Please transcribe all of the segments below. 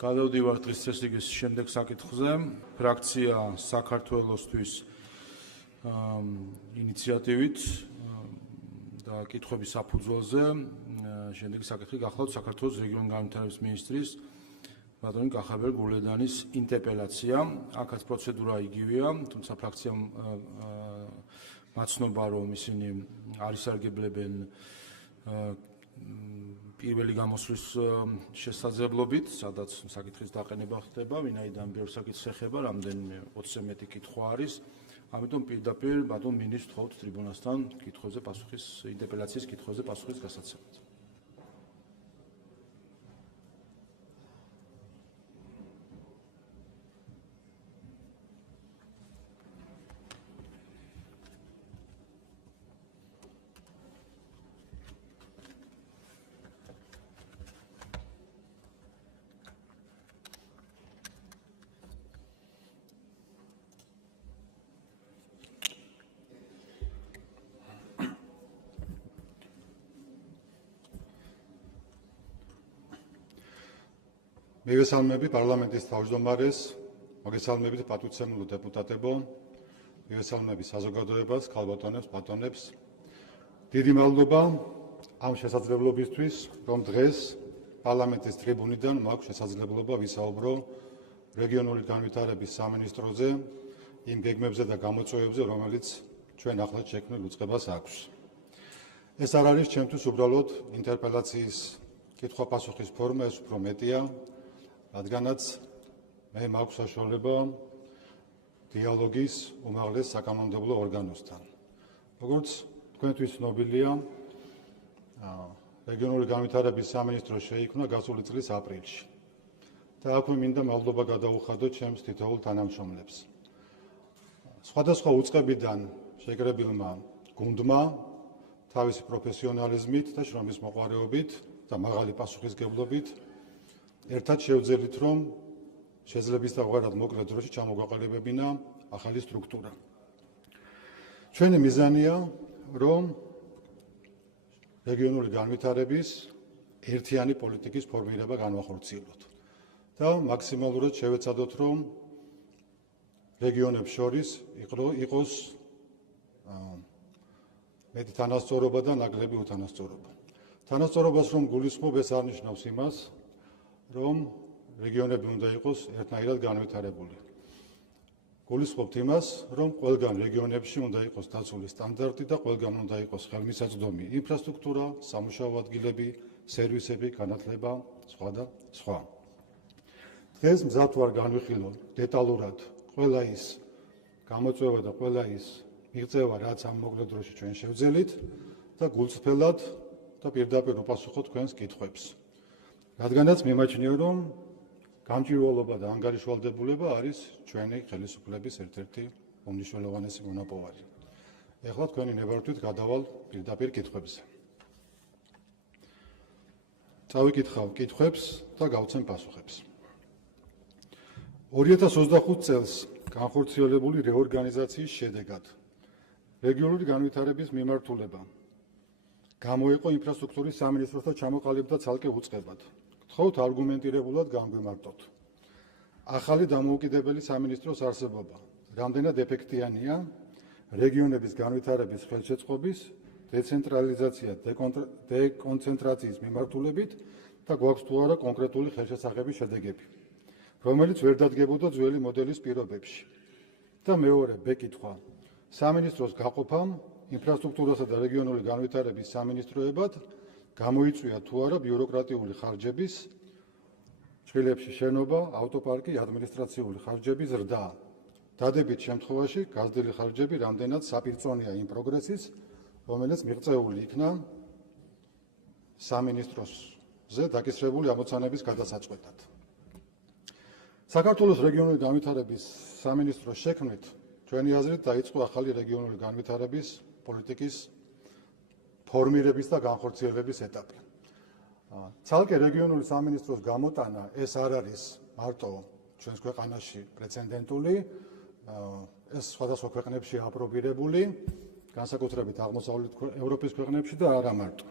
გადავდივართ დღის წესრიგის შემდეგ საკითხზე. ფრაქცია საქართველოსთვის ინიციატივით და კითხვების საფუძველზე შემდეგი საკითხი გახლავთ საქართველოს რეგიონული განვითარების მინისტრის ბატონი კახაბერ გულედანის ინტერპელაცია. აქაც პროცედურა იგივეა, თუმცა ფრაქციამ მაცნობა რომ ისინი არ ისარგებლებენ პირველი გამოსვლის შესაძლებლობით, სადაც საკითხის დაყენება ხდება, ვინაიდან ბევრ საკითხს ეხება, რამდენიმე 20-ზე მეტი კითხვა არის. ამიტომ პირდაპირ ბატონ მინისტრს ვთხოვთ ტრიბუნასთან კითხვებზე პასუხის, ინტერპელაციის კითხვებზე პასუხის გასაცემად. მივესალმები პარლამენტის თავმჯდომარეს, მოგესალმებით პატივცემულო დეპუტატებო, მივესალმები საზოგადოებას, ქალბატონებს, ბატონებს. დიდი მადლობა ამ შესაძლებლობისთვის, რომ დღეს პარლამენტის ტრიბუნიდან მაქვს შესაძლებლობა ვისაუბრო რეგიონული განვითარების სამინისტროზე, იმ გეგმებზე და გამოწვევებზე, რომელიც ჩვენ ახლად შექმნილ უწყებას აქვს. ეს არ არის ჩემთვის უბრალოდ ინტერპელაციის კითხვა-პასუხის ფორმა, ეს უფრო მეტია. რადგანაც მე მაქვს საშუალება დიალოგის უმაღლეს საკანონმდებლო ორგანოსთან. როგორც თქვენთვის ცნობილია, რეგიონული განვითარების სამინისტრო შეიქმნა გასული წლის აპრილში. და აქვე მინდა მადლობა გადაუხადო ჩემს თითოეულ თანამშრომლებს. სხვადასხვა უწყებიდან შეკრებილმა გუნდმა თავისი პროფესიონალიზმით და შრომის მოყვარეობით და მაღალი პასუხისგებლობით ერთად შევძელით, რომ შეძლების და ვღარად მოკლე დროში ჩამოგვაყალიბებინა ახალი სტრუქტურა. ჩვენი მიზანია, რომ რეგიონული განვითარების ერთიანი პოლიტიკის ფორმირება განვახორციელოთ და მაქსიმალურად შევეცადოთ, რომ რეგიონებს შორის იყოს მეტი თანასწორობა და ნაკლები უთანასწორობა. თანასწორობას რომ გულისხმობ, ეს არ ნიშნავს იმას, რომ რეგიონები უნდა იყოს ერთნაირად განვითარებული. გულისხმობთ იმას, რომ ყველგან რეგიონებში უნდა იყოს დაცული სტანდარტი და ყველგან უნდა იყოს ხელმისაწვდომი ინფრასტრუქტურა, სამუშაო ადგილები, სერვისები, განათლება, სხვა და სხვა. დღეს მზად ვარ განვიხილო დეტალურად ყველა ის გამოწვევა და ყველა ის მიღწევა, რაც ამ მოკლე დროში ჩვენ შევძელით და გულწრფელად და პირდაპირ უპასუხოთ თქვენს კითხვებს. რადგანაც მიმაჩნია, რომ გამჭვირვალობა და ანგარიშვალდებულება არის ჩვენი ხელისუფლების ერთ-ერთი უმნიშვნელოვანესი მონაპოვარი. ეხლა თქვენი ნებართვით გადავალ პირდაპირ კითხვებზე. წავიკითხავ კითხვებს და გავცემ პასუხებს. 2025 წელს განხორციელებული რეორგანიზაციის შედეგად რეგიონული განვითარების მიმართულება გამოიყო ინფრასტრუქტურის სამინისტროსთან ჩამოყალიბდა ცალკე უწყებად. გთხოვთ არგუმენტირებულად გამგვიმართოთ. ახალი დამოუკიდებელი სამინისტროს არსებობა რამდენად ეფექტიანია რეგიონების განვითარების ხელშეწყობის, დეცენტრალიზაცია, დეკონცენტრაციის მიმართულებით და გვაქვს თუ არა კონკრეტული ხელშესახების შედეგები, რომელიც ვერ დადგებოდა ძველი მოდელის პირობებში. და მეორე ბეკითხვა. სამინისტროს გაყოფამ ინფრასტრუქტურასა და რეგიონული განვითარების სამინისტროებად გამოიწვია თუ არა ბიუროკრატიული ხარჯების, წყილებში შენობა, ავტოპარკი, ადმინისტრაციული ხარჯების ზრდა. დადებით შემთხვევაში გაზრდილი ხარჯები რამდენად საპირწონეა იმ პროგრესის, რომელიც მიღწეული იქნა სამინისტროზე დაკისრებული ამოცანების გადასაწყვეტად. საქართველოს რეგიონული განვითარების სამინისტროს შექმნით ჩვენი აზრით დაიწყო ახალი რეგიონული განვითარების პოლიტიკის ფორმირების და განხორციელების ეტაპი. ცალკე რეგიონული სამინისტროს გამოტანა ეს არ არის მარტო ჩვენს ქვეყანაში პრეცედენტული, ეს სხვადასხვა ქვეყნებში აპრობირებული, განსაკუთრებით აღმოსავლეთ ევროპის ქვეყნებში და არა მარტო.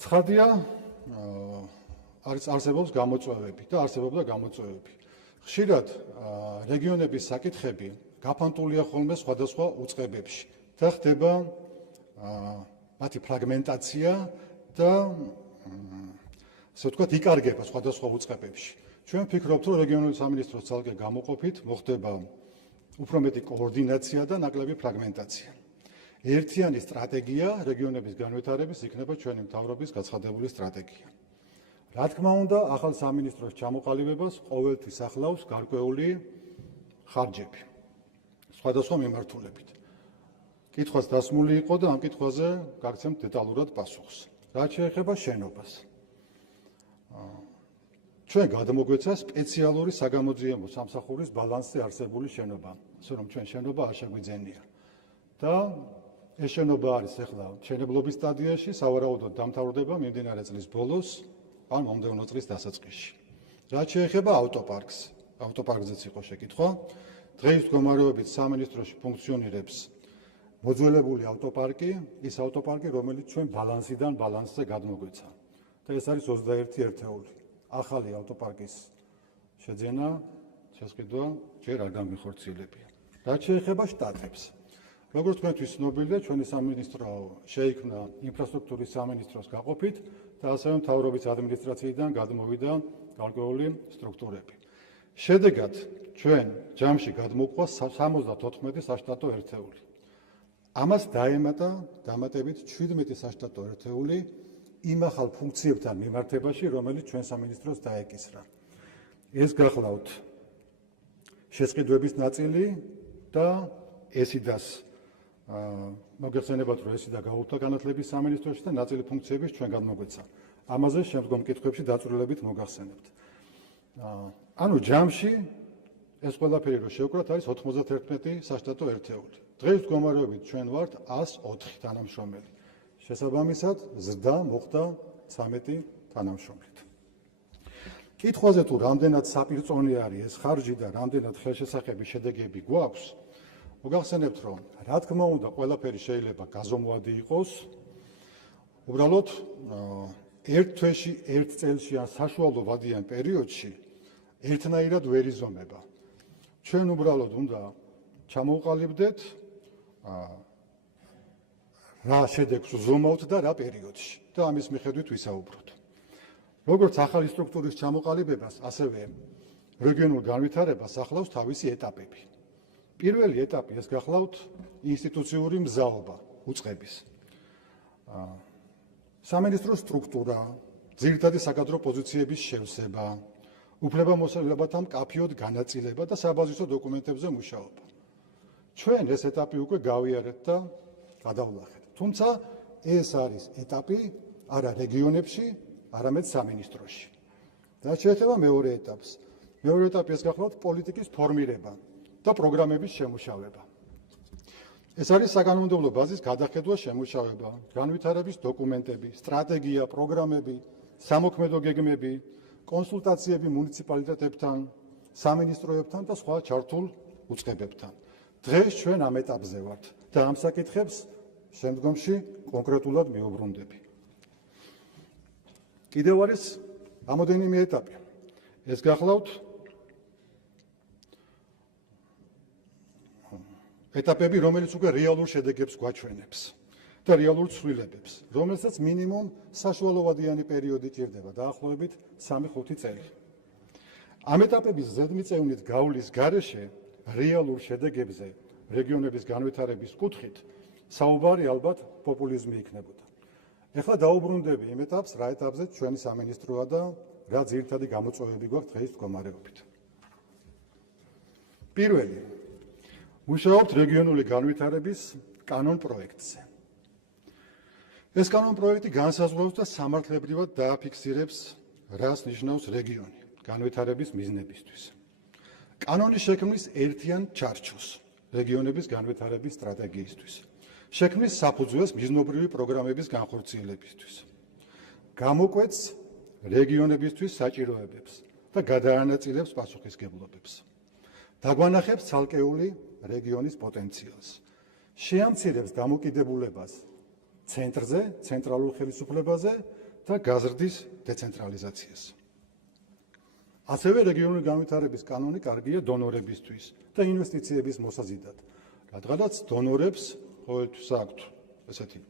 ცხადია, არსებობს გამოწვევები და არსებობდა გამოწვევები. ხშირად რეგიონების საკითხები გაფანტულია ხოლმე სხვადასხვა უწყებებში და ხდება მათი ფრაგმენტაცია და ასე ვთქვათ, იკარგება სხვადასხვა უწყებებში. ჩვენ ვფიქრობთ, რომ რეგიონული სამინისტროს ძალკე გამოყოფით მოხდება უფრო მეტი კოორდინაცია და ნაკლები ფრაგმენტაცია. ერთიანი სტრატეგია რეგიონების განვითარების იქნება ჩვენი მთავრობის გაცხადებული სტრატეგია. რა თქმა უნდა, ახალ სამინისტროს ჩამოყალიბებას ყოველთვის ახლავს გარკვეული ხარჯები სხვადასხვა მიმართულებით. კითხვაც დასმული იყო და ამ კითხვაზე გაგცემთ დეტალურად პასუხს. რაც შეეხება შენობას. ჩვენ გადმოგვეცა სპეციალური საგამოძიებო სამსახურის ბალანსზე არსებული შენობა, ასე რომ ჩვენ შენობა არ შეგვიძენია. და ეს შენობა არის ახლა მშენებლობის სტადიაში, სავარაუდოდ დამთავრდება მიმდინარე წლის ბოლოს ან მომდევნო წლის დასაწყისში. რაც შეეხება ავტოპარკს, ავტოპარკზეც იყო შეკითხვა. დღეის მდგომარეობით სამინისტროში ფუნქციონირებს მოძველებული ავტოპარკი, ის ავტოპარკი, რომელიც ჩვენ ბალანსიდან ბალანსზე გადმოგვეცა. და ეს არის 21 ერთეული. ახალი ავტოპარკის შეძენა, შესყიდვა ჯერ არ გამიხორციელებია. რაც შეეხება შტატებს. როგორც თქვენთვის ცნობილია, ჩვენი სამინისტრო შეიქმნა ინფრასტრუქტურის სამინისტროს გაყოფით და ასევე მთავრობის ადმინისტრაციიდან გადმოვიდა გარკვეული სტრუქტურები. შედეგად ჩვენ ჯამში გადმოყვა 74 საშტატო ერთეული. ამას დაემატა დამატებით 17 საშტატო ერთეული იმ ახალ ფუნქციებთან მიმართებაში, რომელიც ჩვენ სამინისტროს დაეკისრა. ეს გახლავთ შესყიდვების ნაწილი და ესიდას მოგეხსენებათ, რომ ესიდა გაუქმდა განათლების სამინისტროში და ნაწილი ფუნქციების ჩვენ გადმოგვეცა. ამაზე შემდგომ კითხვებში დაწვრილებით მოგახსენებთ. ანუ ჯამში ეს ყველაფერი რო შევკრათ არის 91 საშტატო ერთეული. დღეს მდგომარეობით ჩვენ ვართ 104 თანამშრომელი. შესაბამისად, ზრდა მოხდა 13 თანამშრომლით. კითხვაზე თუ რამდენად საპირწონე არის ეს ხარჯი და რამდენად ხელშესახები შედეგები გვაქვს, მოგახსენებთ, რომ რა თქმა უნდა, ყველაფერი შეიძლება გაზომვადი იყოს. უბრალოდ ერთ თვეში, ერთ წელში ან საშუალო ვადიან პერიოდში ერთნაირად ვერ იზომება. ჩვენ უბრალოდ უნდა ჩამოვყალიბდეთ რა შედეგს ვზომავთ და რა პერიოდში და ამის მიხედვით ვისაუბროთ. როგორც ახალი სტრუქტურის ჩამოყალიბებას, ასევე რეგიონულ განვითარებას ახლავს თავისი ეტაპები. პირველი ეტაპი ეს გახლავთ ინსტიტუციური მზაობა უწყების. სამინისტროს სტრუქტურა, ძირითადი საკადრო პოზიციების შევსება, უფლებამოსილებათა მკაფიოდ განაწილება და საბაზისო დოკუმენტებზე მუშაობა. ჩვენ ეს ეტაპი უკვე გავიარეთ და გადავლახეთ. თუმცა ეს არის ეტაპი არა რეგიონებში, არამედ სამინისტროში. რაც შეეხება მეორე ეტაპს. მეორე ეტაპი ეს გახლავთ პოლიტიკის ფორმირება და პროგრამების შემუშავება. ეს არის საკანონმდებლო ბაზის გადახედვა, შემუშავება, განვითარების დოკუმენტები, სტრატეგია, პროგრამები, სამოქმედო გეგმები, კონსულტაციები მუნიციპალიტეტებთან, სამინისტროებთან და სხვა ჩართულ უწყებებთან. დღეს ჩვენ ამ ეტაპზე ვართ და ამ საკითხებს შემდგომში კონკრეტულად მივუბრუნდები. კიდევ არის რამოდენიმე ეტაპი. ეს გახლავთ ეტაპები, რომელიც უკვე რეალურ შედეგებს გვაჩვენებს და რეალურ ცვლილებებს, რომელსაც მინიმუმ საშუალოვადიანი პერიოდი ჭირდება, დაახლოებით 3-5 წელი. ამ ეტაპების ზედმიწევნით გავლის გარეშე რეალურ შედეგებზე რეგიონების განვითარების კუთხით საუბარი ალბათ პოპულიზმი იქნებოდა. ეხლა დაუბრუნდები იმ ეტაპს, რა ეტაპზე ჩვენი სამინისტროა და რა ძირითადი გამოწვევები გვაქვს დღეის მდგომარეობით. პირველი, მუშაობთ რეგიონული განვითარების კანონ პროექტზე. ეს კანონ პროექტი განსაზღვრავს და სამართლებრივად დააფიქსირებს, რას ნიშნავს რეგიონი განვითარების მიზნებისთვის. კანონის შექმნის ერთიან ჩარჩოს რეგიონების განვითარების სტრატეგიისთვის. შექმნის საფუძველს მიზნობრივი პროგრამების განხორციელებისთვის. გამოკვეთს რეგიონებისთვის საჭიროებებს და გადაანაწილებს პასუხისმგებლობებს. დაგვანახებს ცალკეული რეგიონის პოტენციალს. შეამცირებს დამოკიდებულებას ცენტრზე, ცენტრალურ ხელისუფლებაზე და გაზრდის დეცენტრალიზაციას. ასევე რეგიონული განვითარების კანონი კარგია დონორებისთვის და ინვესტიციების მოსაზიდად, რადგანაც დონორებს ყოველთვის აქვთ ესეთი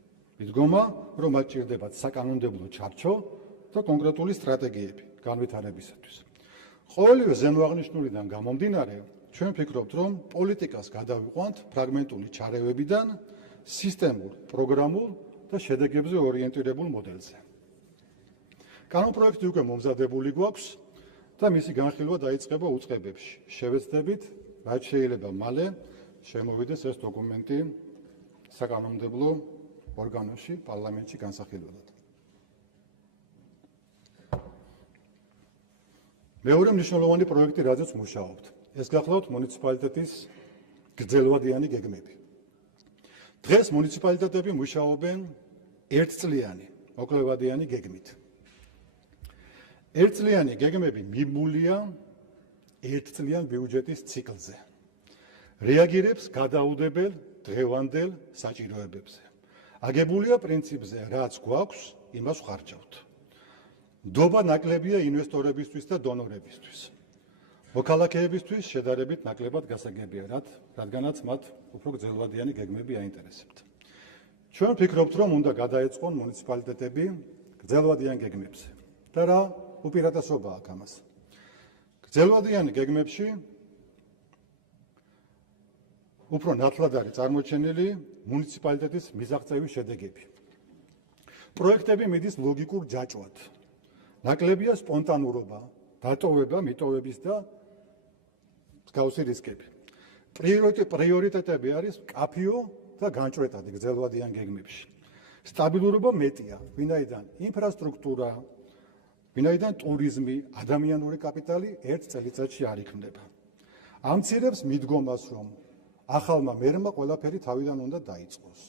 მიდგომა, რომ მათ ჭირდებათ საკანონმდებლო ჩარჩო და კონკრეტული სტრატეგიები განვითარებისათვის. ყოველივე ზემოაღნიშნულიდან გამომდინარე, ჩვენ ვფიქრობთ, რომ პოლიტიკას გადავიყვანთ ფრაგმენტული ჩარევებიდან სისტემურ, პროგრამულ და შედეგებზე ორიენტირებულ მოდელზე. კანონპროექტი უკვე მომზადებული გვაქვს და მისი განხილვა დაიწყება უწყებებში. შევეცდებით, რაც შეიძლება მალე შემოვიდეს ეს დოკუმენტი საკანონმდებლო ორგანოში, პარლამენტში განსახილველად. მეორე მნიშვნელოვანი პროექტი, რაზეც მუშაობთ, ეს გახლავთ მუნიციპალიტეტის გრძელვადიანი გეგმები. დღეს მუნიციპალიტეტები მუშაობენ ერთწლიანი, მოკლევადიანი გეგმით. ერთწლიანი გეგმები მიბმულია ერთწლიან ბიუჯეტის ციკლზე. რეაგირებს გადაუდებელ დღევანდელ საჭიროებებზე. აგებულია პრინციპზე, რაც გვაქვს, იმას ვხარჯავთ. ნდობა ნაკლებია ინვესტორებისთვის და დონორებისთვის. მოქალაქეებისთვის შედარებით ნაკლებად გასაგებია, რადგანაც მათ უფრო გრძელვადიანი გეგმები აინტერესებთ. ჩვენ ვფიქრობთ, რომ უნდა გადაეწყონ მუნიციპალიტეტები გრძელვადიან გეგმებზე. და რა უპირატესობა აქვს ამას? გრძელვადიან გეგმებში უფრო ნათლად არის წარმოჩენილი მუნიციპალიტეტის მისაღწევის შედეგები. პროექტები მიდის ლოგიკურ ჯაჭვად. ნაკლებია სპონტანურობა, დატოვება, მიტოვების და მსგავსი რისკები. პრიორიტეტები არის კაფიო და განჭვრეტადი გრძელვადიან გეგმებში. სტაბილურობა მეტია, ვინაიდან ინფრასტრუქტურა, ვინაიდან ტურიზმი, ადამიანური კაპიტალი ერთ წელიწადში არ იქმნება. ამცირებს მიდგომას, რომ ახალმა მერმა ყველაფერი თავიდან უნდა დაიწყოს.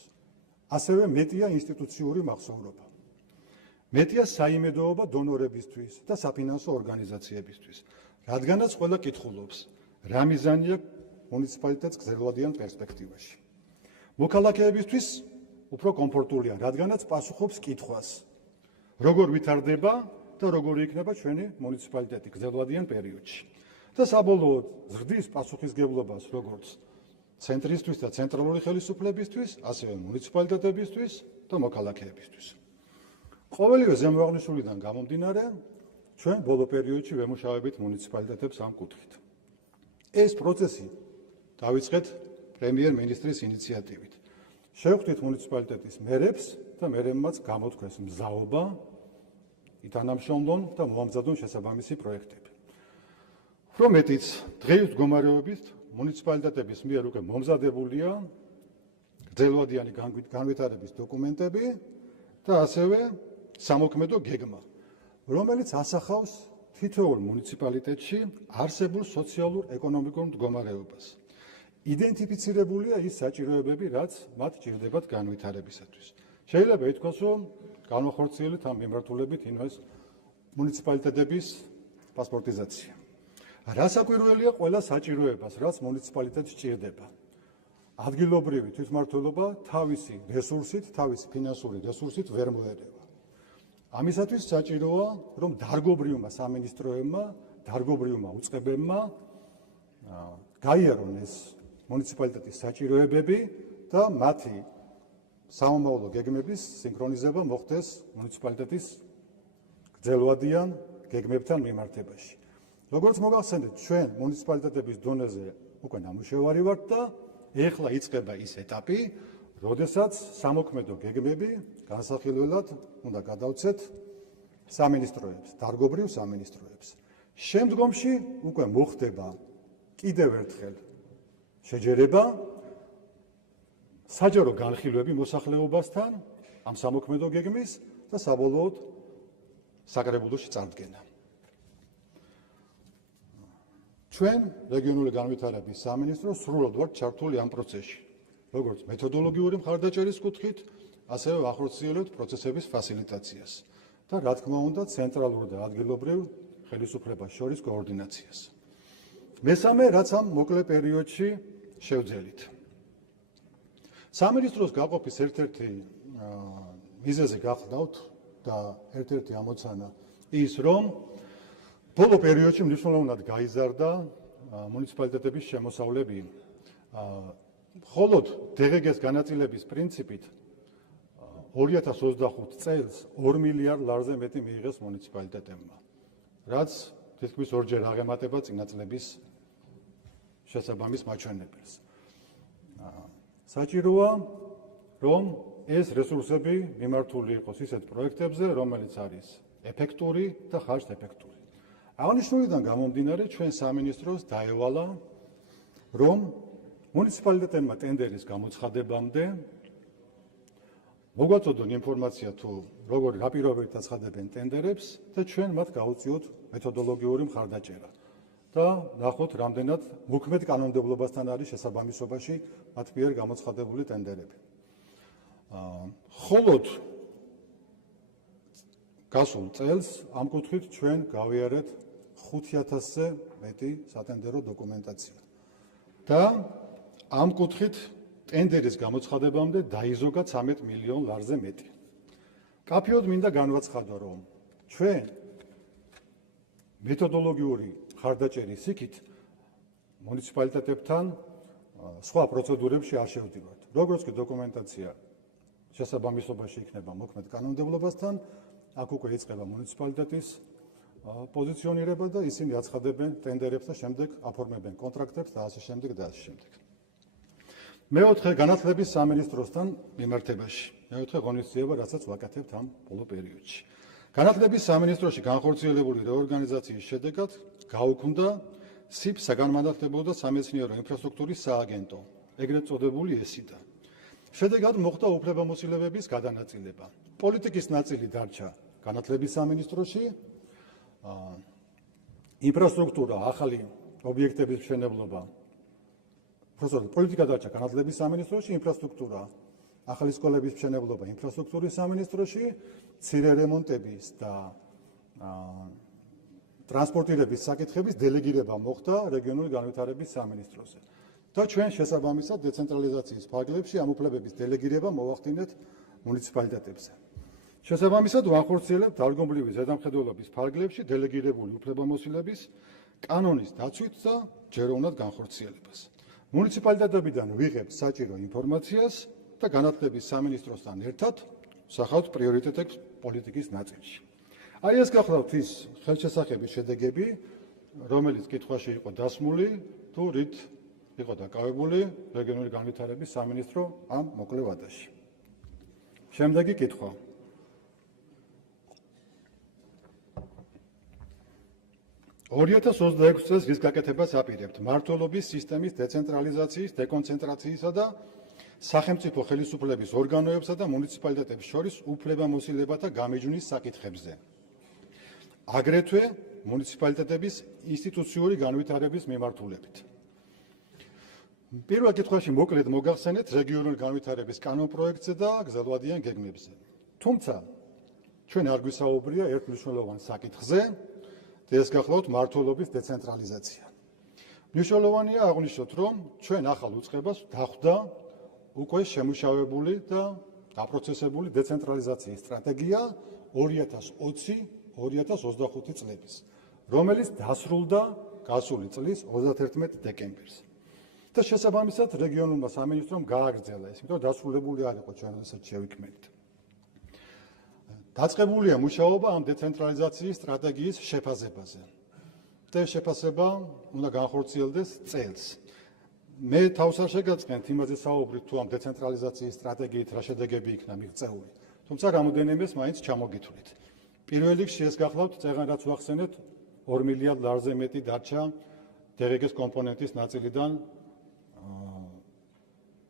ასევე მეტია ინსტიტუციური მახსოვრობა. მეტია საიმედოობა დონორებისთვის და საფინანსო ორგანიზაციებისთვის, რადგანაც ყველა კითხულობს, რა მიზანია მუნიციპალიტეტს გრძელვადიან პერსპექტივაში. მოქალაქეებისთვის უფრო კომფორტულია, რადგანაც პასუხობს კითხვას, როგორ ვითარდება და როგორი იქნება ჩვენი მუნიციპალიტეტი გრძელვადიან პერიოდში. და საბოლოოდ ზრდის პასუხისგებლობას როგორც ცენტრისთვის და ცენტრალური ხელისუფლებისთვის, ასევე მუნიციპალიტეტებისთვის და მოქალაქეებისთვის. ყოველივე ზემოაღნიშნულიდან გამომდინარე, ჩვენ ბოლო პერიოდში ვემუშავებით მუნიციპალიტეტებს ამ კუთხით. ეს პროცესი დავიწყეთ პრემიერ-მინისტრის ინიციატივით. შევხვდით მუნიციპალიტეტის მერებს და მერებმაც გამოთქვეს მზაობა ითანამშრომლონ და მოამზადონ შესაბამისი პროექტები. უფრო მეტიც, დღეის მდგომარეობით მუნიციპალიტეტების მიერ უკვე მომზადებულია გრძელვადიანი განვითარების დოკუმენტები და ასევე სამოქმედო გეგმა, რომელიც ასახავს თითოეულ მუნიციპალიტეტში არსებულ სოციალურ-ეკონომიკურ მდგომარეობას. იდენტიფიცირებულია ის საჭიროებები, რაც მათ ჭირდებათ განვითარებისათვის. შეიძლება ითქვას, რომ განახორციელეთ ამ მიმართულებით ინვეს მუნიციპალიტეტების პასპორტიზაცია. რასაკვირველია ყველა საჭიროებას, რაც მუნიციპალიტეტს ჭირდება. ადგილობრივი თვითმმართველობა თავისი რესურსით, თავისი ფინანსური რესურსით ვერ მოერევა. ამისათვის საჭიროა, რომ დარგობრივმა სამინისტროებმა, დარგობრივმა უწყებებმა გაიარონ ეს მუნიციპალიტეტის საჭიროებები და მათი სამომავლო გეგმების სინქრონიზება მოხდეს მუნიციპალიტეტის გრძელვადიან გეგმებთან მიმართებაში. როგორც მოგახსენეთ, ჩვენ მუნიციპალიტეტების დონეზე უკვე ნამუშევარი ვართ და ეხლა იწყება ის ეტაპი, როდესაც სამოქმედო გეგმები განსახილველად უნდა გადავცეთ სამინისტროებს, დარგობრივ სამინისტროებს. შემდგომში უკვე მოხდება კიდევ ერთხელ შეჯერება საჯარო განხილვები მოსახლეობასთან ამ სამოქმედო გეგმის და საბოლოოდ საკრებულოში წარდგენა. ჩვენ რეგიონული განვითარების სამინისტრო სრულად ვართ ჩართული ამ პროცესში, როგორც მეთოდოლოგიური მხარდაჭერის კუთხით, ასევე ვახორციელებთ პროცესების ფასილიტაციას და რა თქმა უნდა ცენტრალურ და ადგილობრივ ხელისუფლებას შორის კოორდინაციას. მესამე, რაც ამ მოკლე პერიოდში შევძელით. სამინისტროს გაყოფის ერთ-ერთი მიზეზი გახლავთ და ერთ-ერთი ამოცანა ის, რომ ბოლო პერიოდში მნიშვნელოვნად გაიზარდა მუნიციპალიტეტების შემოსავლები. მხოლოდ DGG-ს განაწილების პრინციპით 2025 წელს 2 მილიარდ ლარზე მეტი მიიღეს მუნიციპალიტეტებმა, რაც თითქმის ორჯერ აღემატება წინა წლების შესაბამის მაჩვენებელს. საჭიროა, რომ ეს რესურსები მიმართული იყოს ისეთ პროექტებზე, რომელიც არის ეფექტური და ხარჯ-ეფექტური. აღნიშნულიდან გამომდინარე, ჩვენ სამინისტროს დაევალა, რომ მუნიციპალიტეტებმა ტენდერის გამოცხადებამდე მოგვაწოდონ ინფორმაცია თუ როგორ რაპირობებით აცხადებენ ტენდერებს და ჩვენ მათ გავუწიოთ მეთოდოლოგიური მხარდაჭერა და ნახოთ, რამდენად მოქმედ კანონმდებლობასთან არის შესაბამისობაში მათ მიერ გამოცხადებული ტენდერები. მხოლოდ გასულ წელს ამ კუთხით ჩვენ გავიარეთ 5000-ზე მეტი სატენდერო დოკუმენტაცია და ამ კუთხით ტენდერის გამოცხადებამდე დაიზოგა 13 მილიონ ლარზე მეტი. კაფეოდ მინდა განვაცხადო, რომ ჩვენ მეთოდოლოგიური მხარდაჭერის იქით მუნიციპალიტეტებთან სხვა პროცედურებში არ შევდივართ. როგორც კი დოკუმენტაცია შესაბამისობაში იქნება მოქმედ კანონმდებლობასთან, აქ უკვე იწყება მუნიციპალიტეტის პოზიციონირება და ისინი აცხადებენ ტენდერებს და შემდეგ აფორმებენ კონტრაქტებს და ასე შემდეგ და ასე შემდეგ. მეოთხე განათლების სამინისტროსთან მიმართებაში. მეოთხე ღონისძიება, რასაც ვაკეთებთ ამ ბოლო პერიოდში. განათლების სამინისტროში განხორციელებული რეორგანიზაციის შედეგად გაუქმდა SIP საგანმანათლებლო და სამეცნიერო ინფრასტრუქტურის სააგენტო, ეგრეთ წოდებული ESIDA. შედეგად მოხდა უფლებამოსილებების გადანაწილება. პოლიტიკის ნაწილი დარჩა განათლების სამინისტროში, ინფრასტრუქტურა, ახალი ობიექტების მშენებლობა. პოლიტიკა დარჩა განათლების სამინისტროში, ინფრასტრუქტურა, ახალი სკოლების მშენებლობა ინფრასტრუქტურის სამინისტროში, მცირე რემონტების და ტრანსპორტირების საკითხების დელეგირება მოხდა რეგიონული განვითარების სამინისტროზე. და ჩვენ შესაბამისად დეცენტრალიზაციის ფარგლებში ამ უფლებების დელეგირება მოვახდინეთ მუნიციპალიტეტებზე. შესაბამისად ვახორციელებთ დარგობრივი ზედამხედველობის ფარგლებში დელეგირებული უფლებამოსილების კანონის დაცვით და ჯეროვნად განხორციელებას. მუნიციპალიტეტებიდან ვიღებთ საჭირო ინფორმაციას და განათლების სამინისტროსთან ერთად ვსახავთ პრიორიტეტებს პოლიტიკის ნაწილში. აი ეს გახლავთ ის ხელშესახების შედეგები, რომელიც კითხვაში იყო დასმული, თუ რით იყო დაკავებული რეგიონული განვითარების სამინისტრო ამ მოკლე ვადაში. შემდეგი კითხვა. Orienta 26 წელს რის გაკეთებას აპირებთ მმართველობის სისტემის დეცენტრალიზაციის, დეკონცენტრაციისა და სახელმწიფო ხელისუფლების ორგანოებსა და მუნიციპალიტეტებს შორის უფლებამოსილებათა გამიჯვნის საკითხებზე. აგრეთვე მუნიციპალიტეტების ინსტიტუციური განვითარების მიმართულებით. პირველ კითხვაში მოკლედ მოგახსენეთ რეგიონული განვითარების კანონპროექტზე და გზადვადიან გეგმებზე. თუმცა ჩვენ არ გვისაუბრია ერთ მნიშვნელოვან საკითხზე, ეს გახლავთ მმართველობის დეცენტრალიზაცია. მნიშვნელოვანია აღვნიშნოთ, რომ ჩვენ ახალ უწყებას დახვდა უკვე შემუშავებული და დაპროცესებული დეცენტრალიზაციის სტრატეგია 2020-2025 წლების, რომელიც დასრულდა გასული წლის 31 დეკემბერს. და შესაბამისად რეგიონულმა სამინისტრომ გააგრძელა ეს, იმიტომ რომ დასრულებული არ იყო ჩვენ რასაც შევიქმნით. დაწყებულია მუშაობა ამ დეცენტრალიზაციის სტრატეგიის შეფასებაზე. და შეფასება უნდა განხორციელდეს წელს. მე თავს არ შეგაწყენთ იმაზე საუბრით, თუ ამ დეცენტრალიზაციის სტრატეგიით რა შედეგები იქნა მიღწეული. თუმცა რამოდენიმეს მაინც ჩამოგითვლით. პირველ რიგში ეს გახლავთ წეღან რაც ვახსენეთ 2 მილიარდ ლარზე მეტი დარჩა DGG-ს კომპონენტის ნაწილიდან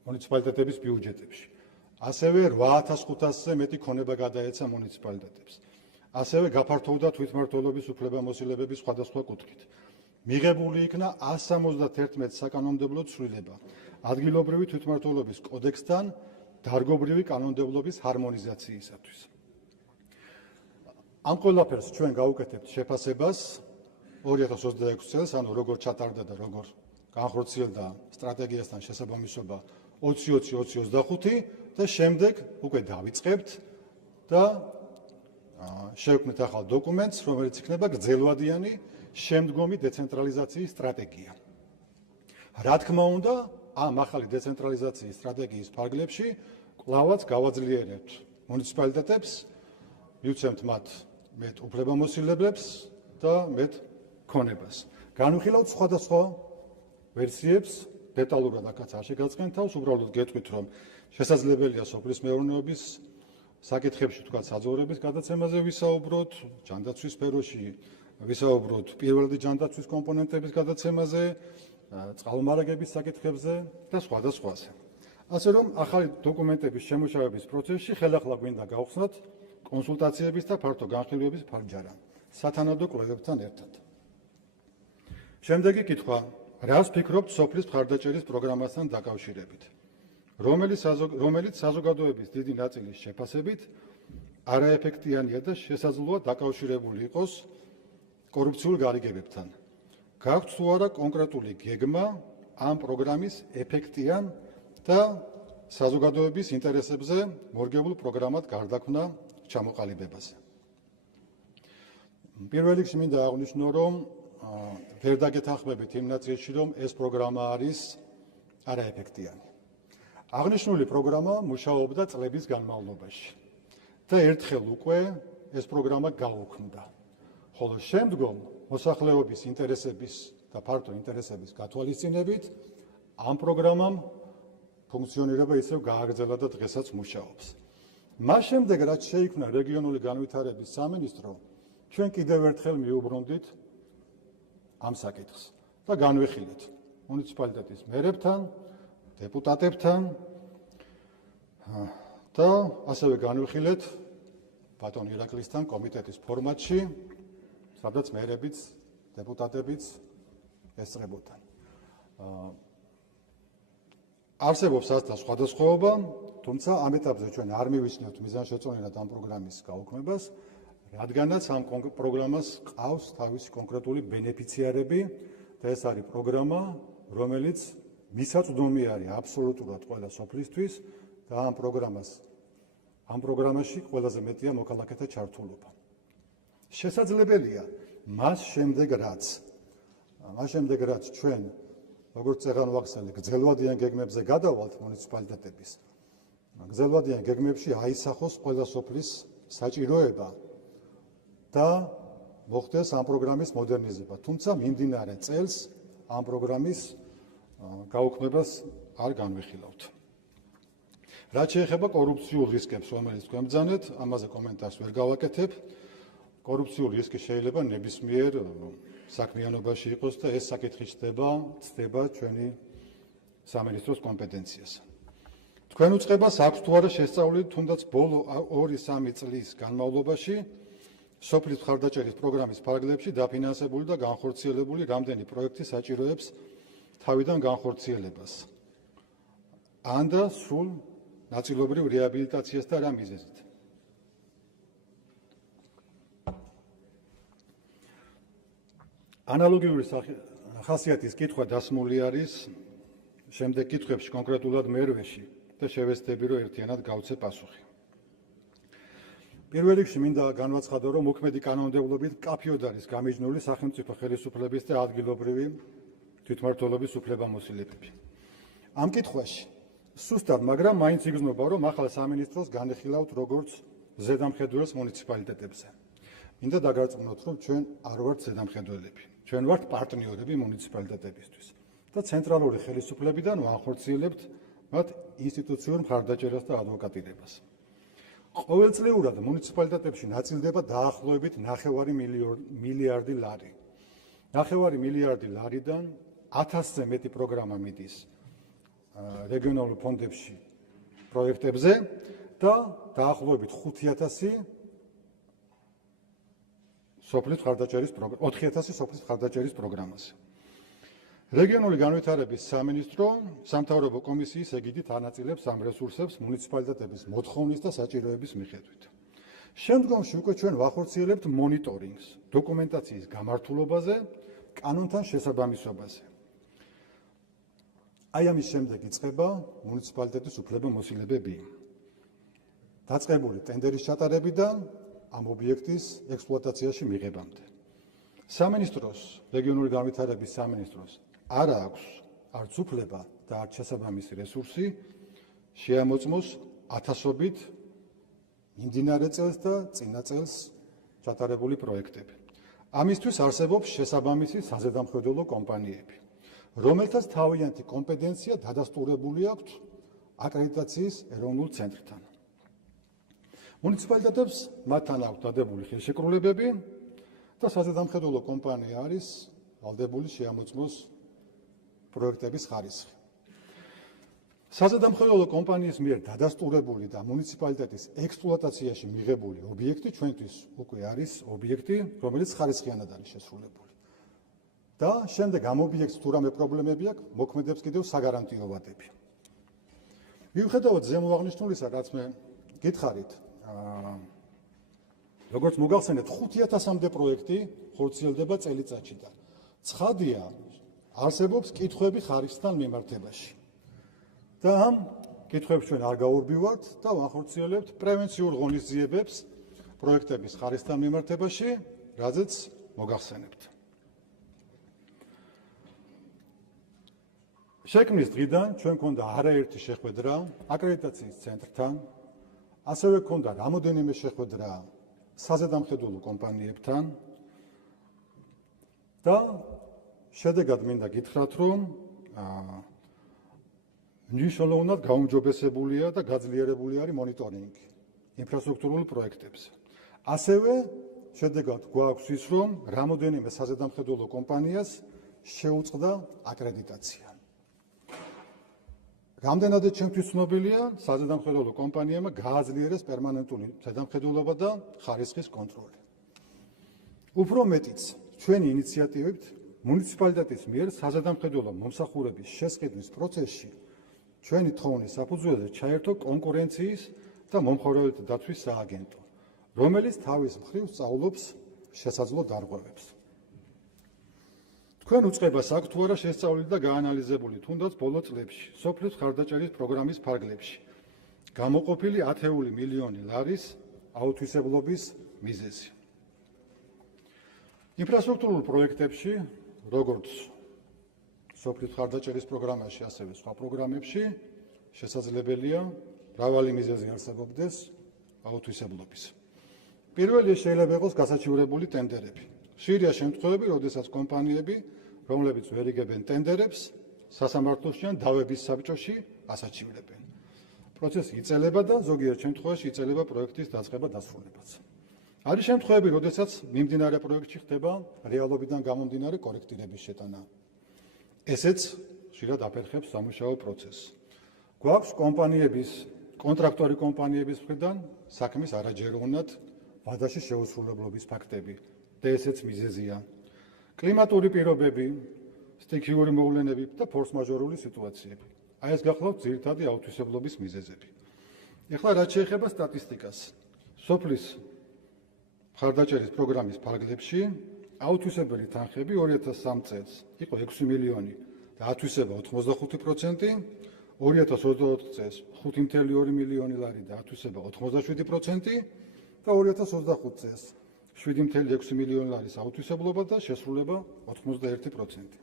მუნიციპალიტეტების ბიუჯეტებში. ასევე 8500-ზე მეტი ქონება გადაეცა მუნიციპალიტეტებს. ასევე გაფართოვდა თვითმმართველობის უფლებამოსილებების სხვადასხვა კუთხით. მიღებული იქნა 171 საკანონმდებლო ცვლილება ადგილობრივი თვითმმართველობის კოდექსთან დარგობრივი კანონმდებლობის ჰარმონიზაციისათვის. ამ ყველაფერს ჩვენ გავუკეთებთ შეფასებას 2026 წელს, ანუ როგორ ჩატარდა და როგორ განხორციელდა სტრატეგიასთან შესაბამისობა 2020-2025 და შემდეგ უკვე დავიწყებთ და შევქმნით ახალ დოკუმენტს, რომელიც იქნება გრძელვადიანი შემდგომი დეცენტრალიზაციის სტრატეგია. რა თქმა უნდა, ამ ახალი დეცენტრალიზაციის სტრატეგიის ფარგლებში კვლავაც გავაძლიერებთ მუნიციპალიტეტებს, მივცემთ მათ მეტ უფლებამოსილებლებს და მეტ ქონებას. განვიხილავთ სხვადასხვა ვერსიებს, დეტალურად აქაც არ შეგაწყენ თავს, უბრალოდ გეტყვით, რომ შესაძლებელია სოფლის მეურნეობის საკითხებში თქვა საძოვრების გადაცემაზე ვისაუბროთ, ჯანდაცვის სფეროში ვისაუბროთ პირველადი ჯანდაცვის კომპონენტების გადაცემაზე, წყალმომარაგების საკითხებზე და სხვა და სხვაზე. ასე რომ ახალი დოკუმენტების შემუშავების პროცესში ხელახლა გვინდა გავხსნათ კონსულტაციების და ფართო განხილვების ფარგლარა სათანადო კვლევებთან ერთად. შემდეგი კითხვა: რას ფიქრობთ სოფლის მხარდაჭერის პროგრამასთან დაკავშირებით, რომელიც საზოგადოების დიდი ნაწილის შეფასებით არაეფექტიანია და შესაძლოა დაკავშირებული იყოს კორუფციულ გარიგებებთან. გაქვთ თუ არა კონკრეტული გეგმა ამ პროგრამის ეფექტიან და საზოგადოების ინტერესებზე მორგებულ პროგრამად გარდაქმნა ჩამოყალიბებაზე. პირველ რიგში მინდა აღვნიშნო, რომ ვერ დაგეთანხმებით იმ ნაწილში, რომ ეს პროგრამა არის არაეფექტიანი. აღნიშნული პროგრამა მუშაობდა წლების განმავლობაში და ერთხელ უკვე ეს პროგრამა გაუქმდა. ხოლო შემდგომ მოსახლეობის ინტერესების და ფართო ინტერესების გათვალისწინებით ამ პროგრამამ ფუნქციონირება ისევ გააგრძელა და დღესაც მუშაობს. მას შემდეგ, რაც შეიქმნა რეგიონული განვითარების სამინისტრო, ჩვენ კიდევ ერთხელ მიუბრუნდით ამ საკითხს და განვიხილეთ მუნიციპალიტეტის მერებთან, დეპუტატებთან და ასევე განვიხილეთ ბატონ ირაკლისთან კომიტეტის ფორმატში, სადაც მერებიც, დეპუტატებიც ესწრებოდნენ. არსებობს ასთა სხვადასხვაობა, თუმცა ამ ეტაპზე ჩვენ არ მივიცნებთ მიზანშეწონილად ამ პროგრამის გაუქმებას, რადგანაც ამ პროგრამას ყავს თავისი კონკრეტული ბენეფიციარები და ეს არის პროგრამა, რომელიც მისაწვდომი არის აბსოლუტურად ყველა სოფლისთვის და ამ პროგრამაში ყველაზე მეტია მოქალაქეთა ჩართულობა. შესაძლებელია მას შემდეგ რაც ჩვენ როგორც წეღან ვახსენე გრძელვადიან გეგმებზე გადავალთ მუნიციპალიტეტების, გრძელვადიან გეგმებში აისახოს ყველა სოფლის საჭიროება და მოხდეს ამ პროგრამის მოდერნიზება. თუმცა მიმდინარე წელს ამ პროგრამის გაუქმებას არ განვიხილავთ. რაც შეეხება კორუფციულ რისკებს, რომელიც თქვენ ბრძანეთ, ამაზე კომენტარს ვერ გავაკეთებ. კორუფციული რისკი შეიძლება ნებისმიერ საქმიანობაში იყოს და ეს საკითხი ცდება ჩვენი სამინისტროს კომპეტენციას. თქვენ უწყებას აქვს თუ არა შესწავლილი თუნდაც ბოლო 2-3 წლის განმავლობაში სოფლის მხარდაჭერის პროგრამის ფარგლებში დაფინანსებული და განხორციელებული რამდენი პროექტი საჭიროებს თავიდან განხორციელებას. ან და სრულ ნაწილობრივ რეაბილიტაციას და რა მიზეზით. ანალოგიური ხასიათის კითხვა დასმული არის შემდეგ კითხვებში კონკრეტულად მერვეში და შევეცდები, რომ ერთიანად გავცე პასუხი. პირველ რიგში მინდა განვაცხადო, რომ მოქმედი კანონმდებლობით კაფიოდ არის გამიჯნული სახელმწიფო ხელისუფლების და ადგილობრივი თვითმმართველობის უფლებამოსილებები. ამ კითხვაში სუსტად, მაგრამ მაინც იგრძნობა, რომ ახალ სამინისტროს განეხილავთ როგორც ზედამხედველს მუნიციპალიტეტებზე. მინდა დაგარწმუნოთ, რომ ჩვენ არ ვართ ზედამხედველები. ჩვენ ვართ პარტნიორები მუნიციპალიტეტებისთვის და ცენტრალური ხელისუფლებიდან ვახორციელებთ მათ ინსტიტუციურ მხარდაჭერას და ადვოკატირებას. ყოველწლიურად მუნიციპალიტეტებში ნაწილდება დაახლოებით 9 მილიარდი ლარი. 9 მილიარდი ლარიდან 1000-ზე მეტი პროგრამა მიდის რეგიონალურ ფონდებში პროექტებზე და დაახლოებით 5000 სოფლის მხარდაჭერის 4000 სოფლის მხარდაჭერის პროგრამაზე. რეგიონული განვითარების სამინისტრო სამთავრობო კომისიის ეგიდით ანაწილებს ამ რესურსებს მუნიციპალიტეტების მოთხოვნის და საჭიროების მიხედვით. შემდგომში უკვე ჩვენ ვახორციელებთ მონიტორინგს დოკუმენტაციის გამართულობაზე, კანონთან შესაბამისობაზე. აი ამის შემდეგ იწყება მუნიციპალიტეტის უფლებამოსილებები. დაწყებული ტენდერის ჩატარებიდან ამ ობიექტის ექსპლუატაციაში მიღებამდე. სამინისტროს, რეგიონული განვითარების სამინისტროს არ აქვს არც უფლება და არც შესაბამისი რესურსი შეამოწმოს ათასობით მიმდინარე წელს და წინა წელს ჩატარებული პროექტები. ამისთვის არსებობს შესაბამისი საზედამხედველო კომპანიები, რომელთაც თავიანთი კომპეტენცია დადასტურებული აქვს აკრედიტაციის ეროვნულ ცენტრთან. მუნიციპალიტეტებს მათთან აქვს დადებული ხელშეკრულებები და საზედამხედველო კომპანია არის ვალდებული შეამოწმოს პროექტების ხარისხი. საზედამხედველო კომპანიის მიერ დადასტურებული და მუნიციპალიტეტის ექსპლუატაციაში მიღებული ობიექტი ჩვენთვის უკვე არის ობიექტი, რომელიც ხარისხიანად არის შესრულებული. და შემდეგ ამ ობიექტს თუ რამე პრობლემები აქვს, მოქმედებს კიდევ საგარანტიო ვადები. მიუხედავად ზემოაღნიშნულისა, რაც მე გითხარით, როგორც მოგახსენეთ, 5000-მდე პროექტი ხორციელდება წელიწადში და ცხადია, არსებობს კითხვები ხარისხთან მიმართებაში. და ამ კითხვებს ჩვენ არ გაურბივართ და ვახორციელებთ პრევენციულ ღონისძიებებს პროექტების ხარისხთან მიმართებაში, რაზეც მოგახსენებთ. შექმნის დღიდან ჩვენ გვქონდა არაერთი შეხვედრა აკრედიტაციის ცენტრთან, ასევე გვქონდა რამოდენიმე შეხვედრა საზედამხედველო კომპანიებთან და შედეგად მინდა გითხრათ, რომ მნიშვნელოვნად გაუმჯობესებულია და გაძლიერებული არის მონიტორინგი ინფრასტრუქტურულ პროექტებზე. ასევე შედეგად გვაქვს ის, რომ რამოდენიმე საზედამხედველო კომპანიას შეუწყდა აკრედიტაცია. რამდენადაც ჩემთვის ცნობილია, საზედამხედველო კომპანიებმა გააძლიერეს პერმანენტული ზედამხედველობა და ხარისხის კონტროლი. უფრო მეტიც, ჩვენი ინიციატივით მუნიციპალიტეტის მიერ საზედამხედველო მომსახურების შესყიდვის პროცესში ჩვენი თხოვნის საფუძველზე ჩაერთო კონკურენციის და მომხმარებელთა დაცვის სააგენტო, რომელიც თავის მხრივ სწავლობს შესაძლო დარღვევებს. თქვენ უწყებას აქვს თუ არა შესწავლილი და გაანალიზებული თუნდაც ბოლო წლებში სოფლის მხარდაჭერის პროგრამის ფარგლებში გამოყოფილი 10 მილიონი ლარის აუთვისებლობის მიზეზი. ინფრასტრუქტურულ პროექტებში, როგორც სოფლის მხარდაჭერის პროგრამაში, ასევე სხვა პროგრამებში შესაძლებელია მრავალი მიზეზი არსებობდეს აუთვისებლობის. პირველი შეიძლება იყოს გასაჩივრებული ტენდერები. ხშირია შემთხვევები, როდესაც კომპანიები, რომლებიც ვერ იგებენ ტენდერებს, სასამართლოში ან დავების საბჭოში ასაჩივრებენ. პროცესი იწელება და ზოგიერთ შემთხვევაში იწელება პროექტის დაწყება დასრულებაც. არის შემთხვევები, როდესაც მიმდინარე პროექტში ხდება რეალობიდან გამომდინარე კორექტირების შეტანა. ესეც ხშირად აფერხებს სამუშაო პროცესს. გვაქვს კომპანიების, კონტრაქტორი კომპანიების მხრიდან საქმის არაჯეროვნად ვადაში შეუსრულებლობის ფაქტები და ესეც მიზეზია. კლიმატური პირობები, სტიქიური მოვლენები და ფორს-მაჟორული სიტუაციები. აი ეს გახლავთ ძირითადი აუთვისებლობის მიზეზები. ეხლა რაც შეეხება სტატისტიკას, სოფლის მხარდაჭერის პროგრამის ფარგლებში აუთვისებელი თანხები 2003 წელს იყო 6 მილიონი და ათვისება 85%, 2024 წელს 5.2 მილიონი ლარი და ათვისება 87% და 2025 წელს 7.6 მილიონი ლარის აუთვისებლობა და შესრულება 81%.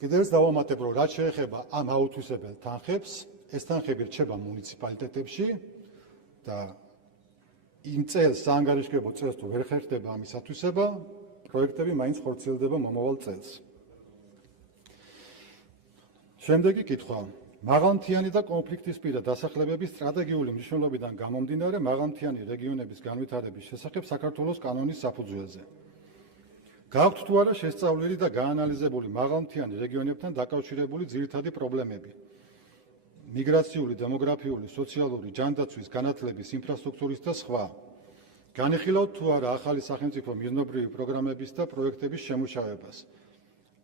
კიდევ ეს დავამატებ, რომ რაც შეეხება ამ აუთვისებელ თანხებს, ეს თანხები რჩება მუნიციპალიტეტებში და იმ წელს საანგარიშგებო წელს თუ ვერ ხერხდება ამის ათვისება, პროექტები მაინც ხორციელდება მომავალ წელს. შემდეგი კითხვა. მაღალმთიანი და კონფლიქტისპირა დასახლებების სტრატეგიული მნიშვნელობიდან გამომდინარე მაღალმთიანი რეგიონების განვითარების შესახებ საქართველოს კანონის საფუძველზე. გააქვთ თუ არა შესწავლილი და გაანალიზებული მაღალმთიანი რეგიონებთან დაკავშირებული ძირითადი პრობლემები, მიგრაციული, დემოგრაფიული, სოციალური, ჯანდაცვის, განათლების, ინფრასტრუქტურის და სხვა. განიხილავთ თუ არა ახალი სახელმწიფო მიზნობრივი პროგრამების და პროექტების შემუშავებას,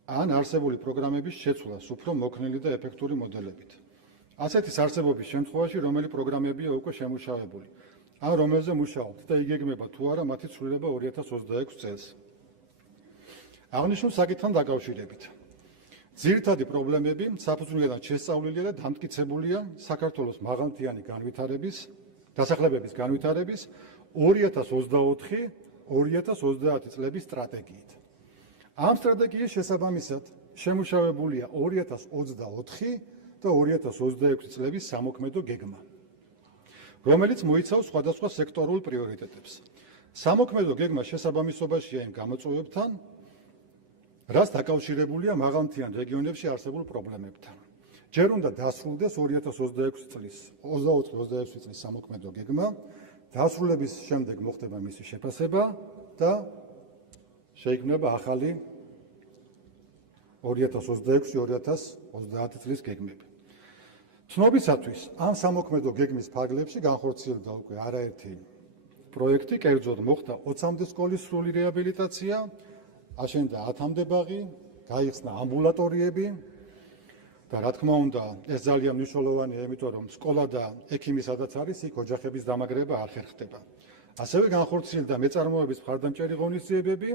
ან არსებული პროგრამების შეცვლას უფრო მოქნილი და ეფექტური მოდელებით. ასეთის არსებობის შემთხვევაში, რომელი პროგრამებია უკვე შემუშავებული, ან რომელზე მუშაობთ და იგეგმება თუ არა მათი ცვლილება 2026 წელს. აღნიშნულ საკითხთან დაკავშირებით. ძირითადი პრობლემები საფუძვლიდან შესწავლილია და დამტკიცებულია საქართველოს მაღალმთიანი განვითარების დასახლებების განვითარების 2024-2030 წლების სტრატეგიით. ამ სტრატეგიის შესაბამისად შემუშავებულია 2024 და 2026 წლების სამოქმედო გეგმა, რომელიც მოიცავს სხვადასხვა სექტორულ პრიორიტეტებს. სამოქმედო გეგმა შესაბამისობაშია იმ გამოწვევებთან, რაც დაკავშირებულია მაღალმთიან რეგიონებში არსებულ პრობლემებთან. ჯერ უნდა დასრულდეს 2024 წლის სამოქმედო გეგმა, დასრულების შემდეგ მოხდება მისი შეფასება და შეიქმნება ახალი 2026-2030 წლის გეგმები. ცნობისათვის ამ სამოქმედო გეგმის ფარგლებში განხორციელდა უკვე არაერთი პროექტი, კერძოდ მოხდა 20-მდე სკოლის სრული რეაბილიტაცია, აშენდა 10-მდე ბაღი, გაიხსნა ამბულატორიები და რა თქმა უნდა, ეს ძალიან მნიშვნელოვანია, იმიტომ რომ სკოლა და ექიმი სადაც არის, იქ ოჯახების დამაგრება არ ხერხდება. ასევე განხორციელდა მეწარმოების მხარდამჭერი ღონისძიებები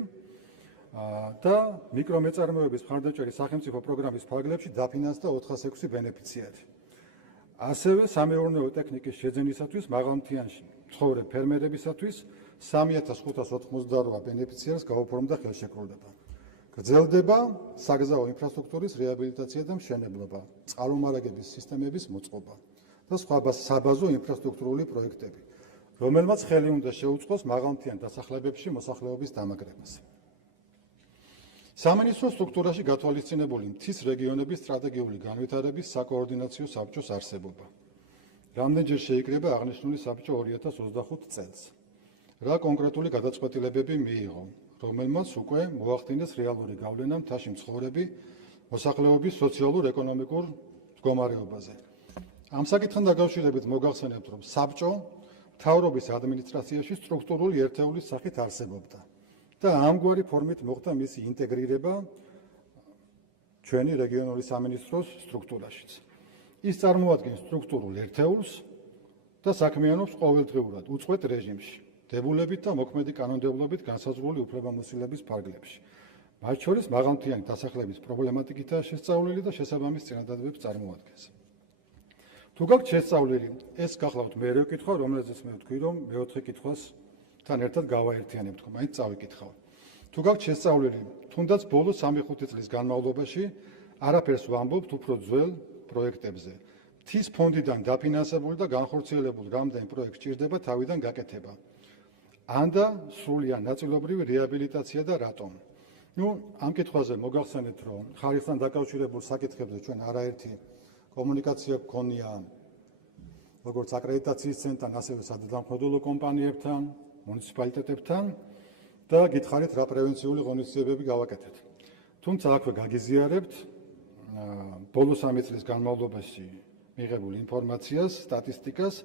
და მიკრომეწარმოების მხარდამჭერი სახელმწიფო პროგრამის ფარგლებში დაფინანსდა 406 ბენეფიციარი. ასევე სამეურნეო ტექნიკის შეძენისათვის მაღალმთიანში მცხოვრებ ფერმერებისათვის 3588 ბენეფიციარს გაუფორმდა ხელშეკრულება. გრძელდება საგზაო ინფრასტრუქტურის რეაბილიტაცია და მშენებლობა, წყალმომარაგების სისტემების მოწყობა და სხვა საბაზო ინფრასტრუქტურული პროექტები, რომელმაც ხელი უნდა შეუწყოს მაღალმთიან დასახლებებში მოსახლეობის დამაგრებას. სამინისტრო სტრუქტურაში გათვალისწინებული მთის რეგიონების სტრატეგიული განვითარების საკოორდინაციო საბჭოს არსებობა. რამდენჯერ შეიკრიბა აღნიშნული საბჭო 2025 წელს. რა კონკრეტული გადაწყვეტილებები მიიღო, რომელმაც უკვე მოახდინეს რეალური გავლენა მთაში მცხოვრები მოსახლეობის სოციალურ-ეკონომიკურ მდგომარეობაზე. ამ საკითხთან დაკავშირებით მოგახსენებთ, რომ საბჭო მთავრობის ადმინისტრაციაში სტრუქტურული ერთეულის სახით არსებობდა და ამგვარი ფორმით მოხდა მისი ინტეგრირება ჩვენი რეგიონული სამინისტროს სტრუქტურაშიც. ის წარმოადგენს სტრუქტურულ ერთეულს და საქმიანობს ყოველდღიურად უწყვეტ რეჟიმში, დებულებით და მოქმედი კანონმდებლობით განსაზღვრული უფლებამოსილების ფარგლებში. მათ შორის მაღალმთიანი დასახლების პრობლემატიკითაა შესწავლილი და შესაბამის წინადადებებს წარმოადგენს. თუ გაქვთ შესწავლილი, ეს გახლავთ მეორე კითხვა, რომელზეც მე ვთქვი, რომ მეოთხე კითხვასთან ერთად გავაერთიანებთ, მაინც წავიკითხავ. თუ გაქვთ შესწავლილი, თუნდაც ბოლო 3-5 წლის განმავლობაში არაფერს ვამბობთ უფრო ძველ პროექტებზე. მთის ფონდიდან დაფინანსებული და განხორციელებული რამდენი პროექტი სჭირდება თავიდან გაკეთება. ანდა სრულად ნაწილობრივი რეაბილიტაცია და რატომ? ამ კითხვაზე მოგახსენებთ, რომ ხარისხთან დაკავშირებულ საკითხებზე ჩვენ არაერთი კომუნიკაცია გქონია როგორც აკრედიტაციის ცენტრთან, ასევე სადამხმდელო კომპანიებთან, მუნიციპალიტეტებთან და გითხარით რა პრევენციული ღონისძიებები გავაკეთეთ. თუმცა აქვე გაგიზიარებთ ბოლო 3 წლის განმავლობაში მიღებულ ინფორმაციას, სტატისტიკას,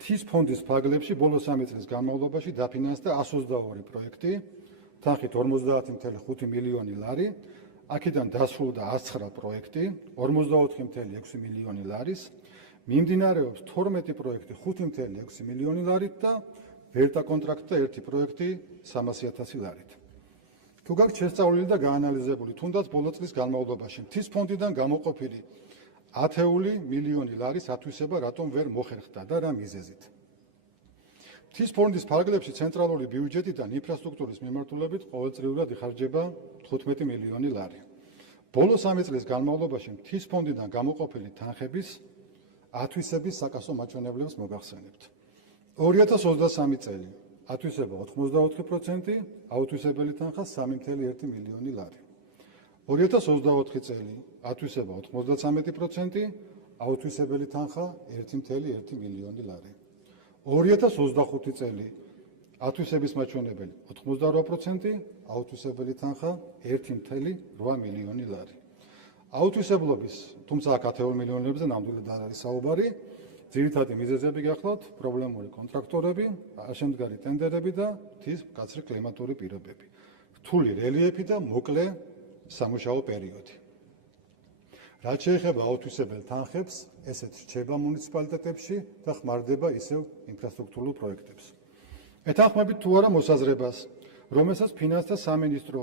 მთის ფონდის ფარგლებში ბოლო 3 წლის განმავლობაში დაფინანსდა 122 პროექტი, თანხით 50,5 მილიონი ლარი, აქედან დასრულდა 109 პროექტი, 44,6 მილიონი ლარის, მიმდინარეობს 12 პროექტი 5,6 მილიონი ლარით და ვერ დაკონტრაქტდა ერთი პროექტი 300,000 ლარით. თუ გაქვთ შესწავლილი და გაანალიზებული, თუნდაც ბოლო წლის განმავლობაში მთის ფონდიდან გამოყოფილი 10 მილიონი ლარის ათვისება რატომ ვერ მოხერხდა და რა მიზეზით? მთის ფონდის ფარგლებში ცენტრალური ბიუჯეტიდან ინფრასტრუქტურის მიმართულებით ყოველწლიურად იხარჯება 15 მილიონი ლარი. ბოლო 3 წლის განმავლობაში მთის ფონდიდან გამოყოფილი თანხების ათვისების საკასო მაჩვენებლებს მოგახსენებთ. 2023 წელი ათვისება 84%, აუთვისებელი თანხა 3,1 მილიონი ლარი. 2024 წელი ათვისება 93%, აუთვისებელი თანხა 1,1 მილიონი ლარი. 2025 წელი ათვისების მაჩვენებელი 88%, აუთვისებელი თანხა 1,8 მილიონი ლარი. აუთვისებლობის, თუმცა აქ 10 მილიონებზე ნამდვილად არ არის საუბარი, ძირითადი მიზეზები გახლავთ პრობლემური კონტრაქტორები, აშენდგარი ტენდერები და მთის მკაცრი კლიმატური პირობები, რთული რელიეფი და მოკლე სამუშაო პერიოდი. რაც შეეხება აუთვისებელ თანხებს, ესეც რჩება მუნიციპალიტეტებში და ხმარდება ისევ ინფრასტრუქტურულ პროექტებს. ეთანხმებით თუ არა მოსაზრებას, რომელსაც ფინანსთა სამინისტრო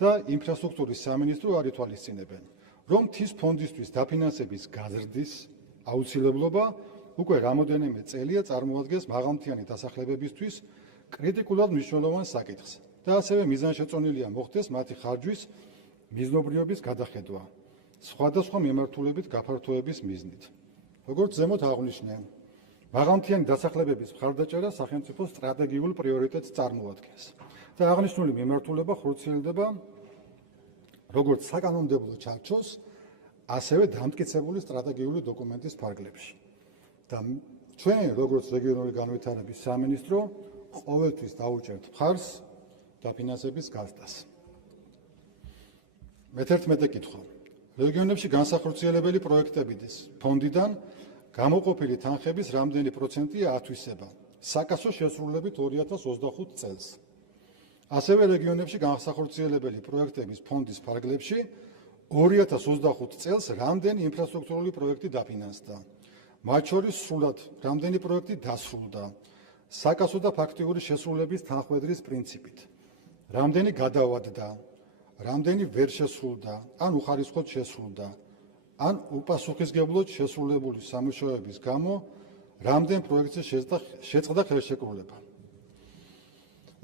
და ინფრასტრუქტურის სამინისტრო არ ითვალისწინებენ, რომ მთის ფონდისთვის დაფინანსების გაზრდის აუცილებლობა უკვე რამოდენიმე წელია წარმოადგენს მაღალმთიანი დასახლებებისთვის კრიტიკულად მნიშვნელოვან საკითხს და ასევე მიზანშეწონილია მოხდეს მათი ხარჯვის მიზნობრიობის გადახედვა სხვადასხვა მიმართულებით გაფართოების მიზნით. როგორც ზემოთ აღვნიშნე, მაღალმთიანი დასახლებების მხარდაჭერა სახელმწიფოს სტრატეგიულ პრიორიტეტს წარმოადგენს და აღნიშნული მიმართულება ხორციელდება როგორც საკანონმდებლო ჩარჩოს, ასევე დამტკიცებული სტრატეგიული დოკუმენტის ფარგლებში. და ჩვენ, როგორც რეგიონული განვითარების სამინისტრო, ყოველთვის დაუჭერთ მხარს დაფინანსების გაზრდას. მე-11 კითხვა. რეგიონებში განსახორციელებელი პროექტების ფონდიდან გამოყოფილი თანხების რამდენი პროცენტია ათვისება საკასო შესრულებით 2025 წელს. ასევე რეგიონებში განსახორციელებელი პროექტების ფონდის ფარგლებში 2025 წელს რამდენი ინფრასტრუქტურული პროექტი დაფინანსდა. მათ შორის სრულად რამდენი პროექტი დასრულდა საკასო და ფაქტიური შესრულების თანხმედრის პრინციპით. რამდენი გადავადდა, რამდენი ვერ შესრულდა, ან უხარისხოდ შესრულდა, ან უპასუხისმგებლოდ შესრულებული სამუშაოების გამო რამდენ პროექტზე შეწყდა ხელშეკრულება.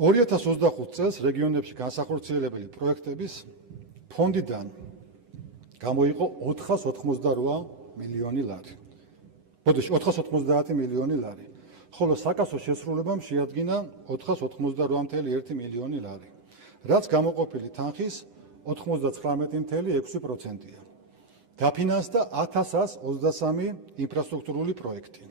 2025 წელს რეგიონებში განსახორციელებელი პროექტების ფონდიდან გამოიყო 488 მილიონი ლარი. 490 მილიონი ლარი. ხოლო საკასო შესრულებამ შეადგინა 488,1 მილიონი ლარი, რაც გამოყოფილი თანხის 99,6%-ია. დაფინანსდა 1123 ინფრასტრუქტურული პროექტი.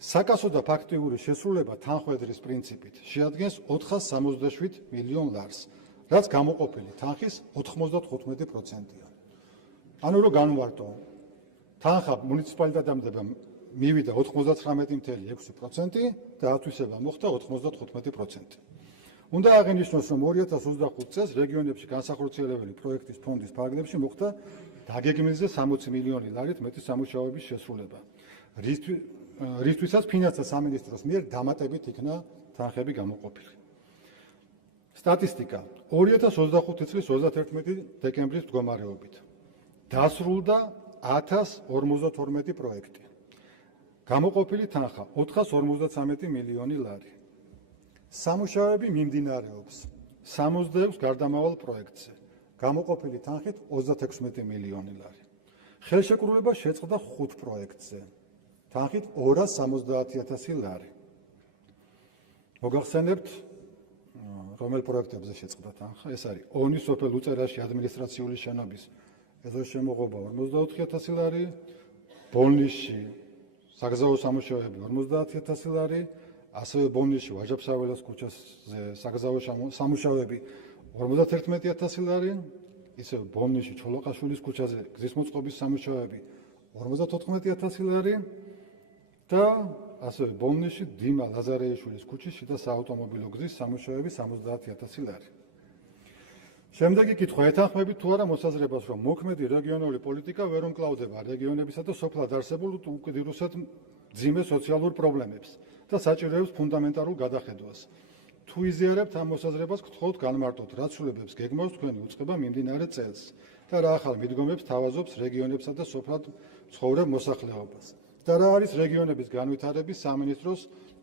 საკასო და ფაქტიური შესრულება თანხმედრის პრინციპით შეადგენს 467 მილიონ ლარს, რაც გამოყოფილი თანხის 95%-ია. ანუ რომ განვარტო, თანხა მუნიციპალიტეტამდე მივიდა 99,6% და ათვისება მოხდა 95%. უნდა აღინიშნოს, რომ 2025 წელს რეგიონებში განსახორციელებელი პროექტის ფონდის ფარგლებში მოხდა დაგეგმილზე 60 მილიონი ლარით მეტი სამუშაოების შესრულება, რისთვისაც ფინანსთა სამინისტროს მიერ დამატებით იქნა თანხები გამოყოფილი. სტატისტიკა 2025 წლის 31 დეკემბრის მდგომარეობით დასრულდა 1052 პროექტი. გამოყოფილი თანხა 453 მილიონი ლარი. სამუშაოები მიმდინარეობს 66 გარდამავალ პროექტზე. გამოყოფილი თანხით 36 მილიონი ლარი. ხელშეკრულება შეწყდა 5 პროექტზე. თანხით 270,000 ლარი. მოგახსენებთ, რომელ პროექტებზე შეწყდა თანხა? ეს არის ონის სოფელ უწერაში ადმინისტრაციული შენობის ეზოს-შემოღობა 44,000 ლარი, ბოლნისში საგზაო სამუშაოები 50,000 ლარი, ასევე ბოლნისში ვაჟა-ფსაველას ქუჩაზე საგზაო სამუშაოები 51,000 ლარი, ისევ ბოლნისში ჩოლოყაშვილის ქუჩაზე გზის მოწყობის სამუშაოები 54,000 ლარი და ასევე ბოლნისში დიმა ლაზარეიშვილის ქუჩის შიდა საავტომობილო გზის სამუშაოები 70,000 ლარი. შემდეგი კითხვა: ეთანხმებით თუ არა მოსაზრებას, რომ მოქმედი რეგიონული პოლიტიკა ვერ უმკლავდება რეგიონებისა და სოფლად არსებულ უკიდურესად მძიმე სოციალურ პრობლემებს და საჭიროებს ფუნდამენტალურ გადახედვას. თუ იზიარებთ ამ მოსაზრებას, გთხოვთ განმარტოთ, რა ცვლილებებს გეგმავს თქვენი უწყება მიმდინარე წელს და რა ახალ მიდგომებს თავაზობს რეგიონებსა და სოფლად ცხოვრებ მოსახლეობას და რა არის რეგიონების განვითარების სამინისტროს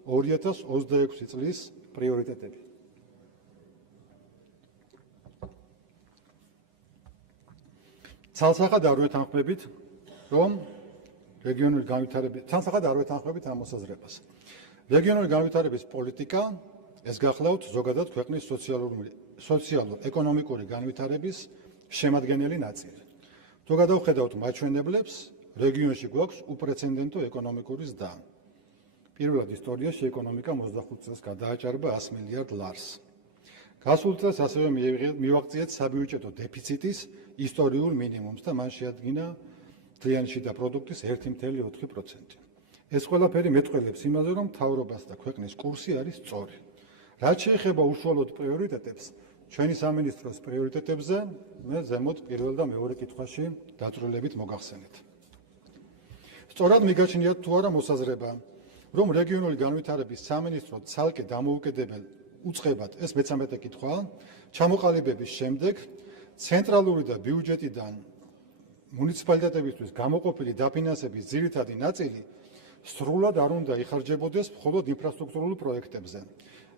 2026 წლის პრიორიტეტები. ცალსახად არ ვეთანხმებით, რომ რეგიონული განვითარების ცალსახად არ ვეთანხმებით ამ მოსაზრებას. რეგიონული განვითარების პოლიტიკა ეს გახლავთ ზოგადად ქვეყნის სოციალურ-ეკონომიკური განვითარების შემადგენელი ნაწილი. თუ გადავხედავთ მაჩვენებლებს, რეგიონში გვაქვს უპრეცედენტო ეკონომიკური ზრდა. პირველად ისტორიაში ეკონომიკა 25 წელს გადააჭარბა 100 მილიარდ ლარს. გასულ წელს ასევე მივაღწიეთ საბიუჯეტო დეფიციტის ისტორიულ მინიმუმს და მან შეადგინა მთლიანი შიდა პროდუქტის 1,4%. ეს ყველაფერი მეტყველებს იმაზე, რომ მთავრობას და ქვეყნის კურსი არის სწორი. რაც შეეხება უშუალოდ პრიორიტეტებს, ჩვენი სამინისტროს პრიორიტეტებზე მე ზემოთ პირველ და მეორე კითხვაში დაწვრილებით მოგახსენეთ. სწორად მიგაჩნიათ თუ არა მოსაზრება, რომ რეგიონული განვითარების სამინისტრო ცალკე დამოუკიდებელ უწყებად, ეს მე-13 კითხვაა, ჩამოყალიბების შემდეგ ცენტრალური და ბიუჯეტიდან მუნიციპალიტეტებისთვის გამოყოფილი დაფინანსების ძირითადი ნაწილი სრულად არ უნდა იხარჯებოდეს მხოლოდ ინფრასტრუქტურულ პროექტებზე.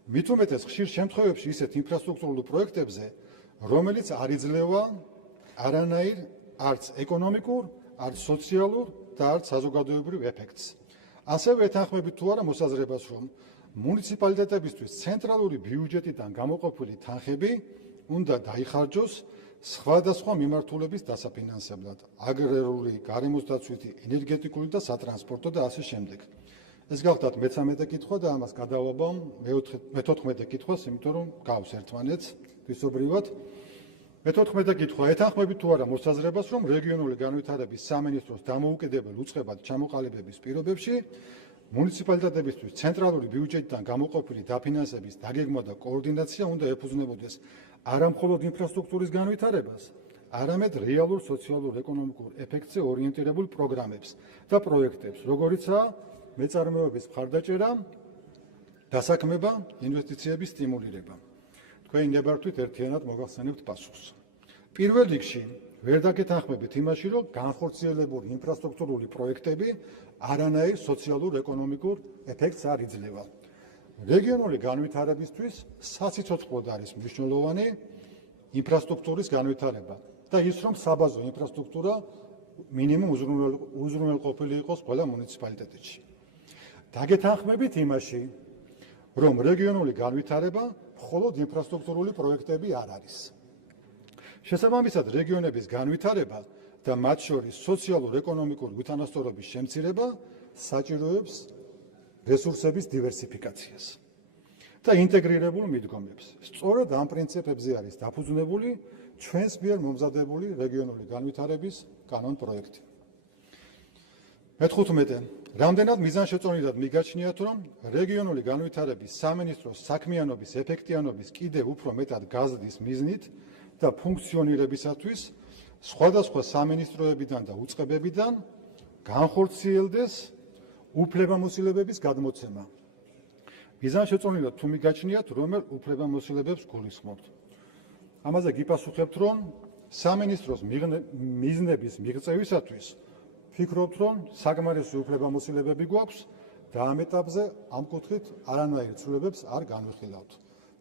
მით უმეტეს ხშირ შემთხვევებში ისეთ ინფრასტრუქტურულ პროექტებზე, რომელიც არ იძლევა არანაირ არც ეკონომიკურ, არც სოციალურ და არც საზოგადოებრივ ეფექტს. ასევე ეთანხმებით თუ არა მოსაზრებას, რომ მუნიციპალიტეტებისთვის ცენტრალური ბიუჯეტიდან გამოყოფილი თანხები უნდა დაიხარჯოს სხვადასხვა მიმართულების დასაფინანსებლად, აგრარული, გარემოსდაცვითი, ენერგეტიკული და სატრანსპორტო და ასე შემდეგ. ეს გახლდათ მე-13 კითხვა და ამას გადავაბავ მე-14 კითხვას, იმიტომ რომ გავს ერთმანეთს თვისობრივად. მე-14 კითხვა ეთანხმებით თუ არა მოსაზრებას, რომ რეგიონული განვითარების სამინისტროს დამოუკიდებელ უწყებად ჩამოყალიბების პირობებში მუნიციპალიტეტებისთვის ცენტრალური ბიუჯეტიდან გამოყოფილი დაფინანსების დაგეგმვა და კოორდინაცია უნდა ეფუძნებოდეს არა მხოლოდ ინფრასტრუქტურის განვითარებას, არამედ რეალურ სოციალურ-ეკონომიკურ ეფექტზე ორიენტირებულ პროგრამებს და პროექტებს, როგორიცაა მეწარმეობის მხარდაჭერა, დასაქმება, ინვესტიციების სტიმულირება. თქვენი ნებართვით ერთიანად მოგახსენებთ პასუხს. პირველ რიგში ვერ დაგეთანხმებით იმაში, რომ განხორციელებული ინფრასტრუქტურული პროექტები არანაირ სოციალურ-ეკონომიკურ ეფექტს არ იძლევა. რეგიონული განვითარებისთვის საციცოცხლოდ არის მნიშვნელოვანი ინფრასტრუქტურის განვითარება და ის, რომ საბაზო ინფრასტრუქტურა მინიმუმ უზრუნველყოფილი იყოს ყველა მუნიციპალიტეტში. დაგეთანხმებით იმაში, რომ რეგიონული განვითარება მხოლოდ ინფრასტრუქტურული პროექტები არ არის. შესაბამისად, რეგიონების განვითარება და მათ შორის სოციალურ-ეკონომიკური უთანასწორობის შემცირება საჭიროებს რესურსების დივერსიფიკაციას და ინტეგრირებულ მიდგომებს. სწორედ ამ პრინციპებზე არის დაფუძნებული ჩვენს მიერ მომზადებული რეგიონული განვითარების კანონ-პროექტი. მე-15. რამდენად მიზანშეწონილად მიგაჩნიათ, რომ რეგიონული განვითარების სამინისტროს საქმიანობის ეფექტიანობის კიდევ უფრო მეტად გაზრდის მიზნით და ფუნქციონირებისათვის სხვადასხვა სამინისტროებიდან და უწყებებიდან განხორციელდეს უფლებამოსილებების გადმოცემა. მიზანშეწონილად თუ მიგაჩნიათ, რომელ უფლებამოსილებებს გულისხმობთ. ამაზე გიპასუხებთ, რომ სამინისტროს მიზნების მიღწევისათვის ფიქრობთ, რომ საკმარისი უფლებამოსილებები გვაქვს და ამ ეტაპზე ამ კუთხით არანაირ ცვლილებებს არ განვიხილავთ.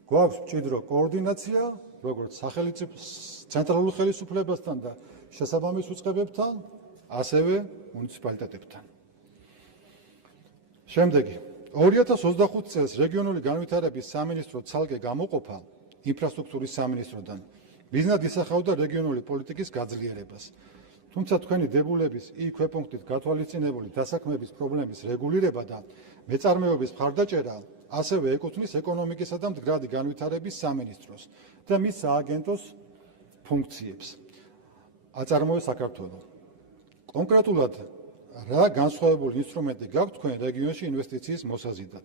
გვაქვს მჭიდრო კოორდინაცია, როგორც ცენტრალურ ხელისუფლებასთან და შესაბამის უწყებებთან, ასევე მუნიციპალიტეტებთან. შემდეგი, 2025 წელს რეგიონული განვითარების სამინისტრო ცალკე გამოყოფა ინფრასტრუქტურის სამინისტროდან მიზნად ისახავდა რეგიონული პოლიტიკის გაძლიერებას. თუმცა თქვენი დებულების იქ ქვეპუნქტით გათვალისწინებული დასაქმების პრობლემის რეგულირება და მეწარმეობის მხარდაჭერა ასევე ეკუთვნის ეკონომიკისა და მდგრადი განვითარების სამინისტროს და მის სააგენტოს ფუნქციებს. აწარმოებს საქართველოს. კონკრეტულად რა განსხვავებული ინსტრუმენტი გაქვთ თქვენ რეგიონში ინვესტიციის მოსაზიდად?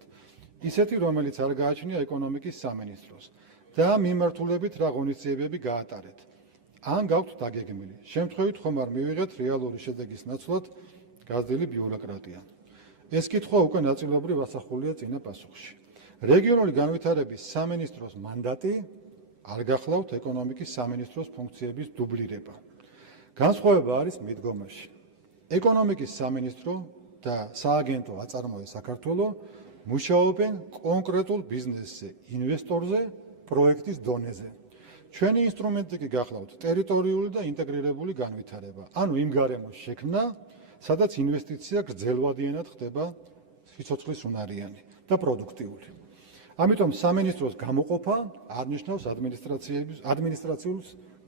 ისეთი, რომელიც არ გააჩნია ეკონომიკის სამინისტროს და ამ მიმართულებით რა ღონისძიებები გაატარეთ? ან გაქვთ დაგეგმილი? შემთხვევით ხომ არ მივიღეთ რეალური შედეგის ნაცვლად გაზრდილი ბიუროკრატია? ეს კითხვა უკვე ნაწილობრივ ასახულია წინა პასუხში. რეგიონული განვითარების სამინისტროს მანდატი არ გახლავთ ეკონომიკის სამინისტროს ფუნქციების დუბლირება. განსხვავება არის მიდგომაში. ეკონომიკის სამინისტრო და სააგენტო აწარმოებს საქართველოს მუშაობენ კონკრეტულ ბიზნესზე, ინვესტორზე, პროექტის დონეზე. ჩვენი ინსტრუმენტი კი გახლავთ ტერიტორიული და ინტეგრირებული განვითარება, ანუ იმ გარემოს შექმნა, სადაც ინვესტიცია გრძელვადიანად ხდება სიცოცხლისუნარიანი და პროდუქტიული. ამიტომ სამინისტროს გამოყოფა არ ნიშნავს ადმინისტრაციულ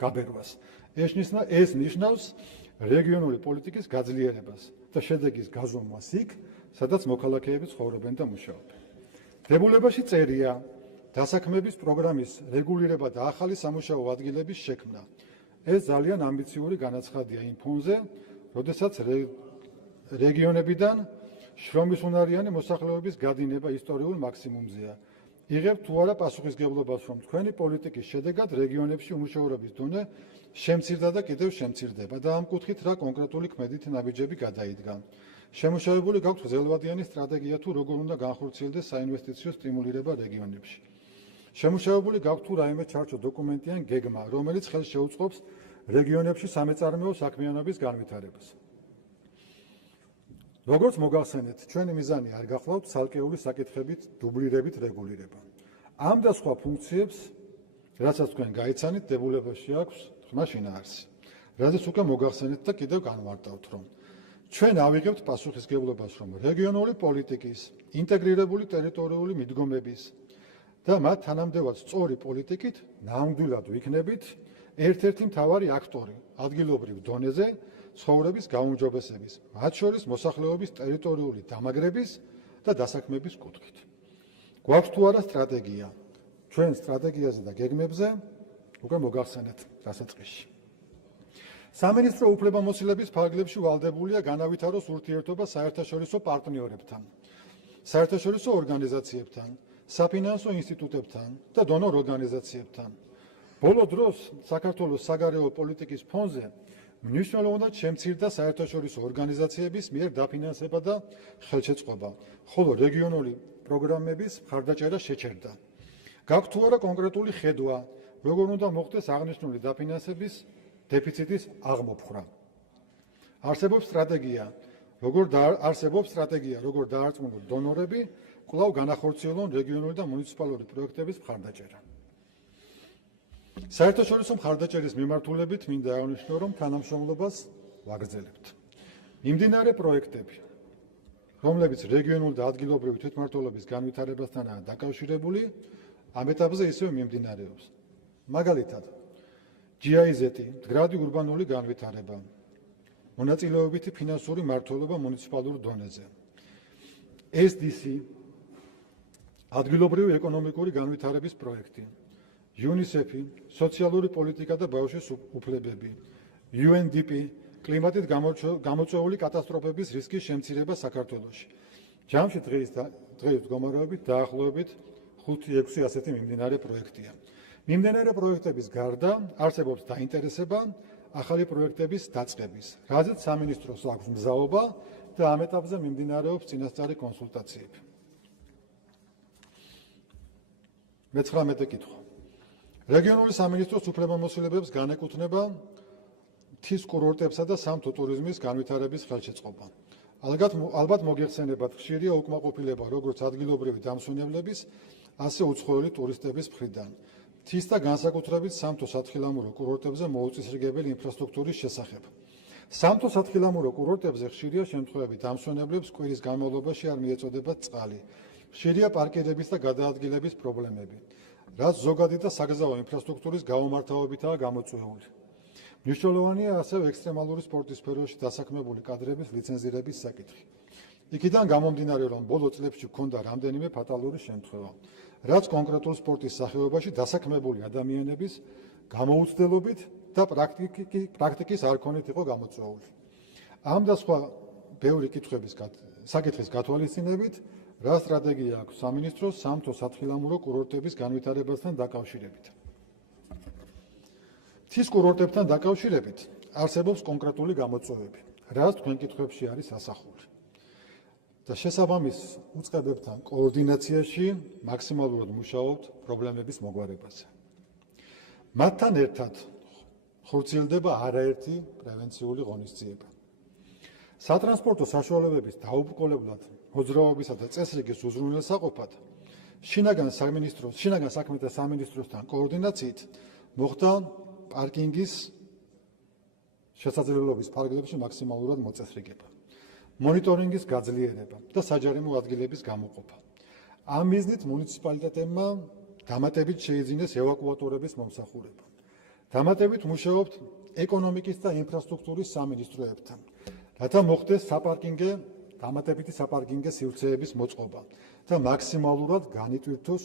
გაბერვას. ეს ნიშნავს რეგიონული პოლიტიკის გაძლიერებას და შედეგის გაზომვას იქ, სადაც მოქალაქეები ცხოვრობენ და მუშაობენ. დებულებაში წერია დასაქმების პროგრამის რეგულირება და ახალი სამუშაო ადგილების შექმნა. ეს ძალიან ამბიციური განაცხადია იმ ფონზე, როდესაც რეგიონებიდან შრომისუნარიანი მოსახლეობის გადინება ისტორიულ მაქსიმუმზეა. იღებთ თუ არა პასუხისგებლობას, რომ თქვენი პოლიტიკის შედეგად რეგიონებში უმუშევრობის დონე შემცირდა და კიდევ შემცირდება და ამ კუთხით რა კონკრეტული ქმედითი ნაბიჯები გადაიდგა. შემუშავებული გაქვთ გრძელვადიანი სტრატეგია თუ როგორ უნდა განხორციელდეს საინვესტიციო სტიმულირება რეგიონებში. შემუშავებული გაქვთ თუ რაიმე ჩარჩო დოკუმენტი ან გეგმა, რომელიც ხელს შეუწყობს რეგიონებში სამეწარმეო საქმიანობის განვითარებას. როგორც მოგახსენეთ, ჩვენი მიზანი არ გახლავთ ცალკეული საკითხებით დუბლირებით რეგულირება. ამ და სხვა ფუნქციებს, რასაც თქვენ გაიცანით, დებულებაში აქვს თქმა შინაარსი. რადგან უკვე მოგახსენეთ და კიდევ განვარტავთ, რომ ჩვენ ავიღებთ პასუხისგებლობას, რომ რეგიონული პოლიტიკის, ინტეგრირებული ტერიტორიული მიდგომების და მათ თანამდებად სწორი პოლიტიკით ნამდვილად ვიქნებით ერთ-ერთი მთავარი აქტორი ადგილობრივ დონეზე ცხოვრების გაუმჯობესების, მათ შორის მოსახლეობის ტერიტორიული დამაგრების და დასაქმების კუთხით. გვაქვს თუ არა სტრატეგია? ჩვენ სტრატეგიაზე და გეგმებზე უკვე მოგახსენეთ დასაწყისში. სამინისტრო უფლებამოსილების ფარგლებში ვალდებულია განავითაროს ურთიერთობა საერთაშორისო პარტნიორებთან, საერთაშორისო ორგანიზაციებთან, საფინანსო ინსტიტუტებთან და დონორ ორგანიზაციებთან. ბოლო დროს საქართველოს საგარეო პოლიტიკის ფონზე მნიშვნელოვნად შემცირდა საერთაშორისო ორგანიზაციების მიერ დაფინანსება და ხელშეწყობა, ხოლო რეგიონული პროგრამების მხარდაჭერა შეჩერდა. გაქვთ თუ არა კონკრეტული ხედვა, როგორ უნდა მოხდეს აღნიშნული დაფინანსების დეფიციტის აღმოფხვრა? არსებობს სტრატეგია, როგორ დაარწმუნონ დონორები, კვლავ განახორციელონ რეგიონული და მუნიციპალური პროექტების მხარდაჭერა. საერთაშორისო მხარდაჭერის მიმართულებით მინდა აღნიშნო, რომ თანამშრომლობას ვაგრძელებთ. მიმდინარე პროექტები, რომლებიც რეგიონულ და ადგილობრივი თვითმმართველობის განვითარებასთანაა დაკავშირებული, ამ ეტაპზე ისევ მიმდინარეობს. მაგალითად, GIZ-ი, მდგრადი ურბანული განვითარება, მონაწილეობითი ფინანსური მმართველობა მუნიციპალურ დონეზე, SDC, ადგილობრივი ეკონომიკური განვითარების პროექტი, UNICEF-ი, სოციალური პოლიტიკა და ბავშვის უფლებები, UNDP, კლიმატით გამოწვეული კატასტროფების რისკის შემცირება საქართველოში. ჯამში დღის მდგომარეობით დაახლოებით 5-6 ასეთი მიმდინარე პროექტია. მიმდინარე პროექტების გარდა არსებობს დაინტერესება ახალი პროექტების დაწყების, რაზეც სამინისტროს აქვს მზაობა და ამ ეტაპზე მიმდინარეობს წინასწარი კონსულტაციები. 19 კითხვა. რეგიონული სამინისტროს უფლებამოსილებებს განეკუთვნება მთის კურორტებსა და სამთო ტურიზმის განვითარების ხელშეწყობა. ალბათ მოგეხსენებათ, ხშირია უკმაყოფილება როგორც ადგილობრივი დამსვენებლების, ასე უცხოელი ტურისტების მხრიდან. მთის და განსაკუთრებით სამთო სათხილამურო კურორტებზე მოუწესრიგებელი ინფრასტრუქტურის შესახებ. სამთო სათხილამურო კურორტებზე ხშირია შემთხვევები დამსვენებლებს კვირის განმავლობაში არ მიეწოდებათ წყალი. ხშირია პარკირების და გადაადგილების პრობლემები, რაც ზოგადი და საგზაო ინფრასტრუქტურის გაუმართავობითაა გამოწვეული. მნიშვნელოვანია ასევე ექსტრემალური სპორტის სფეროში დასაქმებული კადრების ლიცენზირების საკითხი. იქიდან გამომდინარე, რომ ბოლო წლებში ჰქონდა რამდენიმე ფატალური შემთხვევა, რაც კონკრეტულ სპორტის სახეობაში დასაქმებული ადამიანების გამოუცდელობით და პრაქტიკის არ ქონით იყო გამოწვეული. ამ და სხვა ბევრი საკითხის გათვალისწინებით, რა სტრატეგია აქვს სამინისტროს სამთო სათხილამურო კურორტების განვითარებასთან დაკავშირებით. მთის კურორტებთან დაკავშირებით არსებობს კონკრეტული გამოწვევები, რაც თქვენ კითხვებში არის ასახული. და შესაბამის უწყებებთან კოორდინაციაში მაქსიმალურად მუშაობთ პრობლემების მოგვარებაზე. მათთან ერთად ხორციელდება არაერთი პრევენციული ღონისძიება. სატრანსპორტო საშუალებების დაუბრკოლებლად მოძრაობისა და წესრიგის უზრუნველსაყოფად შინაგან საქმეთა სამინისტროსთან კოორდინაციით მოხდა პარკინგის შესაძლებლობის ფარგლებში მაქსიმალურად მოწესრიგება, მონიტორინგის გაძლიერება და საჯარიმო ადგილების გამოყოფა. ამ მიზნით მუნიციპალიტეტებმა დამატებით შეიძინეს ევაკუატორების მომსახურება. დამატებით მუშაობთ ეკონომიკის და ინფრასტრუქტურის სამინისტროებთან, რათა მოხდეს დამატებითი საპარკინგე სივრცეების მოწყობა და მაქსიმალურად განიტვირთოს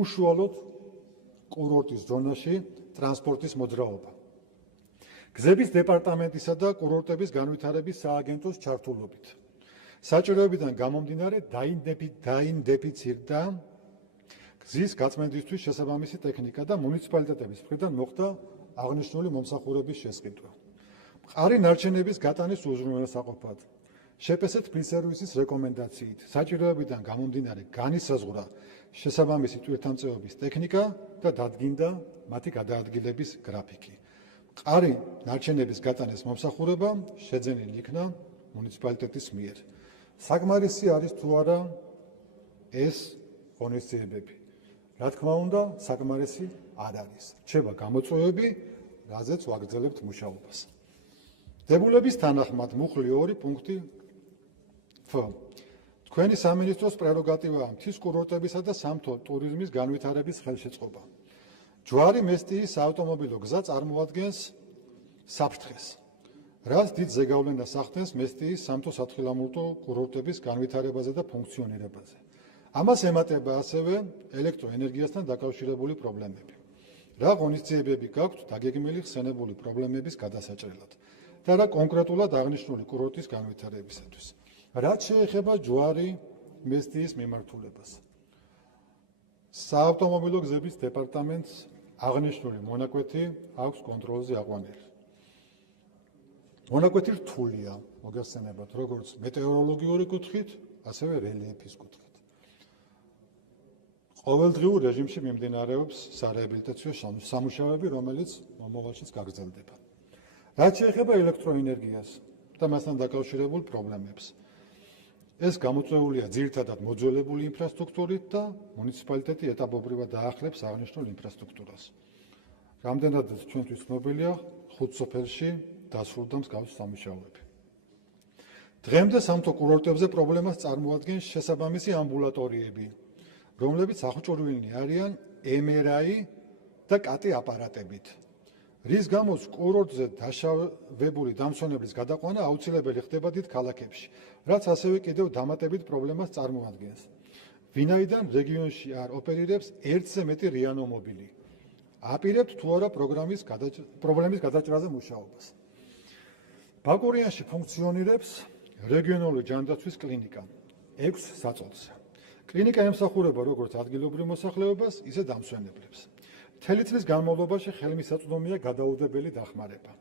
უშუალოდ კურორტის ზონაში ტრანსპორტის მოძრაობა. გზების დეპარტამენტისა და კურორტების განვითარების სააგენტოს ჩართულობით. საჭიროებიდან გამომდინარე დაინდეფიცირდა გზის გაწმენდისთვის შესაბამისი ტექნიკა და მუნიციპალიტეტების მხრიდან მოხდა აღნიშნული მომსახურების შესყიდვა. მყარი ნარჩენების გატანის უზრუნველსაყოფად შპს თბილისის სერვისის რეკომენდაციით საჭიროებიდან გამომდინარე განისაზღვრა შესაბამისი ტვირთამწეობის ტექნიკა და დადგინდა მათი გადაადგილების გრაფიკი. მყარი ნარჩენების გატანის მომსახურება შეძენილი იქნა მუნიციპალიტეტის მიერ. საკმარისი არის თუ არა ეს ღონისძიებები. რა თქმა უნდა, საკმარისი არ არის. რჩება გამოწვევები, რაზეც ვაგრძელებთ მუშაობას. დებულების თანახმად მუხლი 2 პუნქტი F. თქვენი სამინისტროს პრეროგატივაა მთის კურორტებისა და სამთო ტურიზმის განვითარების ხელშეწყობა. ჯვარი მესტიის საავტომობილო გზა წარმოადგენს საფრთხეს, რაც დიდ ზეგავლენას ახდენს მესტიის სამთო სათხილამურტო კურორტების განვითარებაზე და ფუნქციონირებაზე. ამას ემატება ასევე ელექტროენერგიასთან დაკავშირებული პრობლემები. რა ღონისძიებები გაქვთ დაგეგმილი ხსენებული პრობლემების გადასაჭრელად და რა კონკრეტულად აღნიშნული კურორტის განვითარებისათვის. რაც შეეხება ჯვარი მესტიის მიმართულებას. საავტომობილო გზების დეპარტამენტს აღნიშნული მონაკვეთი აქვს კონტროლზე აყვანილი. მონაკვეთი რთულია, მოგეხსენებათ, როგორც მეტეოროლოგიური კუთხით, ასევე რელიეფის კუთხით. ყოველდღიურ რეჟიმში მიმდინარეობს სარეაბილიტაციო სამუშაოები, რომელიც მომავალშიც გაგრძელდება. რაც შეეხება ელექტროენერგიას და მასთან დაკავშირებულ პრობლემებს. ეს გამოწვეულია ძირითადად მოძველებული ინფრასტრუქტურით და მუნიციპალიტეტი ეტაპობრივად დაახლებს აღნიშნულ ინფრასტრუქტურას. რამდენადაც ჩვენთვის ცნობილია, 5 სოფელში დასრულდა მსგავს სამუშაოები. დღემდე სამთო კურორტებზე პრობლემას წარმოადგენს შესაბამისი ამბულატორიები, რომლებიც აღჭურვილნი არიან MRI და CT აპარატებით, რის გამოც კურორტზე დაშავებული დამსვენებლის გადაყვანა აუცილებელი ხდება დიდ ქალაქებში, რაც ასევე კიდევ დამატებით პრობლემას წარმოადგენს. ვინაიდან რეგიონში არ ოპერირებს ერთზე მეტი რეანიმობილი, აპირებთ თუ არა პრობლემის გადაჭრაზე მუშაობას. ბაკურიანში ფუნქციონირებს რეგიონული ჯანდაცვის კლინიკა 6 საწოლზე. კლინიკა ემსახურება როგორც ადგილობრივ მოსახლეობას, ისე დამსვენებლებს. მთელი წლის განმავლობაში ხელმისაწვდომია გადაუდებელი დახმარება.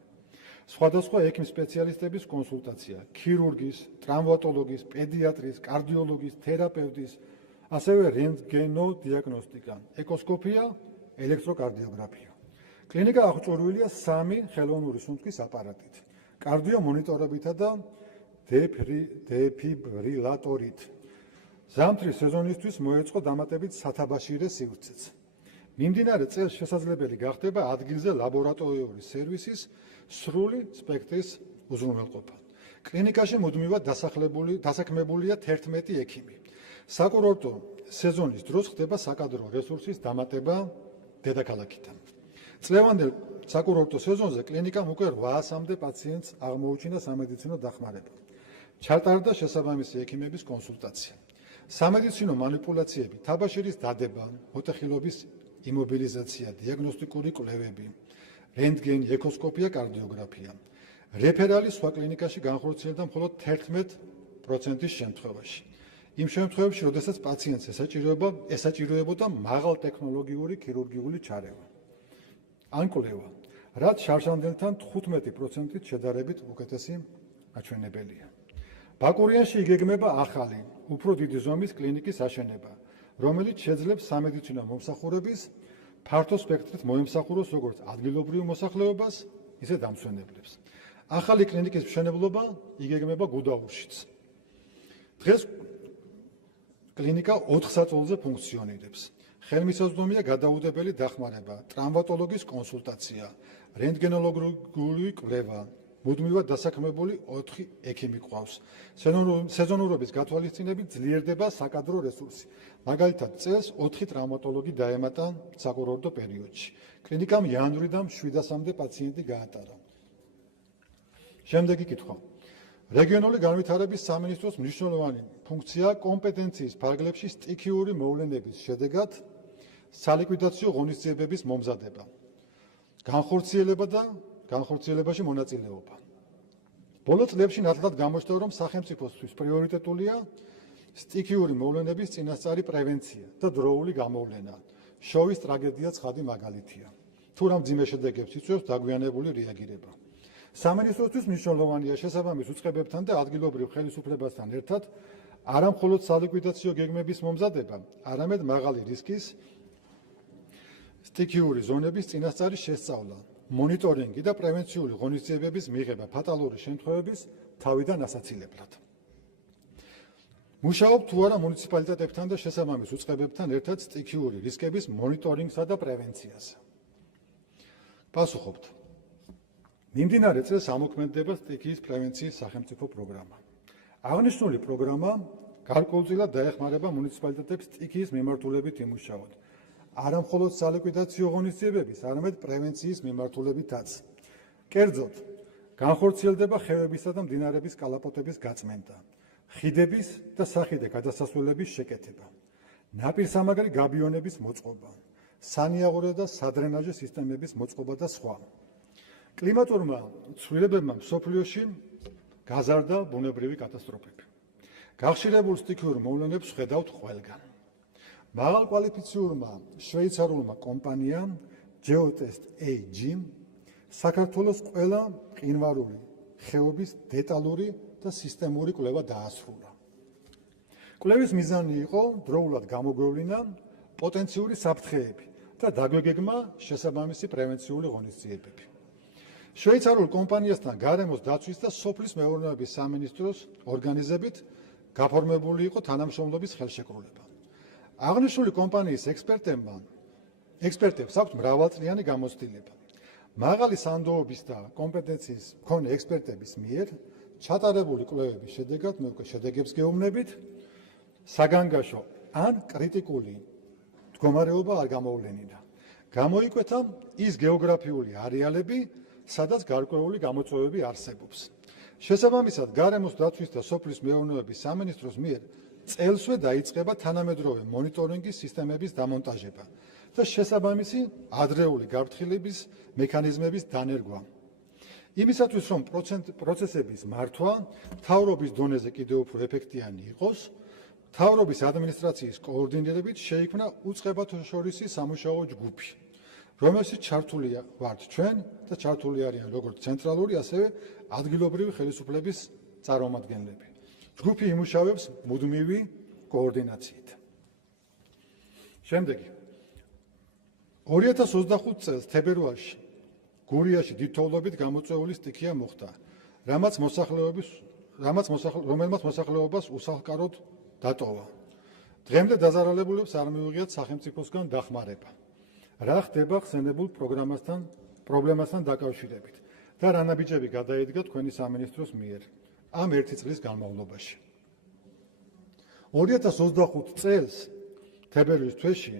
სხვადასხვა ექიმ სპეციალისტების კონსულტაცია, ქირურგის, ტრავმატოლოგის, პედიატრის, კარდიოლოგის, თერაპევტის, ასევე რენტგენო-დიაგნოსტიკა, ეკოსკოპია, ელექტროკარდიოგრაფია. კლინიკა აღჭურვილია 3 ხელოვნური სუნთქვის აპარატით, კარდიო მონიტორებითა და დეფიბრილატორით. ზამთრის სეზონისთვის მოეწყო დამატებით სათაბაშირე სივრცეც. მიმდინარე წელს შესაძლებელი გახდება ადგილზე ლაბორატორიული სერვისის სრული სპექტრის უზრუნველყოფა. კლინიკაში მუდმივად დასაქმებულია 11 ექიმი. საკურორტო სეზონის დროს ხდება საკადრო რესურსის დამატება დედაქალაქიდან. წლევანდელ საკურორტო სეზონზე კლინიკამ უკვე 800-მდე პაციენტს აღმოუჩინა სამედიცინო დახმარება. ჩატარდა შესაბამისი ექიმების კონსულტაცია. სამედიცინო манипуляციები, თაბაშირის დადება, მოტეხილობის იმობილიზაცია, დიაგნოსტიკური კვლევები, რენტგენი, ეკოსკოპია, კარდიოგრაფია. რეფერალი სხვა კლინიკაში განხორციელდა მხოლოდ 11%-ის შემთხვევაში. იმ შემთხვევებში, როდესაც პაციენტს ესაჭიროებოდა მაღალტექნოლოგიური ქირურგიული ჩარევა. ან კვლევა, რაც შარშანდელთან 15%-ით შედარებით უკეთესი აჩვენებელია. ბაკურიანში იგეგმება ახალი, უფრო დიდი ზომის კლინიკის აშენება, რომელიც შეძლებს სამედიცინო მომსახურების ფართო სპექტრით მოემსახუროს როგორც ადგილობრივ მოსახლეობას, ისე დამსვენებლებს. ახალი კლინიკის მშენებლობა იგეგმება გუდაურშიც. დღეს კლინიკა 4 საწოლზე ფუნქციონირებს. ხელმისაწვდომია გადაუდებელი დახმარება, ტრავმატოლოგის კონსულტაცია, რენტგენოლოგიური კვლევა. მუდმივად დასაქმებული 4 ექიმი ყავს. სეზონურობის გათვალისწინებით ძლიერდება საკადრო რესურსი. მაგალითად, წელს 4 ტრავმატოლოგი დაემატა საკურორტო პერიოდში. კლინიკამ იანვრიდან 700-მდე პაციენტი გაატარა. შემდეგი კითხვა. რეგიონული განვითარების სამინისტროს მნიშვნელოვანი ფუნქციაა კომპეტენციის ფარგლებში სტიქიური მოვლენების შედეგად სალიკვიდაციო ღონისძიებების მომზადება, განხორციელება და განხორციელებაში მონაწილეობა. ბოლო წლებში ნათლად გამოჩნდა, რომ სახელმწიფოსთვის პრიორიტეტულია სტიქიური მოვლენების წინასწარი პრევენცია და დროული გამოვლენა. შოვის ტრაგედია ცხადი მაგალითია. თუ რა მძიმე შედეგებს იწვევს დაგვიანებული რეაგირება. სამინისტროსთვის მნიშვნელოვანია შესაბამის უწყებებთან და ადგილობრივ ხელისუფლებასთან ერთად არა მხოლოდ სალიკვიდაციო გეგმების მომზადება, არამედ მაღალი რისკის სტიქიური ზონების წინასწარი შესწავლა, მონიტორინგი და პრევენციული ღონისძიებების მიღება ფატალური შემთხვევების თავიდან ასაცილებლად. მუშაობ თუ არა მუნიციპალიტეტებთან და შესაბამის უწყებებთან ერთად სტიქიური რისკების მონიტორინგსა და პრევენციაზე. პასუხობთ. მიმდინარე წელს ამოქმედდება სტიქიის პრევენციის სახელმწიფო პროგრამა. აღნიშნული პროგრამა გარკვეულწილად დაეხმარება მუნიციპალიტეტებს სტიქიის მიმართულებით იმუშაოთ. არა მხოლოდ სალიკვიდაციო ღონისძიებების, არამედ პრევენციის მიმართულებითაც. კერძოდ, განხორციელდება ხევებისა და მდინარეების კალაპოტების გაწმენდა, ხიდების და სახიდე გადასასვლელების შეკეთება, ნაპირსამაგრი გაბიონების მოწყობა, სანიაღორო და სადრენაჟო სისტემების მოწყობა და სხვა. კლიმატურმა ცვლილებებმა მსოფლიოში გაზარდა ბუნებრივი კატასტროფები. გახშირებულ სტიქიურ მოვლენებს ხედავთ ყველგან. მაღალკვალიფიციურმა შვეიცარიულმა კომპანიამ Geotest AG საქართველოს ყველა მყინვარული ხეობის დეტალური და სისტემური კვლევა დაასრულა. კვლევის მიზანი იყო დროულად გამოგვევლინა პოტენციური საფრთხეები და დაგვეგეგმა შესაბამისი პრევენციული ღონისძიებები. შვეიცარიულ კომპანიასთან გარემოს დაცვის და სოფლის მეურნეობის სამინისტროს ორგანიზებით გაფორმებული იყო თანამშრომლობის ხელშეკრულება. აღნიშნული კომპანიის ექსპერტებს აქვთ მრავალწლიანი გამოცდილება. მაღალი სანდოობის და კომპეტენციის მქონე ექსპერტების მიერ ჩატარებული კვლევების შედეგად მე უკვე შედეგებს გეუბნებით, საგანგაშო ან კრიტიკული მდგომარეობა არ გამოვლენილა. გამოიკვეთა ის გეოგრაფიული არეალები, სადაც გარკვეული გამოწვევები არსებობს. შესაბამისად, გარემოს დაცვის და სოფლის მეურნეობის სამინისტროს მიერ წელსვე დაიწყება თანამედროვე მონიტორინგის სისტემების დამონტაჟება და შესაბამისი ადრეული გაფრთხილების მექანიზმების დანერგვა. იმისათვის, რომ პროცესების მართვა მთავრობის დონეზე კიდევ უფრო ეფექტიანი იყოს, მთავრობის ადმინისტრაციის კოორდინირებით შეიქმნა უწყებათშორისი სამუშაო ჯგუფი, რომელშიც ჩართული ვართ ჩვენ და ჩართული არიან როგორც ცენტრალური, ასევე ადგილობრივი ხელისუფლების წარმომადგენლები. ჯგუფი იმუშავებს მუდმივი კოორდინაციით. შემდეგი 2025 წელს თებერვალში გურიაში დიდთოვლობით გამოწვეული სტიქია მოხდა, რომელმაც მოსახლეობას უსახლკაროდ დატოვა. დღემდე დაზარალებულებს არ მიუღიათ სახელმწიფოსგან დახმარება. რა ხდება ხსენებულ პრობლემასთან დაკავშირებით და რა ნაბიჯები გადაედგა თქვენი სამინისტროს მიერ ამ ერთი წლის განმავლობაში. 2025 წელს თებერვლის თვეში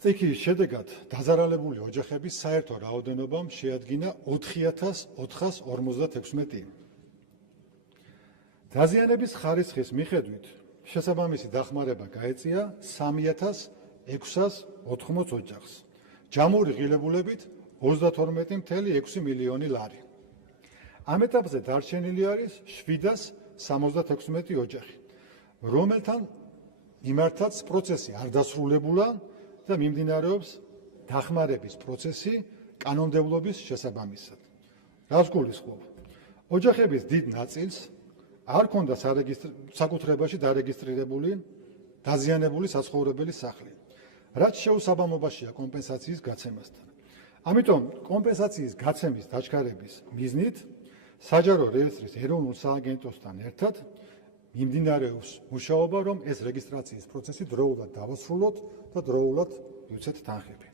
სტიქიის შედეგად დაზარალებული ოჯახების საერთო რაოდენობამ შეადგინა 4,456. დაზიანების ხარისხის მიხედვით შესაბამისი დახმარება გაეწია 3,680 ოჯახს. ჯამური ღირებულებით 32.6 მილიონი ლარი. ამ ეტაპზე დარჩენილი არის 776 ოჯახი, რომელთან მიმართაც პროცესი არ დასრულებულა და მიმდინარეობს დახმარების პროცესი კანონმდებლობის შესაბამისად. რას გულისხმობ? ოჯახების დიდ ნაწილს არ ქონდა საკუთრებაში დარეგისტრირებული დაზიანებული საცხოვრებელი სახლი, რაც შეუსაბამობაშია კომპენსაციის გაცემასთან. ამიტომ კომპენსაციის გაცემის დაჩქარების მიზნით საჯარო რეესტრის ეროვნულ სააგენტოსთან ერთად მიმდინარეობს მუშაობა, რომ ეს რეგისტრაციის პროცესი დროულად დავასრულოთ და დროულად მივცეთ თანხები.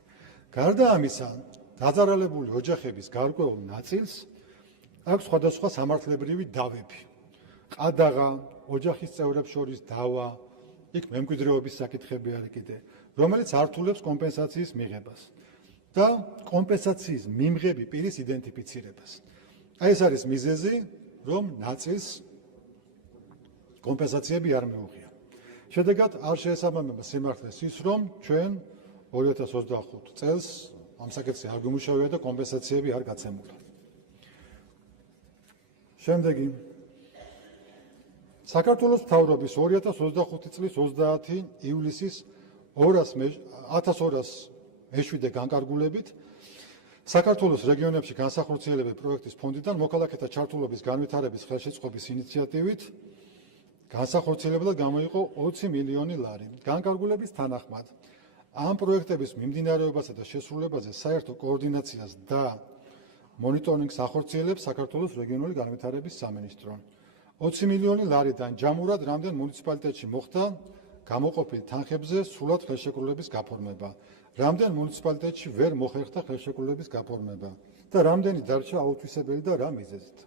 გარდა ამისა, დაზარალებული ოჯახების გარკვეულ ნაწილს აქვს სხვადასხვა სამართლებრივი დავები. ყადაღა, ოჯახის წევრებს შორის დავა, იქ მემკვიდრეობის საკითხები არის კიდე, რომელიც ართულებს კომპენსაციის მიღებას და კომპენსაციის მიმღები პირის იდენტიფიცირებას. აი ეს არის მიზეზი, რომ ნაწილს კომპენსაციები არ მიუღია. შედეგად არ შეესაბამება სიმართლეს ის, რომ ჩვენ 2025 წელს ამ საკითხზე არ გვიმუშავია და კომპენსაციები არ გაცემულა. შემდეგი საქართველოს მთავრობის 2025 წლის 30 ივლისის 1200 მეშვიდე განკარგულებით საქართველოს რეგიონებში განსახორციელებელ პროექტის ფონდიდან მოქალაქეთა ჩართულობის განვითარების ხელშეწყობის ინიციატივით განსახორციელებლად გამოიყო 20 მილიონი ლარი. განკარგულების თანახმად ამ პროექტების მიმდინარეობასა და შესრულებაზე საერთო კოორდინაციას და მონიტორინგს ახორციელებს საქართველოს რეგიონული განვითარების სამინისტრო. 20 მილიონი ლარიდან ჯამურად რამდენ მუნიციპალიტეტში მოხდა გამოყოფილ თანხებზე სრულად ხელშეკრულების გაფორმება, რამდენ მუნიციპალიტეტში ვერ მოხერხდა ხელშეკრულების გაფორმება და რამდენი დარჩა აუთვისებელი და რა მიზეზით.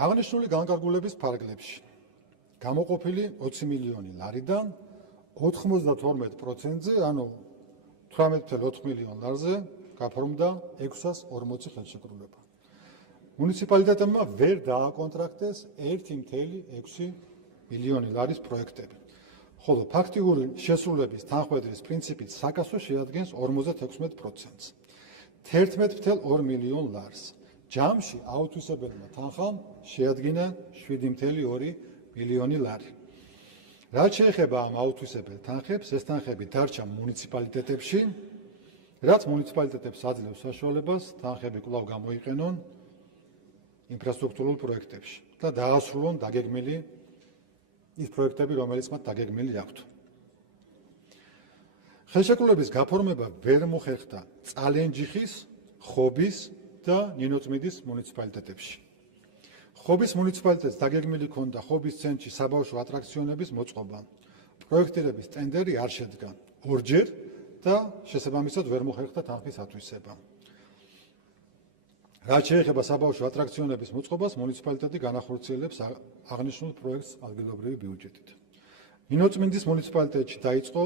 აღნიშნული განკარგულების ფარგლებში გამოყოფილი 20 მილიონი ლარიდან 92%-ზე, ანუ 18,4 მილიონ ლარზე გაფორმდა 640 ხელშეკრულება. მუნიციპალიტეტებმა ვერ დააკონტრაქტეს 1,6 მილიონი ლარის პროექტები, ხოლო ფაქტიური შესრულების თანხმედრის პრინციპით საკასო შეადგენს 56%-ს, 11,2 მილიონ ლარს. ჯამში აუთვისებელმა თანხამ შეადგინა 7,2 მილიონი ლარი. რაც შეეხება ამ აუთვისებელ თანხებს, ეს თანხები დარჩა მუნიციპალიტეტებში, რაც მუნიციპალიტეტებს აძლევს საშუალებას თანხები კვლავ გამოიყენონ ინფრასტრუქტურულ პროექტებში და დაასრულონ დაგეგმილი ის პროექტები, რომელიც მათ დაგეგმილი აქვთ. ხელშეკრულების გაფორმება ვერ მოხერხდა წალენჯიხის, ხობის და ნინოწმინდის მუნიციპალიტეტებში. ხობის მუნიციპალიტეტს დაგეგმილი ჰქონდა ხობის ცენტრში საბავშვო ატრაქციონების მოწყობა. პროექტირების ტენდერი არ შედგა ორჯერ და შესაბამისად ვერ მოხერხდა თანხის ათვისება. რაც შეეხება საბავშვო ატრაქციონების მოწყობას, მუნიციპალიტეტი განახორციელებს აღნიშნულ პროექტს ადგილობრივი ბიუჯეტით. ნინოწმინდის მუნიციპალიტეტში დაიწყო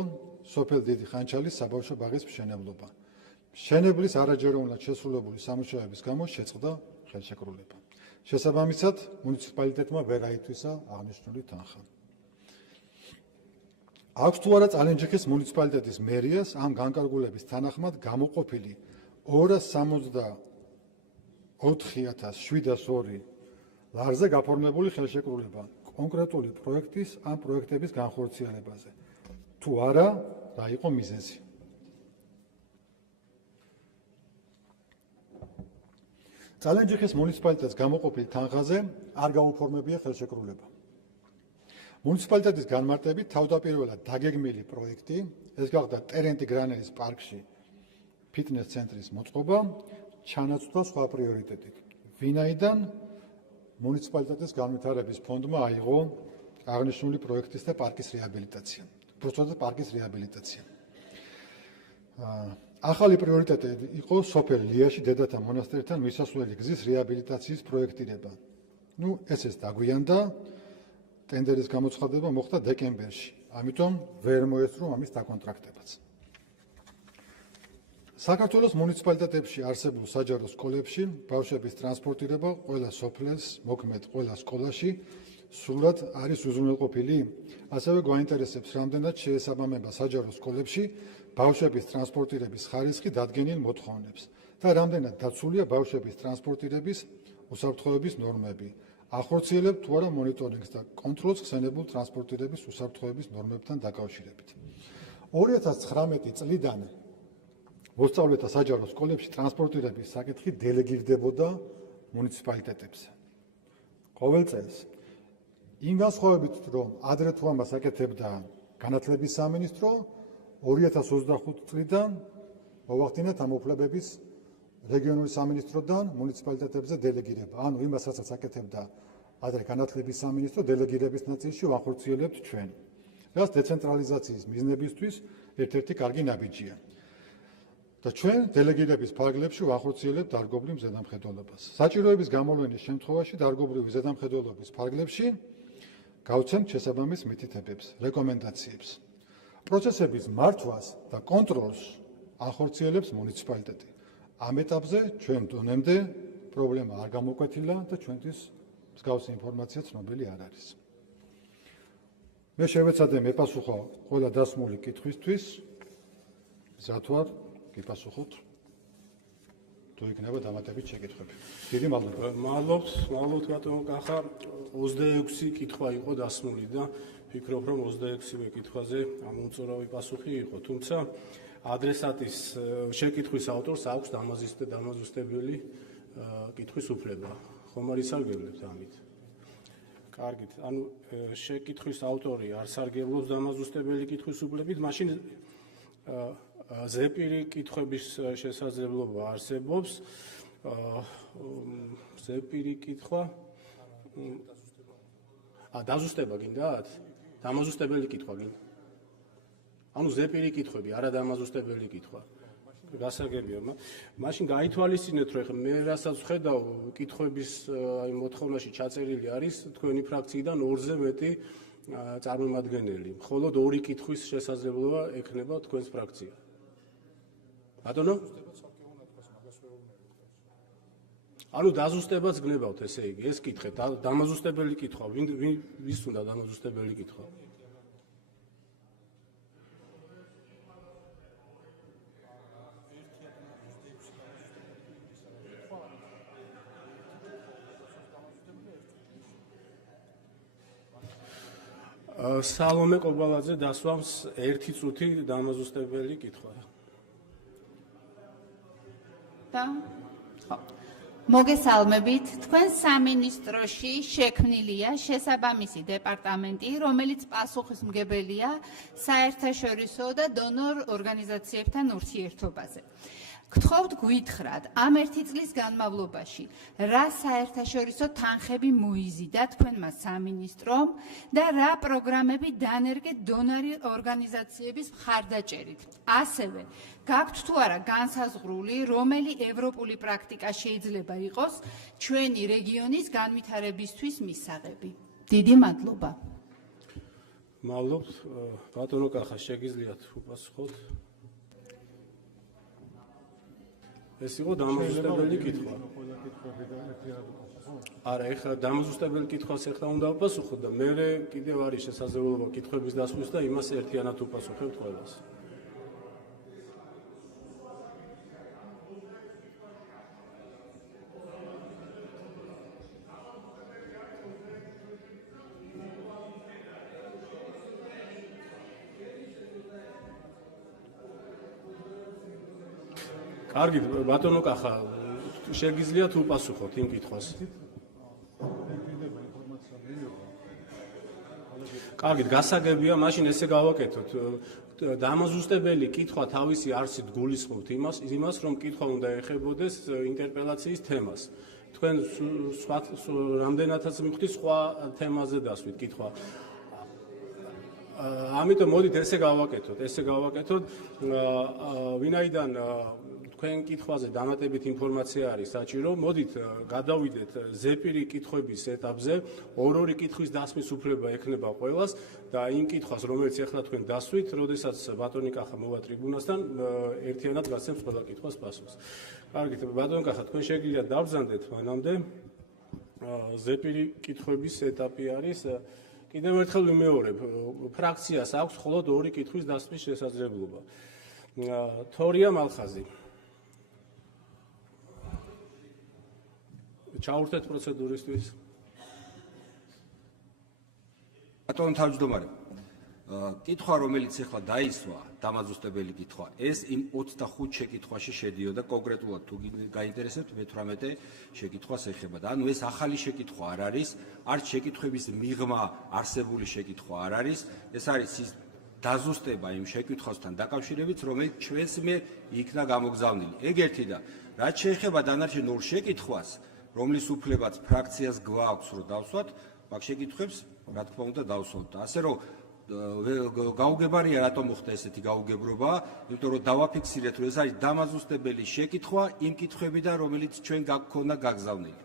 სოფელ დიდი ხანჩალის საბავშვო ბაღის მშენებლობა. მშენებლის არაჯეროვნად შესრულებული სამუშაოების გამო შეწყდა ხელშეკრულება. შესაბამისად, მუნიციპალიტეტმა ვერ აითვისა აღნიშნული თანხა. აქვს თუ არა წალენჯიხის მუნიციპალიტეტის მერიას ამ განკარგულების თანახმად გამოყოფილი 264,702 ლარზე გაფორმებული ხელშეკრულება კონკრეტული პროექტის ან პროექტების განხორციელებაზე. თუ არა, რა იყო მიზეზი? წალენჯიხის მუნიციპალიტეტს გამოყოფილ თანხაზე არ გაუფორმებია ხელშეკრულება. მუნიციპალიტეტის განმარტებით თავდაპირველად დაგეგმილი პროექტი, ეს გახდა ტერენტი გრანელის პარკში ფიტნეს ცენტრის მოწყობა, ჩანაცვლა სხვა პრიორიტეტით, ვინაიდან მუნიციპალიტეტის განვითარების ფონდმა აიღო აღნიშნული პროექტის და პარკის რეაბილიტაცია. უბრალოდ პარკის რეაბილიტაცია. ახალი პრიორიტეტი იყო სოფელ ლიაში დედათა მონასტერთან მისასვლელი გზის რეაბილიტაციის პროექტირება. ეს დაგვიანდა, ტენდერის გამოცხადება მოხდა დეკემბერში, ამიტომ ვერ მოესწრო ამის დაკონტრაქტებაც. საქართველოს მუნიციპალიტეტებში არსებულ საჯარო სკოლებში ბავშვების ტრანსპორტირება ყველა სოფლეს, მოქმედ ყველა სკოლაში სრულად არის უზრუნველყოფილი. ასევე გვაინტერესებს, რამდენად შეესაბამება საჯარო სკოლებში ბავშვების ტრანსპორტირების ხარისხი დადგენილ მოთხოვნებს და რამდენად დაცულია ბავშვების ტრანსპორტირების უსაფრთხოების ნორმები. ახორციელებთ თუ არა მონიტორინგს და კონტროლს ხსენებულ ტრანსპორტირების უსაფრთხოების ნორმებთან დაკავშირებით. 2019 წლიდან მოსწავლეთა საჯარო სკოლებში ტრანსპორტირების საკითხი დელეგირდებოდა მუნიციპალიტეტებზე. ყოველ წელს იმ განსხვავებით, რომ ადრე თუ ამას აკეთებდა განათლების სამინისტრო, 2025 წლიდან მოვახდინეთ ამ უფლებების რეგიონული სამინისტროდან მუნიციპალიტეტებზე დელეგირება. ანუ იმას, რასაც აკეთებდა ადრე განათლების სამინისტრო, დელეგირების ნაწილში ვახორციელებთ ჩვენ. რაც დეცენტრალიზაციის მიზნებისთვის ერთ-ერთი კარგი ნაბიჯია. და ჩვენ დელეგირების ფარგლებში ვახორციელებთ დარგობრივ ზედამხედველობას. საჭიროების გამოვლენის შემთხვევაში დარგობრივი ზედამხედველობის ფარგლებში გავცემთ შესაბამის მითითებებს, რეკომენდაციებს. პროცესების მართვას და კონტროლს ახორციელებს მუნიციპალიტეტი. ამ ეტაპზე ჩვენ დონემდე პრობლემა არ გამოკვეთილა და ჩვენთვის მსგავსი ინფორმაცია ცნობილი არ არის. მე შევეცადე მეპასუხო ყველა დასმული კითხვისთვის, მზად ვარ გიპასუხოთ თუ იქნება დამატებით შეკითხვები. დიდი მადლობა. მადლობთ ბატონო კახა. 26 კითხვა იყო დასმული და ვფიქრობ, რომ 26-ვე კითხვაზე ამომწურავი პასუხი იყო, თუმცა ადრესატის შეკითხვის ავტორს აქვს დამაზუსტებელი კითხვის უფლება. ხომ არ ისარგებლებთ ამით? კარგით, ანუ შეკითხვის ავტორი არ სარგებლობს დამაზუსტებელი კითხვის უფლებით, მაშინ ზეპირი კითხვების შესაძლებლობა არსებობს. ზეპირი კითხვა დაზუსტება გინდათ? დამაზუსტებელი კითხვა გინდა? ანუ ზეპირი კითხვები, არა დამაზუსტებელი კითხვა. გასაგებია, მაშინ გაითვალისწინეთ, რომ ეხლა მე რასაც ვხედავ, კითხვების აი მოთხოვნაში ჩაწერილი არის თქვენი ფრაქციიდან 2-ზე მეტი წარმომადგენელი. მხოლოდ 2 კითხვის შესაძლებლობა ექნება თქვენს ფრაქცია. ბატონო? ანუ დაზუსტებაც გნებავთ, ესე იგი, ეს კითხეთ, დამაზუსტებელი კითხვა, ვის უნდა დამაზუსტებელი კითხვა? სალომე ყობალაძე დასვამს 1 წუთი დამაზუსტებელი კითხვა. მოგესალმებით, თქვენ სამინისტროში შექმნილია შესაბამისი დეპარტამენტი, რომელიც პასუხისმგებელია საერთაშორისო და დონორ ორგანიზაციებთან ურთიერთობაზე. გთხოვთ გვითხრათ, ამ 1 წლის განმავლობაში რა საერთაშორისო თანხები მოიზიდა თქვენმა სამინისტრომ და რა პროგრამები დანერგე დონორი ორგანიზაციების მხარდაჭერით. ასევე, გაქვთ თუ არა განსაზღვრული, რომელი ევროპული პრაქტიკა შეიძლება იყოს ჩვენი რეგიონის განვითარებისთვის მისაღები. დიდი მადლობა. მადლობთ, ბატონო კახა, შეგიძლიათ უპასუხოთ? ეს იყო დამაზუსტებელი კითხვა. არა, ეხლა დამაზუსტებელი კითხვას ეხლა უნდა ვუპასუხოთ და მე კიდევ არის შესაძლებლობა კითხვების დასვლის და იმას ერთიანად ვუპასუხებთ ყველას. კარგი, ბატონო კახა, შეგიძლიათ უპასუხოთ იმ კითხვას. კარგი, გასაგებია, მაშინ ესე გავაკეთოთ. დამაზუსტებელი კითხვა თავისი არსით გულისხმობთ იმას, რომ კითხვა უნდა ეხებოდეს ინტერპელაციის თემას. თქვენ რამდენადაც მივხვდით სხვა თემაზე დასვით კითხვა. ამიტომ მოდით ესე გავაკეთოთ, ვინაიდან თქვენ კითხვაზე დამატებით ინფორმაცია არის საჭირო, მოდით გადავიდეთ ზეპირი კითხვების ეტაპზე, 2 კითხვის დასმის უფლება ექნება ყველას და იმ კითხვას, რომელიც ახლა თქვენ დასვით, როდესაც ბატონი კახა მოვა ტრიბუნასთან, ერთიანად გასცემს ყველა კითხვის პასუხს. კარგით, ბატონი კახა, თქვენ შეგიძლიათ დავბრძანდეთ მანამდე ზეპირი კითხვების ეტაპი არის. კიდევ ერთხელ ვიმეორებ, ფრაქციას აქვს მხოლოდ 2 კითხვის დასმის შესაძლებლობა. თორია მალხაზი. ჩაურთეთ პროცედურისთვის. ბატონო თავმჯდომარე, კითხვა, რომელიც ახლა დაისვა, დამაზუსტებელი კითხვა, ეს იმ 25 შეკითხვაში შედიოდა კონკრეტულად თუ გაინტერესებთ მე-18 შეკითხვას ეხება და ანუ ეს ახალი შეკითხვა არ არის, არც შეკითხვების მიღმა არსებული შეკითხვა არ არის, ეს არის ის დაზუსტება იმ შეკითხვასთან დაკავშირებით, რომელიც ჩვენს მიერ იქნა გამოგზავნილი. ეგ ერთი და რაც შეეხება დანარჩენ 2 შეკითხვას, რომლის უფლებაც ფრაქციას გვაქვს, რომ დავსვათ, მაგ შეკითხვებს, რა თქმა უნდა, დავსვათ. ასე რომ გაუგებარია რატომ მოხდა ესეთი გაუგებრობა, იმიტომ რომ დავაფიქსირეთ, რომ ეს არის დამაზუსტებელი შეკითხვა იმ კითხვებიდან, რომელიც ჩვენ გაგქონდა გაგზავნილი.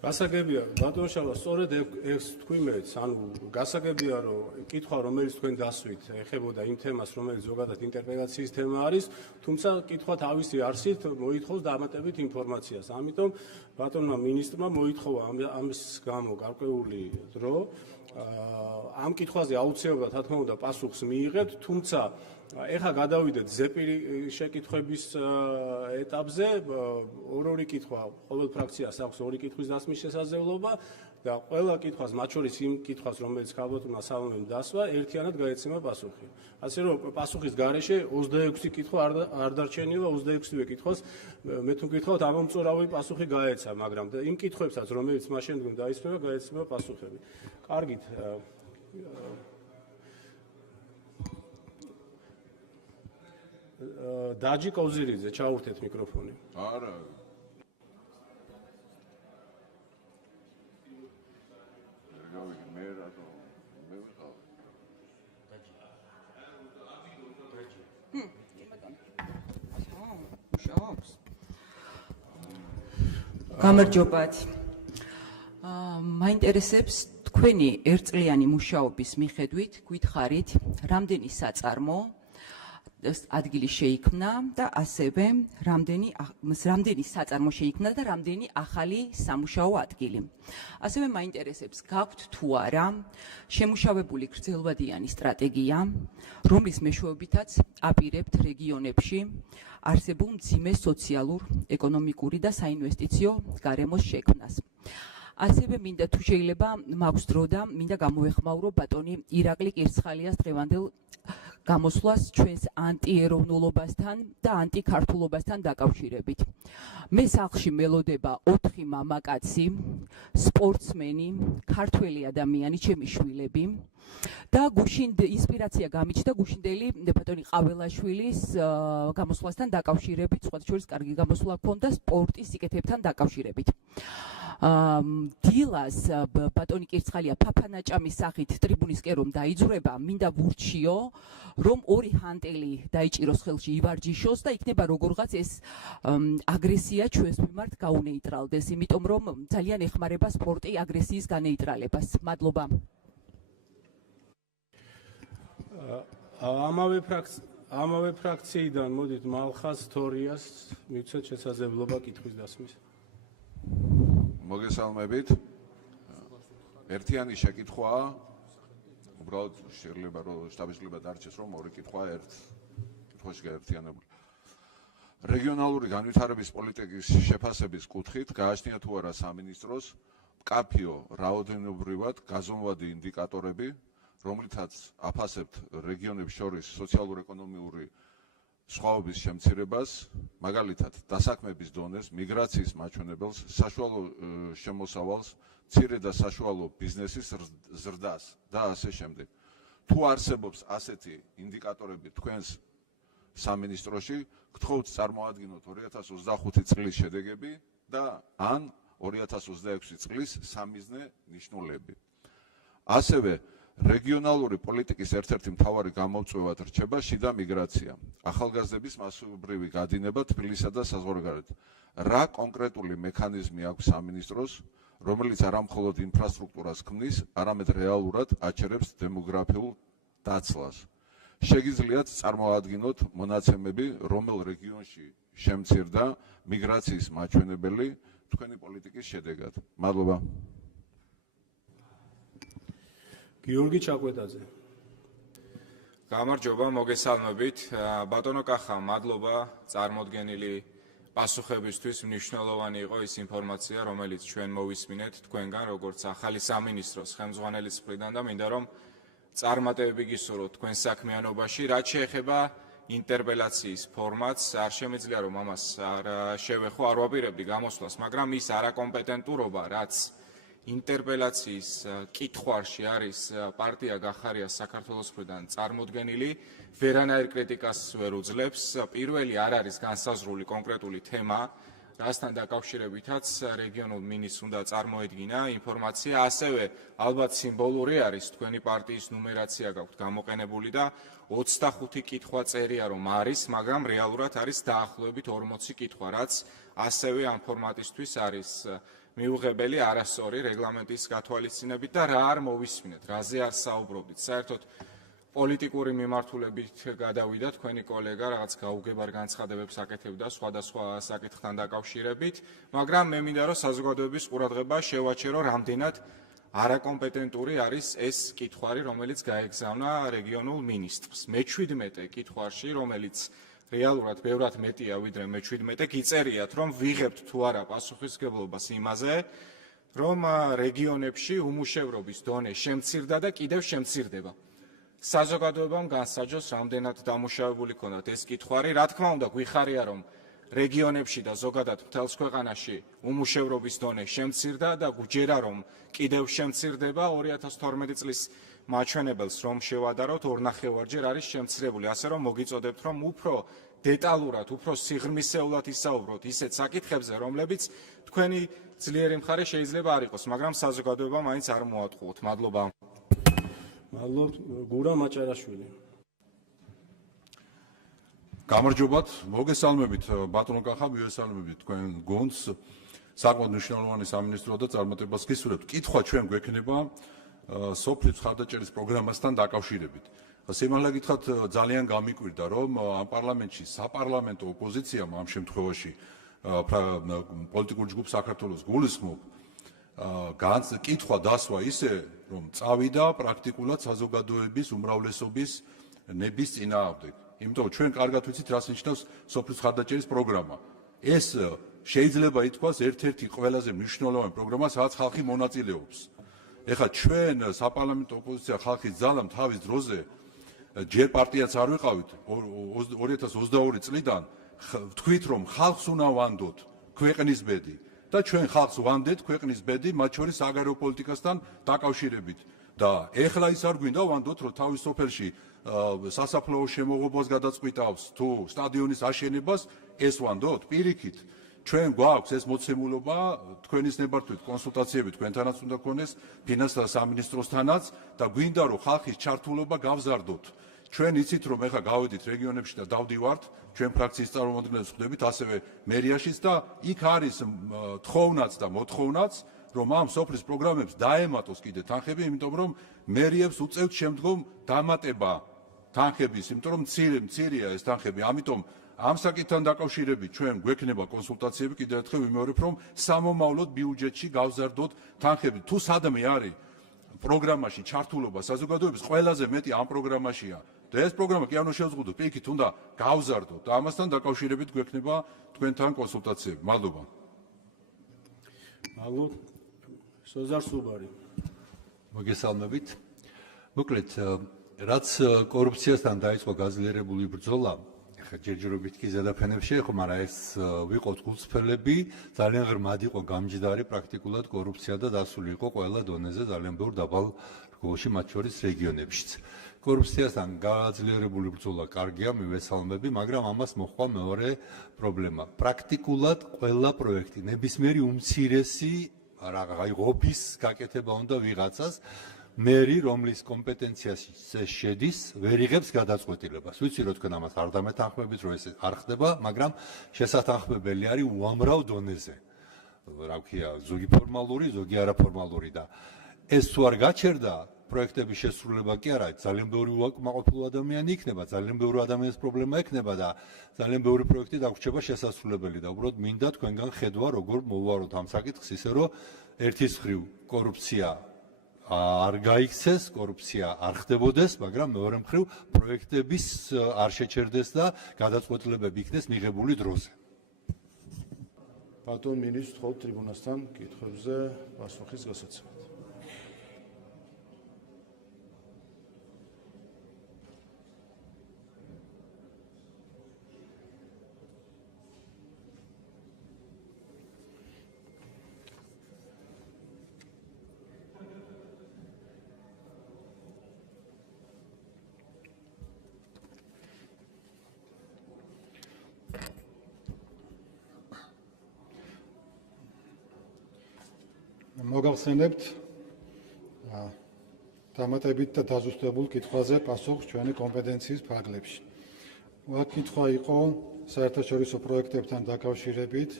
გასაგებია, ბატონო შალვა, სწორედ ეს თქვი მეც, ანუ გასაგებია, რომ კითხვა, რომელიც თქვენ დასვით, ეხებოდა იმ თემას, რომელიც ზოგადად ინტერპელაციის თემა არის, თუმცა კითხვა თავისი არსით მოითხოვს დამატებით ინფორმაციას. ამიტომ ბატონმა მინისტრმა მოითხოვა ამის გამო გარკვეული დრო. ამ კითხვაზე აუცილებლად რა თქმა უნდა პასუხს მიიღებთ, თუმცა ეხლა გადავიდეთ ზეპირი შეკითხვების ეტაპზე, 2 კითხვა, ყოველ ფრაქციას აქვს 2 კითხვის დასმის შესაძლებლობა და ყველა კითხვას, მათ შორის იმ კითხვას, რომელიც ქალბატონმა სალომემ დასვა, ერთიანად გაეცემა პასუხი. ასე რომ პასუხის გარეშე 26 კითხვა არ დარჩენილა, 26-ვე კითხვას მე თუ გითხავთ, ამომწურავი პასუხი გაეცა, მაგრამ იმ კითხვებსაც, რომელიც მას შემდგომ დაისვება, გაეცემა პასუხები. კარგით. დაჯი კოზირიძე, ჩაურთეთ მიკროფონი. არა. გამარჯობათ. მაინტერესებს თქვენი ერთწლიანი მუშაობის მიხედვით გვითხარით, რამდენი საწარმო ადგილი შეიქმნა და ასევე რამდენი საწარმო შეიქმნა და რამდენი ახალი სამუშაო ადგილი. ასევე მაინტერესებს, გაქვთ თუ არა შემუშავებული გრძელვადიანი სტრატეგია, რომლის მეშვეობითაც აპირებთ რეგიონებში არსებულ მძიმე სოციალურ, ეკონომიკური და საინვესტიციო გარემოს შექმნას. ასევე მინდა თუ შეიძლება მაქვს დრო და მინდა გამოეხმაურო ბატონი ირაკლი კირცხალიას დღევანდელ გამოსვლას ჩვენს ანტიეროვნულობასთან და ანტიქართულობასთან დაკავშირებით. მე სახლში მელოდება 4 მამაკაცი, სპორტსმენი, ქართველი ადამიანი, ჩემი შვილები და ინსპირაცია გამიჩნდა გუშინდელი ბატონი ყაველაშვილის გამოსვლასთან დაკავშირებით, სხვა შორის კარგი გამოსვლა ჰქონდა სპორტის სიკეთეებთან დაკავშირებით. დილას ბატონი კირცხალია ფაფანაჭამის სახით ტრიბუნისკენ რომ დაიძვრება, მინდა ვურჩიო, რომ 2 ჰანტელი დაიჭიროს ხელში ივარჯიშოს და იქნება როგორღაც ეს აგრესია ჩვენს მიმართ გაუნეიტრალდეს, იმიტომ რომ ძალიან ეხმარება სპორტი აგრესიის განეიტრალებას. მადლობა. ამავე ფრაქციიდან მოდით მალხას თორიას მივცეთ შესაძლებლობა კითხვის დასმის. მოგესალმებით. ერთიანი შეკითხვაა. უბრალოდ შეიძლება რომ შტაბის-კრება დარჩეს, რომ 2 კითხვა ერთ კითხვაში გაერთიანებული. რეგიონალური განვითარების პოლიტიკის შეფასების კუთხით გააჩნია თუ არა სამინისტროს მკაფიო რაოდენობრივად გაზომვადი ინდიკატორები, რომლითაც აფასებთ რეგიონებს შორის სოციალურ-ეკონომიური სხვაობის შემცირებას, მაგალითად, დასაქმების დონეს, მიგრაციის მაჩვენებელს, საშუალო შემოსავალს, მცირე და საშუალო ბიზნესის ზრდას და ასე შემდეგ. თუ არსებობს ასეთი ინდიკატორები თქვენს სამინისტროში, გთხოვთ წარმოადგინოთ 2025 წლის შედეგები და ან 2026 წლის სამიზნე ნიშნულები. ასევე რეგიონალური პოლიტიკის ერთ-ერთი მთავარი გამომწვევად რჩება შიდა მიგრაცია, ახალგაზრდების მასობრივი გადინება თბილისსა და საზღვარგარეთ. რა კონკრეტული მექანიზმი აქვს სამინისტროს, რომელიც არა მხოლოდ ინფრასტრუქტურას ქმნის, არამედ რეალურად აჩერებს დემოგრაფიულ დაცლას. შეგიძლიათ წარმოადგინოთ მონაცემები, რომელ რეგიონში შემცირდა მიგრაციის მაჩვენებელი თქვენი პოლიტიკის შედეგად. მადლობა. გიორგი ჩაკვეტაძე. გამარჯობა, მოგესალმებით. ბატონო კახა, მადლობა წარმოდგენილი პასუხებისთვის. მნიშვნელოვანი იყო ის ინფორმაცია, რომელიც ჩვენ მოვისმინეთ თქვენგან, როგორც ახალი სამინისტროს ხელმძღვანელის მხრიდან და მინდა რომ წარმატებები გისურვოთ თქვენ საქმიანობაში. რაც შეეხება ინტერპელაციის ფორმატს, არ შემიძლია რომ ამას არ შევეხო, არ ვაპირებდი გამოსვლას, მაგრამ ის არაკომპეტენტურობა, რაც ინტერპელაციის კითხვაში არის პარტია გახარიას საქართველოს მხრიდან წარმოდგენილი, ვერანაირ კრიტიკას ვერ უძლებს. პირველი არ არის განსაზღვრული კონკრეტული თემა, რასთან დაკავშირებითაც რეგიონულ მინისტრს უნდა წარმოედგინა ინფორმაცია, ასევე ალბათ სიმბოლური არის თქვენი პარტიის ნუმერაცია გაქვთ გამოყენებული და 25 კითხვა წერია რომ არის, მაგრამ რეალურად არის დაახლოებით 40 კითხვა, რაც ასევე ამ ფორმატისთვის არის მიუღებელი, არასწორი რეგლამენტის გათვალისწინებით და რა არ მოვისმინეთ, რაზე არ საუბრობდით. საერთოდ პოლიტიკური მიმართულებით გადავიდა თქვენი კოლეგა, რაღაც გაუგებარ განცხადებებს აკეთებდა სხვადასხვა საკითხთან დაკავშირებით, მაგრამ მე მინდა რომ საზოგადოების ყურადღება შევაჩერო, რამდენად არაკომპეტენტური არის ეს კითხვარი, რომელიც გაეგზავნა რეგიონულ მინისტრს. მე-17 კითხვაში, რომელიც რეალურად ბევრად მეტია ვიდრე მე-17, გიწერიათ, რომ ვიღებთ თუ არა პასუხისმგებლობას იმაზე, რომ რეგიონებში უმუშევრობის დონე შემცირდა და კიდევ შემცირდება. საზოგადოებამ განსაჯოს, რამდენად დამუშავებული ქონდათ ეს კითხვარი. რა თქმა უნდა, გვიხარია, რომ რეგიონებში და ზოგადად მთელს ქვეყანაში უმუშევრობის დონე შემცირდა და გვჯერა, რომ კიდევ შემცირდება. 2012 წლის მაჩვენებელს რომ შევადაროთ, 2.5-ჯერ არის შემცირებული, ასე რომ მოგიწოდებთ, რომ უფრო დეტალურად, უფრო სიღრმისეულად ისაუბროთ ისეთ საკითხებზე, რომლებიც თქვენი ძლიერი მხარე შეიძლება არ იყოს, მაგრამ საზოგადოება მაინც არ მოატყუოთ. მადლობა. მადლობთ. გურამ მაჭარაშვილი. გამარჯობათ, მოგესალმებით ბატონო კახა, მივესალმებით თქვენ გონდს. საკმაოდ მნიშვნელოვანი სამინისტრო და წარმატებას გისურვებთ. კითხვა ჩვენ გვექნება სოფლის მხარდაჭერის პროგრამასთან დაკავშირებით. სიმართლე გითხრათ, ძალიან გამიკვირდა, რომ ამ პარლამენტში საპარლამენტო ოპოზიციამ ამ შემთხვევაში პოლიტიკურ ჯგუფ საქართველოს გულისხმობ კითხვა დასვა ისე, რომ წავიდა პრაქტიკულად საზოგადოების უმრავლესობის ნების წინააღმდეგ. იმიტომ რომ ჩვენ კარგად ვიცით, რას ნიშნავს სოფლის მხარდაჭერის პროგრამა. ეს შეიძლება ითქვას ერთ-ერთი ყველაზე მნიშვნელოვანი პროგრამა, სადაც ხალხი მონაწილეობს. ეხლა ჩვენ საპარლამენტო ოპოზიცია ხალხის ძალამ თავის დროზე ჯერ პარტიაც არ ვიყავით 2022 წლიდან ვთქვით, რომ ხალხს უნდა ვანდოთ ქვეყნის ბედი და ჩვენ ხალხს ვანდეთ ქვეყნის ბედი, მათ შორის საგარეო პოლიტიკასთან დაკავშირებით. და ეხლა ის არ გვინდა ვანდოთ, რომ თავის სოფელში სასაფლაო შემოღობას გადაწყვიტავს თუ სტადიონის აშენებას, ეს ვანდოთ პირიქით. ჩვენ გვაქვს ეს მოცემულობა, თქვენის ნებართვით კონსულტაციები თქვენთანაც უნდა გქონდეს, ფინანსთა სამინისტროსთანაც და გვინდა რომ ხალხის ჩართულობა გავზარდოთ. ჩვენ იცით რომ ეხლა გავედით რეგიონებში და დავდივართ, ჩვენ ფრაქციის წარმომადგენლებს ხვდებით, ასევე მერიაში და იქ არის თხოვნაც და მოთხოვნაც, რომ ამ სოფლის პროგრამებს დაემატოს კიდე თანხები, იმიტომ რომ მერიებს უწევთ შემდგომ დამატება თანხების, იმიტომ რომ მცირეა ეს თანხები, ამიტომ ამ საკითხთან დაკავშირებით ჩვენ გვექნება კონსულტაციები, კიდევ ერთხელ ვიმეორებ, რომ სამომავლოდ ბიუჯეტში გავზარდოთ თანხები. თუ სადმე არის პროგრამაში ჩართულობა საზოგადოების, ყველაზე მეტი ამ პროგრამაშია. და ეს პროგრამა კი არ უნდა შევზღუდოთ, პირიქით უნდა გავზარდოთ და ამასთან დაკავშირებით გვექნება თქვენთან კონსულტაციები. მადლობა. მადლობ. სოზარ სუბარი. მოგესალმებით. მოკლედ, რაც კორუფციასთან დაიწყო გაძლიერებული ბრძოლა, ჯერჯერობით კი ზედაფენებში იყო, მაგრამ ეს ვიყოთ გულწრფელები, ძალიან ღრმად იყო გამჯდარი პრაქტიკულად კორუფცია და დასული იყო ყველა დონეზე, ძალიან ბევრ დაბალ რგოლში, მათ შორის რეგიონებშიც. კორუფციასთან გაძლიერებული ბრძოლა კარგია, მივესალმები, მაგრამ ამას მოჰყვა მეორე პრობლემა. პრაქტიკულად ყველა პროექტი, ნებისმიერი უმცირესი ღობის გაკეთება უნდა ვიღაცას, მერი, რომლის კომპეტენციაში შედის, ვერ იღებს გადაწყვეტილებას. ვიცი რომ თქვენ ამას არ დამეთანხმებით, რომ ეს არ ხდება, მაგრამ შესათანხმებელი არის უამრავ დონეზე. რა ვქია, ზოგი ფორმალური, ზოგი არაფორმალური და ეს თუ არ გაჩერდა, პროექტების შესრულება კი არა, ძალიან ბევრი უკმაყოფილო ადამიანი იქნება, ძალიან ბევრი ადამიანის პრობლემა ექნება და ძალიან ბევრი პროექტი დაგვრჩება შესასრულებელი და უბრალოდ მინდა თქვენგან ხედვა, როგორ მოვუაროთ ამ საკითხს, ისე რომ ერთის მხრივ კორუფცია არ გაიქცეს, კორუფცია არ ხდებოდეს, მაგრამ მეორე მხრივ პროექტების არ შეჩერდეს და გადაწყვეტილებები იქნეს მიღებული დროზე. ბატონ მინისტრ, თხოვთ ტრიბუნასთან კითხვებზე პასუხის გასაცემად. მოგახსენებთ დამატებით და დაზუსტებულ კითხვაზე პასუხს ჩვენი კომპეტენციის ფარგლებში. კითხვა იყო საერთაშორისო პროექტებთან დაკავშირებით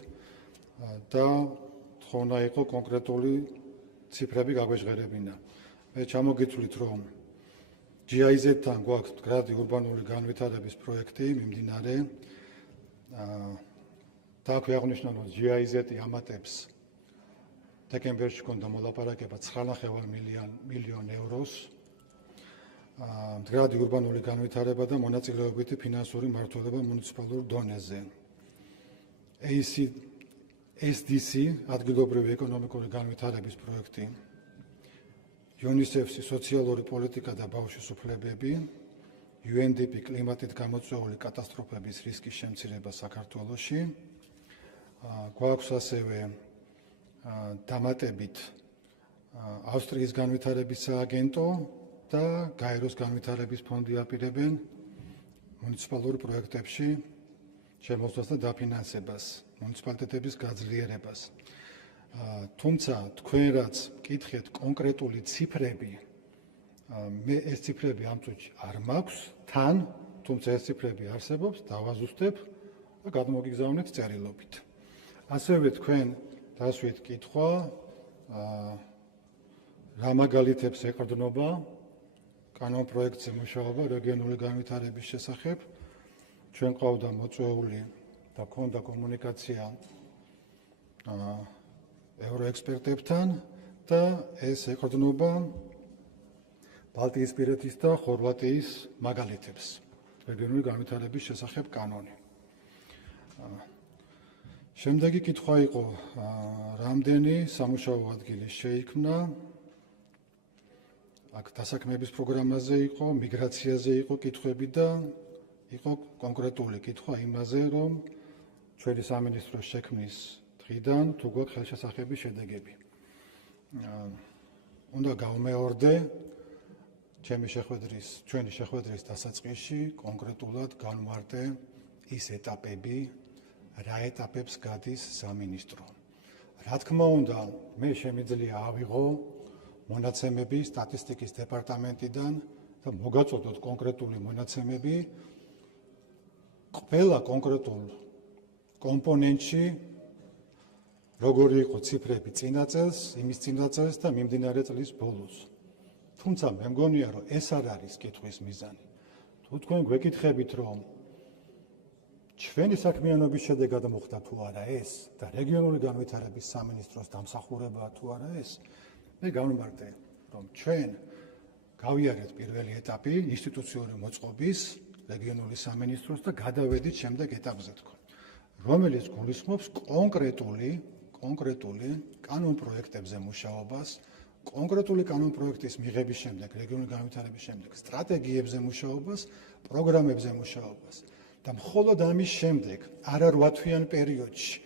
და თხოვნა იყო კონკრეტული ციფრები გაგვეჟღერებინა. მე ჩამოგითვლით, რომ GIZ-თან გვაქვს მდგრადი ურბანული განვითარების პროექტი მიმდინარე. დააქვე აღნიშნულმა GIZ-ი ამატებს დეკემბერში ქონდა მოლაპარაკება 9.5 მილიონ ევროს. მდგრადი ურბანული განვითარება და მონაწილეობითი ფინანსური მმართველობა მუნიციპალურ დონეზე. SDC ადგილობრივი ეკონომიკური განვითარების პროექტი. UNICEF-ი სოციალური პოლიტიკა და ბავშვის უფლებები. UNDP კლიმატით გამოწვეული კატასტროფების რისკის შემცირება საქართველოში. გვაქვს ასევე დამატებით ავსტრიის განვითარების სააგენტო და გაეროს განვითარების ფონდი აპირებენ მუნიციპალურ პროექტებში შემოსვლას და დაფინანსებას, მუნიციპალიტეტების გაძლიერებას. თუმცა თქვენ რაც მკითხეთ კონკრეტული ციფრები, მე ეს ციფრები ამ წუთში არ მაქვს, თან, თუმცა ეს ციფრები არსებობს, დავაზუსტებ და გადმოგიგზავნეთ წერილობით. ასევე თქვენ დასვით კითხვა რა მაგალითებს ეყრდნობა კანონპროექტზე მუშაობა რეგიონული განვითარების შესახებ. ჩვენ ყავდა მოწვეული და ქონდა კომუნიკაცია ევროექსპერტებთან და ეს ეყრდნობა ბალტიისპირეთის და ხორვატიის მაგალითებს რეგიონული განვითარების შესახებ კანონი. შემდეგი კითხვა იყო რამდენი სამუშაო ადგილი შეიქმნა. აქ დასაქმების პროგრამაზე იყო, მიგრაციაზე იყო კითხვები და იყო კონკრეტული კითხვა იმაზე, რომ ჩვენი სამინისტროს შექმნის დღიდან თუ გვაქვს ხელშესახების შედეგები. უნდა გავმეორდე ჩვენი შეხვედრის დასაწყისში კონკრეტულად განვმარტე ის ეტაპები, რა ეტაპებს გადის სამინისტრო. რა თქმა უნდა, მე შემიძლია ავიღო მონაცემები სტატისტიკის დეპარტამენტიდან და მოგაწოდოთ კონკრეტული მონაცემები ყველა კონკრეტულ კომპონენტში, როგორი იყო ციფრები წინა წელს, იმის წინა წელს და მიმდინარე წლის ბოლოს. თუმცა მე მგონია, რომ ეს არ არის კითხვის მიზანი. თუ თქვენ გვეკითხებით, რომ ჩვენი საქმიანობის შედეგად მოხდა თუ არა ეს და რეგიონული განვითარების სამინისტროს დამსახურებაა თუ არა ეს, მე გავმარტე, რომ ჩვენ გავიარეთ პირველი ეტაპი ინსტიტუციური მოწყობის რეგიონული სამინისტროს და გადავედით შემდეგ ეტაპზე თქო, რომელიც გულისხმობს კონკრეტული კანონპროექტებზე მუშაობას, კონკრეტული კანონპროექტის მიღების შემდეგ, რეგიონული განვითარების შემდეგ, სტრატეგიებზე მუშაობას, პროგრამებზე მუშაობას და მხოლოდ ამის შემდეგ, არა 8 თვიან პერიოდში,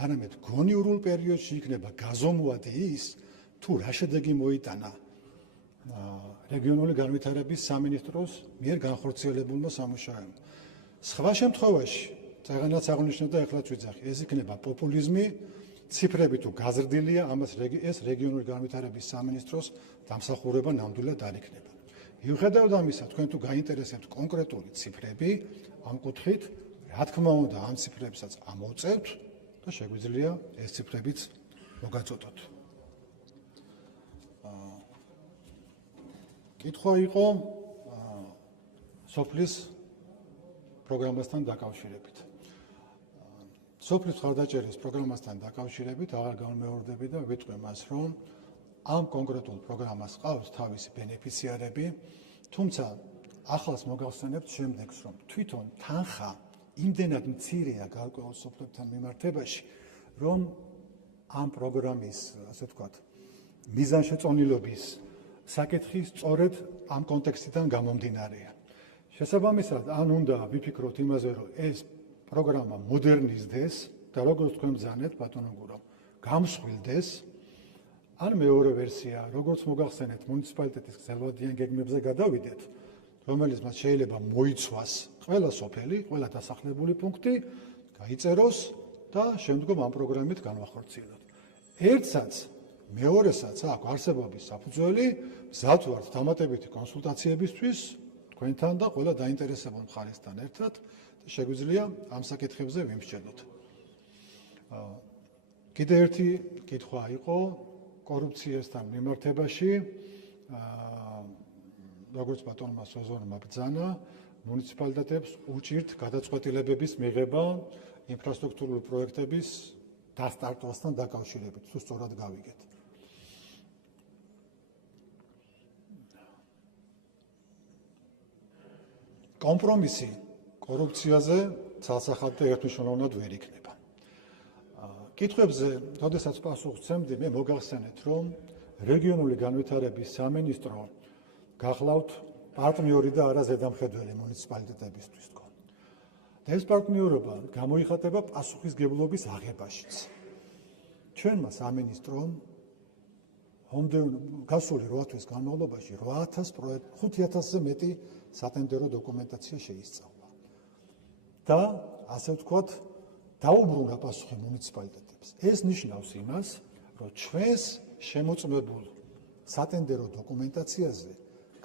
არამედ გონიურულ პერიოდში იქნება გაზომვადი ის, თუ რა შედეგი მოიტანა რეგიონული განვითარების სამინისტროს მიერ განხორციელებულმა სამუშაოებმა. სხვა შემთხვევაში, წაღანაც აღნიშნეთ და ეხლაც ვიძახი, ეს იქნება პოპულიზმი, ციფრები თუ გაზრდილია, ამას ეს რეგიონული განვითარების სამინისტროს დამსახურება ნამდვილად არ იქნება. მიუხედავად ამისა, თქვენ თუ გაინტერესებთ კონკრეტული ციფრები, ამ კუთხით, რა თქმა უნდა, ამ ციფრებსაც ამოვწევთ და შეგვიძლია ეს ციფრებიც მოგაწოდოთ. კითხვა იყო სოფლის პროგრამასთან დაკავშირებით. სოფლის მხარდაჭერის პროგრამასთან დაკავშირებით აღარ გავმეორდები და ვიტყვი მას, რომ ამ კონკრეტულ პროგრამას ყავს თავისი ბენეფიციარები, თუმცა ახლაც მოგახსენებთ შემდეგს, რომ თვითონ თანხა იმდენად მცირეა გარკვეულ სოფლებთან მიმართებაში, რომ ამ პროგრამის, ასე ვთქვათ, მიზანშეწონილობის საკითხი სწორედ ამ კონტექსტიდან გამომდინარეა. შესაბამისად, ან უნდა ვიფიქროთ იმაზე, რომ ეს პროგრამა მოდერნიზდეს და როგორც თქვენ ბრძანეთ, ბატონო გურო, გამსხვილდეს, ან მეორე ვერსია, როგორც მოგახსენეთ, მუნიციპალიტეტის გზელვადიან გეგმებზე გადავიდეთ, რომელიც მას შეიძლება მოიცვას ყველა სოფელი, ყველა დასახლებული პუნქტი, გაიწეროს და შემდგომ ამ პროგრამით განვახორციელოთ. ერთსაც, მეორესაც აქვს არსებობის საფუძველი, მზად ვართ დამატებითი კონსულტაციებისთვის თქვენთან და ყველა დაინტერესებულ მხარესთან ერთად და შეგვიძლია ამ საკითხებზე ვიმსჯელოთ. კიდევ ერთი კითხვა იყო კორუფციასთან მიმართებაში, როგორც ბატონმა სოზონმა ბრძანა, მუნიციპალიტეტებს უჭირთ გადაწყვეტილებების მიღება ინფრასტრუქტურული პროექტების დასტარტვასთან დაკავშირებით, თუ სწორად გავიგეთ. კომპრომისი კორუფციაზე ცალსახად და ერთმნიშვნელოვნად ვერ იქნება. კითხვებზე, როდესაც პასუხს ვცემდი, მე მოგახსენეთ, რომ რეგიონული განვითარების სამინისტრო გახლავთ პარტნიორი და არა ზედამხედველი მუნიციპალიტეტებისთვის თქო. და ეს პარტნიორობა გამოიხატება პასუხისგებლობის აღებაშიც. ჩვენმა სამინისტრომ გასული 8 თვის განმავლობაში 5,000-ზე მეტი სატენდერო დოკუმენტაცია შეისწავლა. და ასე ვთქვათ, დაუბრუნდა პასუხი მუნიციპალიტეტებს. ეს ნიშნავს იმას, რომ ჩვენს შემოწმებულ სატენდერო დოკუმენტაციაზე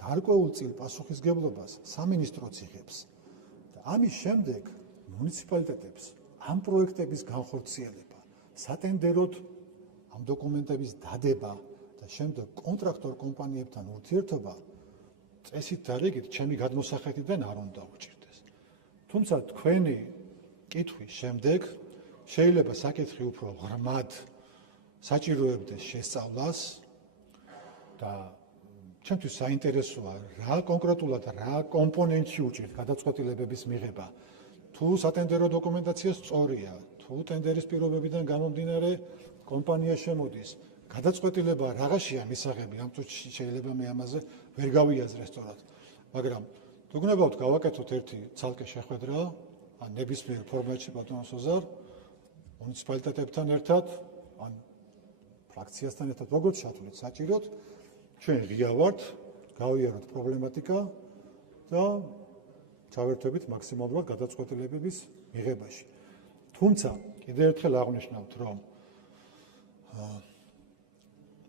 გარკვეულ წილ პასუხისგებლობას სამინისტროც იღებს. და ამის შემდეგ მუნიციპალიტეტებს ამ პროექტების განხორციელება, სატენდეროდ ამ დოკუმენტების დადება და შემდეგ კონტრაქტორ კომპანიებთან ურთიერთობა წესით და რიგით ჩემი გადმოსახედიდან არ უნდა უჭირდეს. თუმცა თქვენი კითხვის შემდეგ შეიძლება საკითხი უფრო ღრმად საჭიროებდეს შესწავლას და ჩემთვის საინტერესოა რა კონკრეტულად რა კომპონენტში უჭირთ გადაწყვეტილებების მიღება. თუ სატენდერო დოკუმენტაცია სწორია, თუ ტენდერის პირობებიდან გამომდინარე კომპანია შემოდის, გადაწყვეტილება რაღაცია მისაღები, ამ წუთში შეიძლება მე ამაზე ვერ გავიაზრე სწორად. მაგრამ თუ გნებავთ გავაკეთოთ ერთი ცალკე შეხვედრა, ან ნებისმიერ ფორმატში ბატონო სოზარ, მუნიციპალიტეტებთან ერთად, ან ფრაქციასთან ერთად, როგორც შეთვლით საჭიროდ, ჩვენ ღია ვართ, გავიაროთ პრობლემატიკა და ჩავერთვებით მაქსიმალურად გადაწყვეტილებების მიღებაში. თუმცა კიდევ ერთხელ აღვნიშნავთ, რომ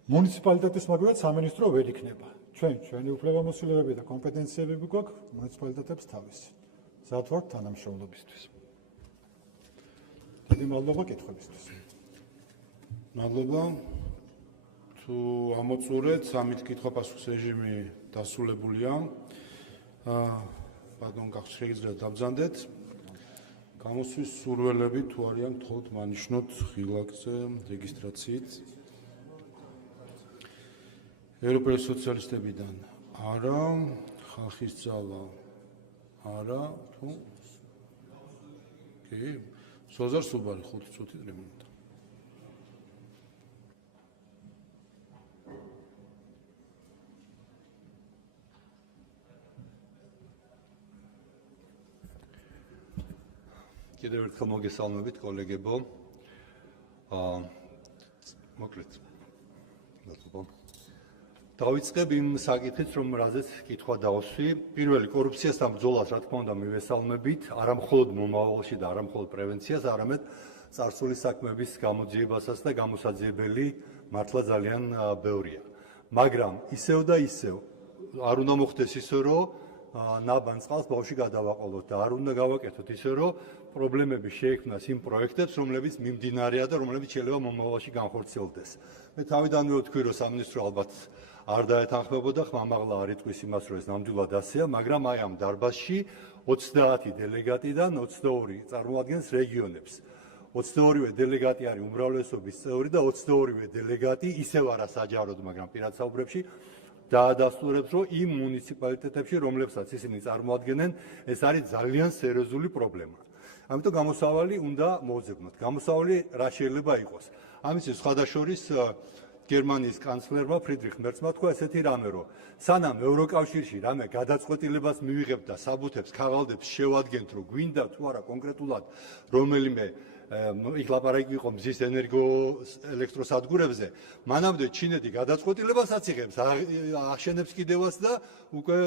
მუნიციპალიტეტის მაგალითად სამინისტრო ვერ იქნება. ჩვენი უფლებამოსილებები და კომპეტენციები გვაქვს მუნიციპალიტეტებს თავისი. მზად ვართ თანამშრომლობისთვის. დიდი მადლობა კითხვებისთვის. მადლობა. თუ ამოწურეთ, სამით კითხვა-პასუხის რეჟიმი დასრულებულია. ბატონ კახ შეგიძლიათ დაბრძანდეთ. გამოსვის სურველები თუ არიან თხოვთ მანიშნოთ ხილაკზე რეგისტრაციით. ევროპელი სოციალისტებიდან არა, ხალხის ძალა არა, თუ კი, სოზარ სუბარი 5 წუთი ტრიბუნიდან. კიდევ ერთხელ მოგესალმებით კოლეგებო. მოკლედ. დავიწყებ იმ საკითხით, რომ რაზეც კითხვა დავსვი. პირველი კორუფციასთან ბრძოლას, რა თქმა უნდა, მივესალმებით, არა მხოლოდ მომავალში და არა მხოლოდ პრევენციას, არამედ წარსული საქმეების გამოძიებასაც და გამოსაძიებელი მართლა ძალიან ბევრია. მაგრამ ისევ და ისევ არ უნდა მოხდეს ისე, რომ ნაბან წყალს ბავშვი გადავაყოლოთ და არ უნდა გავაკეთოთ ისე, რომ პრობლემები შეექმნას იმ პროექტებს, რომლებიც მიმდინარეა და რომლებიც შეიძლება მომავალში განხორციელდეს. მე თავიდანვე ვთქვი, რომ სამინისტრო ალბათ არ დაეთანხმებოდა, ხმამაღლა არ იტყვის იმას, რომ ეს ნამდვილად ასეა, მაგრამ აი ამ დარბაზში 30 დელეგატიდან 22 წარმოადგენს რეგიონებს. 22-ვე დელეგატი არის უმრავლესობის წევრი და 22-ვე დელეგატი ისევ არა საჯაროდ, მაგრამ პირად საუბრებში დაადასტურებს, რომ იმ მუნიციპალიტეტებში, რომლებსაც ისინი წარმოადგენენ, ეს არის ძალიან სერიოზული პრობლემა. ამიტომ გამოსავალი უნდა მოვძებნოთ. გამოსავალი რა შეიძლება იყოს? ამის სხვადასხვის გერმანიის კანცლერმა ფრიდრიხ მერცმა თქვა ესეთი რამე, რომ სანამ ევროკავშირში რამე გადაწყვეტილებას მივიღებთ და საბუთებს, ქაღალდებს შევადგენთ, რომ გვინდა თუ არა კონკრეტულად რომელიმე იქ ლაპარაკი იყო მზის ელექტროსადგურებზე, მანამდე ჩინეთი გადაწყვეტილებასაც იღებს, ახშენებს კიდევაც და უკვე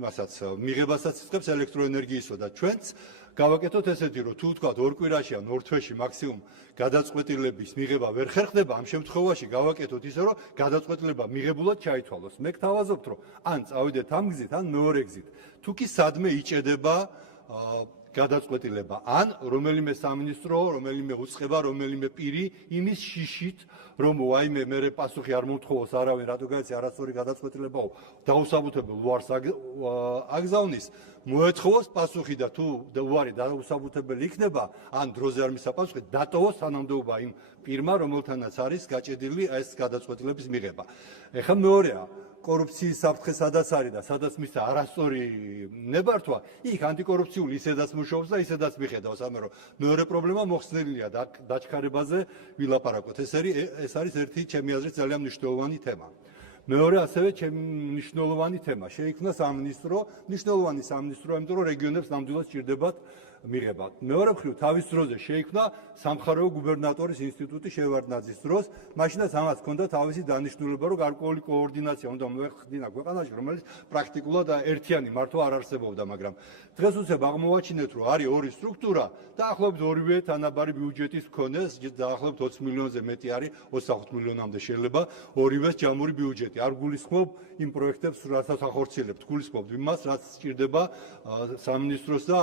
იმასაც მიღებასაც იწყებს ელექტროენერგიისო და ჩვენც გავაკეთოთ ესეთი, რომ თუ ვთქვათ ორ კვირაში ან ორ თვეში მაქსიმუმ გადაწყვეტილების მიღება ვერ ხერხდება, ამ შემთხვევაში გავაკეთოთ ისე, რომ გადაწყვეტილება მიღებულად ჩაითვალოს. მე გთავაზობთ, რომ ან წავიდეთ ამ გზით, ან მეორე გზით. თუ კი სადმე იჭედება გადაწყვეტილება, ან რომელიმე სამინისტრო, რომელიმე უწყება, რომელიმე პირი იმის შიშით, რომ ვაიმე მე პასუხი არ მომთხოვოს არავინ, რატო გაიცა არასწორი გადაწყვეტილებაო, დაუსაბუთებელ უარს აგზავნის, მოეთხოვოს პასუხი და თუ უარი დაუსაბუთებელი იქნება, ან დროზე არ მისცა პასუხი, დატოვოს თანამდებობა იმ პირმა, რომელთანაც არის გაჭედილი ეს გადაწყვეტილების მიღება. ეხლა მეორეა კორუფციის საფრთხე სადაც არის და სადაც მისცა არასწორი ნებართვა, იქ ანტიკორუფციული ისედაც მუშაობს და ისედაც მიხედავს, ამიტომ მეორე პრობლემა მოხსნილია და დაჩქარებაზე ვილაპარაკოთ. ეს არის ერთი ჩემი აზრით ძალიან მნიშვნელოვანი თემა. მეორე ასევე ჩემი მნიშვნელოვანი თემა. შეიქმნა სამინისტრო, მნიშვნელოვანი სამინისტრო, იმიტომ რომ რეგიონებს ნამდვილად სჭირდებათ მიღება. მეორე მხრივ თავის დროზე შეიქმნა სამხარეო გუბერნატორის ინსტიტუტი შევარდნაძის დროს, მაშინაც ამას ჰქონდა თავისი დანიშნულება, რომ გარკვეული კოორდინაცია უნდა მოეხდინა ქვეყანაში, რომელიც პრაქტიკულად ერთიანი მართვა არ არსებობდა, მაგრამ დღეს უცებ აღმოვაჩინეთ, რომ არის ორი სტრუქტურა, დაახლოებით ორივე თანაბარი ბიუჯეტის მქონე, დაახლოებით 20 მილიონზე მეტი არის, 25 მილიონამდე შეიძლება ორივეს ჯამური ბიუჯეტი. არ გულისხმობ იმ პროექტებს, რასაც ახორციელებთ, გულისხმობ იმას, რაც სჭირდება სამინისტროს და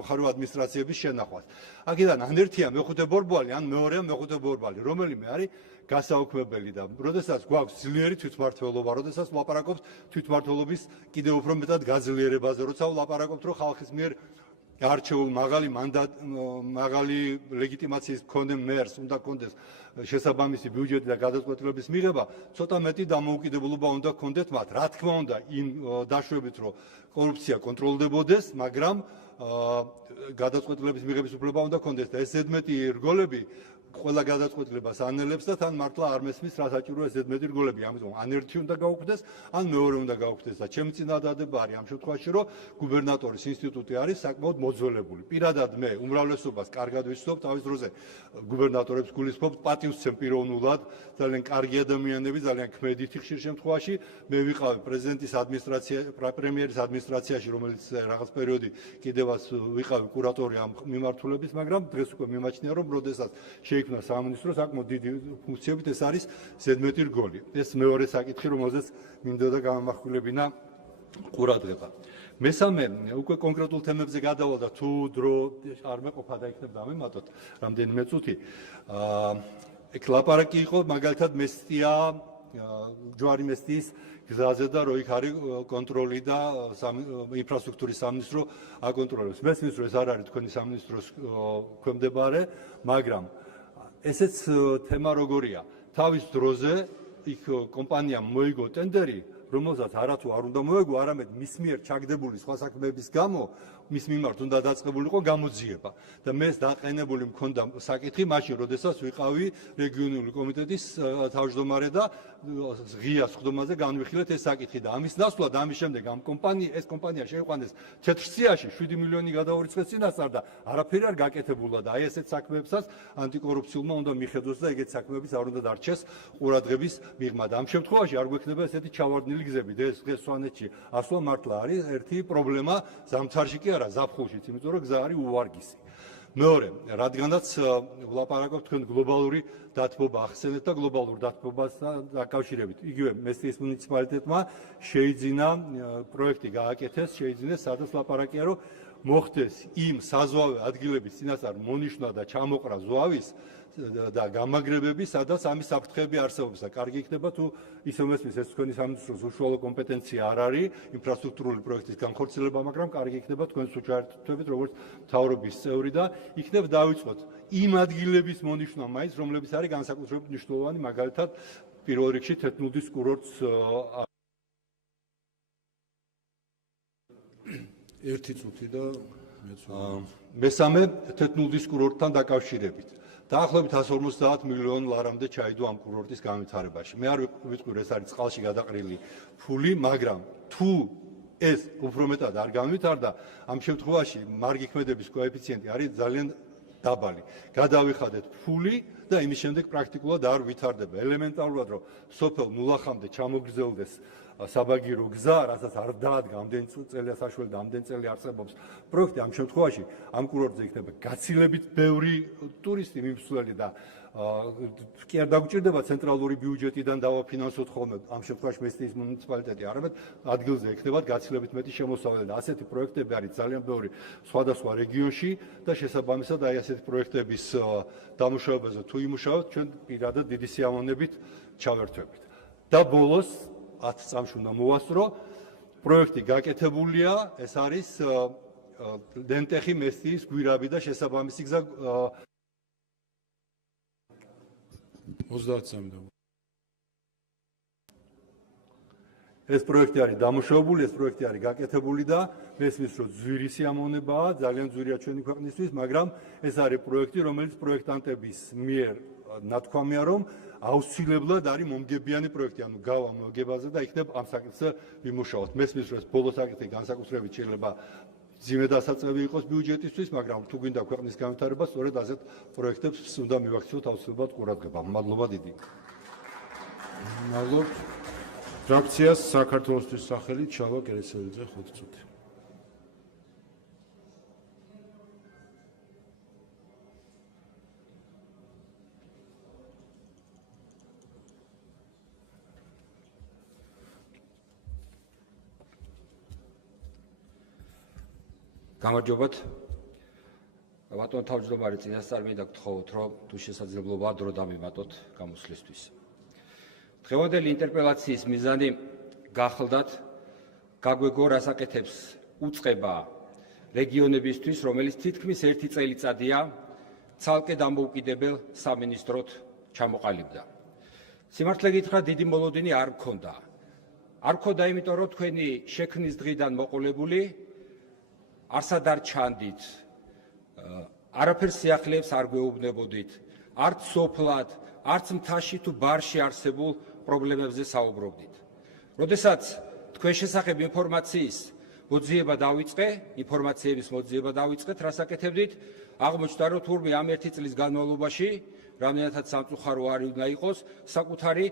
სამხარო ადმინისტრაციების შენახვას. აქედან ან ერთია მეხუთე ბორბალი, ან მეორეა მეხუთე ბორბალი, რომელიმე არის გასაუქმებელი და როდესაც გვაქვს ძლიერი თვითმმართველობა, როდესაც ვლაპარაკობთ თვითმმართველობის კიდევ უფრო მეტად გაძლიერებაზე, როცა ვლაპარაკობთ, რომ ხალხის მიერ არჩეულ მაღალი ლეგიტიმაციის მქონე მერს უნდა კონდეს შესაბამისი ბიუჯეტი და გადაწყვეტილების მიღება, ცოტა მეტი დამოუკიდებლობა უნდა კონდეთ მათ. რა თქმა უნდა, იმ დაშვებით, რომ კორუფცია კონტროლდებოდეს, მაგრამ გადაწყვეტილების მიღების უფლება უნდა კონდეს და ეს ზედმეტი რგოლები ყველა გადაწყვეტილებას ანელებს და თან მართლა არ მესმის რა საჭიროა ზედმეტი რგოლები. ამიტომ ან ერთი უნდა გაუქმდეს, ან მეორე უნდა გაუქმდეს და ჩემი წინადადება არის ამ შემთხვევაში, რომ გუბერნატორის ინსტიტუტი არის საკმაოდ მოძველებული. პირადად მე უმრავლესობას კარგად ვიცნობ, თავის დროზე გუბერნატორებს გულისხმობ, პატივსცემ პიროვნულად, ძალიან კარგი ადამიანები, ძალიან ქმედითი ხშირ შემთხვევაში. მე ვიყავი პრეზიდენტის პრემიერის ადმინისტრაციაში, რომელიც რაღაც პერიოდი კიდევაც ვიყავი კურატორი ამ მიმართულების, მაგრამ დღეს უკვე მიმაჩნია, რომ როდესაც შეიქმნა სამინისტრო, საკმაოდ დიდი ფუნქციებით ეს არის ზედმეტი რგოლი. ეს მეორე საკითხი, რომელზეც მინდოდა გამამახვილებინა ყურადღება. მესამე, უკვე კონკრეტულ თემებზე გადავალ და თუ დრო არ მეყოფა და იქნებ დამემატოთ რამდენიმე წუთი. ეგ ლაპარაკი იყო მაგალითად მესტია, ჯვარი მესტიის გზაზე და რო იქ არის კონტროლი და ინფრასტრუქტურის სამინისტრო აკონტროლებს. მესმის რომ ეს არ არის თქვენი სამინისტროს ქვემდებარე, მაგრამ ესეც თემა როგორია. თავის დროზე იქ კომპანიამ მოიგო ტენდერი, რომელსაც არათუ არ უნდა მოეგო, არამედ მის მიერ ჩაგდებული სხვა საქმეების გამო მის მიმართ უნდა დაწყებულიყო გამოძიება. და მე დაყენებული მქონდა საკითხი მაშინ, როდესაც ვიყავი რეგიონული კომიტეტის თავმჯდომარე და ღია სხდომაზე განვიხილეთ ეს საკითხი და ამის ნაცვლად ამის შემდეგ ეს კომპანია შეიყვანეს თეთრსიაში 7 მილიონი გადაურიცხეს წინასწარ და არაფერი არ გაკეთებულა და აი ესეთ საქმეებსაც ანტიკორუფციულმა უნდა მიხედოს და ეგეთ საქმეების არ უნდა დარჩეს ყურადღების მიღმა. და ამ შემთხვევაში არ გვექნება ესეთი ჩავარდნილი გზები და ეს დღეს სვანეთში ასვლა მართლა არის ერთი პრობლემა ზამთარში კი არა ზაფხულშიც, იმიტომ რომ გზა არის უვარგისი. მეორე, რადგანაც ვლაპარაკობთ თქვენ გლობალური დათბობა ახსენეთ და გლობალურ დათბობასთან დაკავშირებით. იგივე მესტიის მუნიციპალიტეტმა შეიძინა პროექტი გააკეთეს, შეიძინეს, სადაც ლაპარაკია, რომ მოხდეს იმ საზღვავე ადგილების წინასწარ მონიშნა და ჩამოყრა ზვავის და გამაგრებები, სადაც ამის საფრთხეები არსებობს და კარგი იქნება თუ ისე მესმის ეს თქვენი სამინისტროს უშუალო კომპეტენცია არ არის ინფრასტრუქტურული პროექტის განხორციელება, მაგრამ კარგი იქნება თქვენს უჩვენებით როგორც მთავრობის წევრი და იქნებ დავიწყოთ იმ ადგილების მონიშნა მაინც, რომლებიც არის განსაკუთრებით მნიშვნელოვანი, მაგალითად პირველ რიგში თეთნუდის კურორტს ერთი წუთი და მესამე თეთნუდის კურორტთან დაკავშირებით. დაახლოებით 150 მილიონ ლარამდე ჩაიდო ამ კურორტის განვითარებაში. მე არ ვიტყვი, ეს არის წყალში გადაყრილი ფული, მაგრამ თუ ეს უფრო მეტად არ განვითარდა, ამ შემთხვევაში მარგი ქმედების კოეფიციენტი არის ძალიან დაბალი. გადავიხადეთ ფული და იმის შემდეგ პრაქტიკულად არ ვითარდება. ელემენტარულად რომ სოფელ ნულახამდე ჩამოგრძელდეს საბაგირო გზა, რასაც არ დაადგა ამდენ წელია საშუალო და ამდენ წელი არსებობს პროექტი, ამ შემთხვევაში ამ კურორტზე იქნება გაცილებით ბევრი ტურისტი მიმსვლელი და კი არ დაგვჭირდება ცენტრალური ბიუჯეტიდან დავაფინანსოთ ხოლმე ამ შემთხვევაში მესტიის მუნიციპალიტეტი, არამედ ადგილზე ექნებათ გაცილებით მეტი შემოსავალი და ასეთი პროექტები არის ძალიან ბევრი სხვადასხვა რეგიონში და შესაბამისად აი ასეთი პროექტების დამუშავებაზე თუ იმუშავებთ, ჩვენ პირადად დიდი სიამოვნებით ჩავერთვებით. და ბოლოს 10 წამში უნდა მოვასწრო, პროექტი გაკეთებულია, ეს არის დენტეხი მესტიის გვირაბი და შესაბამისი გზა 30 წამი და ეს პროექტი არის დამუშავებული, ეს პროექტი არის გაკეთებული და მესმის რომ ძვირი სიამოვნებაა, ძალიან ძვირია ჩვენი ქვეყნისთვის, მაგრამ ეს არის პროექტი, რომელიც პროექტანტების მიერ ნათქვამია, რომ აუცილებლად არის მომგებიანი პროექტი, ანუ გავა მოგებაზე და იქნებ ამ საკითხზე ვიმუშაოთ. მესმის რომ ეს ბოლო საკითხი განსაკუთრებით შეიძლება ძიმე დასაწევი იყოს ბიუჯეტისთვის, მაგრამ თუ გვინდა ქვეყნის განვითარება, სწორედ ასეთ პროექტებს უნდა მივაქციოთ აუცილებლად ყურადღება. მადლობა დიდი. მადლობ. ფრაქციას საქართველოსთვის სახელით ჩავა კერესელიძე 5 წუთი. გამარჯობათ. ბატონ თავმჯდომარე, წინასწარ მინდა გთხოვოთ, რომ თუ შესაძლებლობაა დრო დამივატოთ გამოსვლისთვის. დღევანდელი ინტერპელაციის მიზანი გახლდათ გაგვეგო რასაკეთებს უწყება რეგიონებისთვის, რომელიც თითქმის 1 წელიწადია ცალკე დამოუკიდებელ სამინისტროდ ჩამოყალიბდა. სიმართლე გითხრათ, დიდი მოლოდინი არ მქონდა. არ მქონდა, იმიტომ რომ თქვენი შექმნის დღიდან მოყოლებული არსად არ ჩანდით, არაფერს სიახლეებს არ გვეუბნებოდით, არც სოფლად, არც მთაში თუ ბარში არსებულ პრობლემებზე საუბრობდით. როდესაც თქვენ შესახებ ინფორმაციების მოძიება დავიწყეთ, აღმოჩნდა, რომ თურმე ამ 1 წლის განმავლობაში, რამდენადაც სამწუხარო არ უნდა იყოს, საკუთარი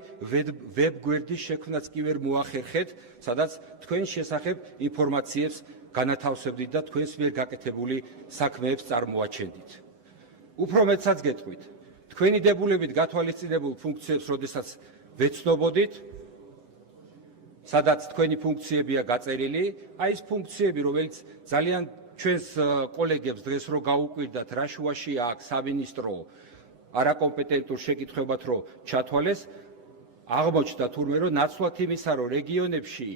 ვებგვერდის შექმნაც კი ვერ მოახერხეთ, სადაც თქვენ შესახებ ინფორმაციებს განათავსებდით და თქვენს მიერ გაკეთებული საქმეებს წარმოაჩენდით. უფრო მეტსაც გეტყვით, თქვენი დებულებით გათვალისწინებულ ფუნქციებს, როდესაც ვეცნობოდით, სადაც თქვენი ფუნქციებია გაწერილი, აი ეს ფუნქციები, რომელიც ძალიან ჩვენს კოლეგებს დღეს რო გაუკვირდათ, რა შუაშია აქ სამინისტრო არაკომპეტენტურ შეკითხვებად რო ჩათვალეს, აღმოჩნდა თურმე რომ ნაცვლად იმისა, რომ რეგიონებში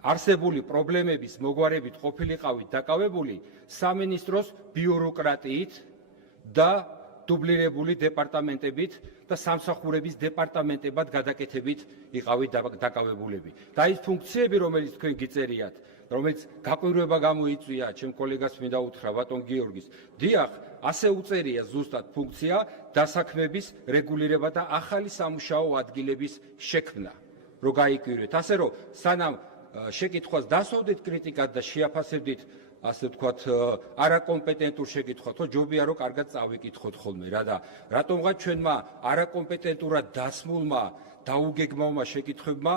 არსებული პრობლემების მოგვარებით ყოფილიყავით დაკავებული, სამინისტროს ბიუროკრატიით და დუბლირებული დეპარტამენტებით და სამსახურების დეპარტამენტებად გადაკეთებით იყავით დაკავებულები. და ის ფუნქციები, რომელიც თქვენ გიწერიათ, რომელიც გაკვირვება გამოიწვია ჩემ კოლეგას მინდა უთხრა ბატონ გიორგის, დიახ, ასე უწერია ზუსტად ფუნქცია დასაქმების რეგულირება და ახალი სამუშაო ადგილების შექმნა, რომ გაიკვირვეთ. ასე რომ სანამ შეკითხვას დასვავდით კრიტიკად და შეაფასებდით ასე ვთქვათ, არაკომპეტენტურ შეკითხვას, ხო ჯობია რომ კარგად წავიკითხოთ ხოლმე რა და რატომღაც ჩვენმა არაკომპეტენტურად დასმულმა დაუგეგმავმა შეკითხვებმა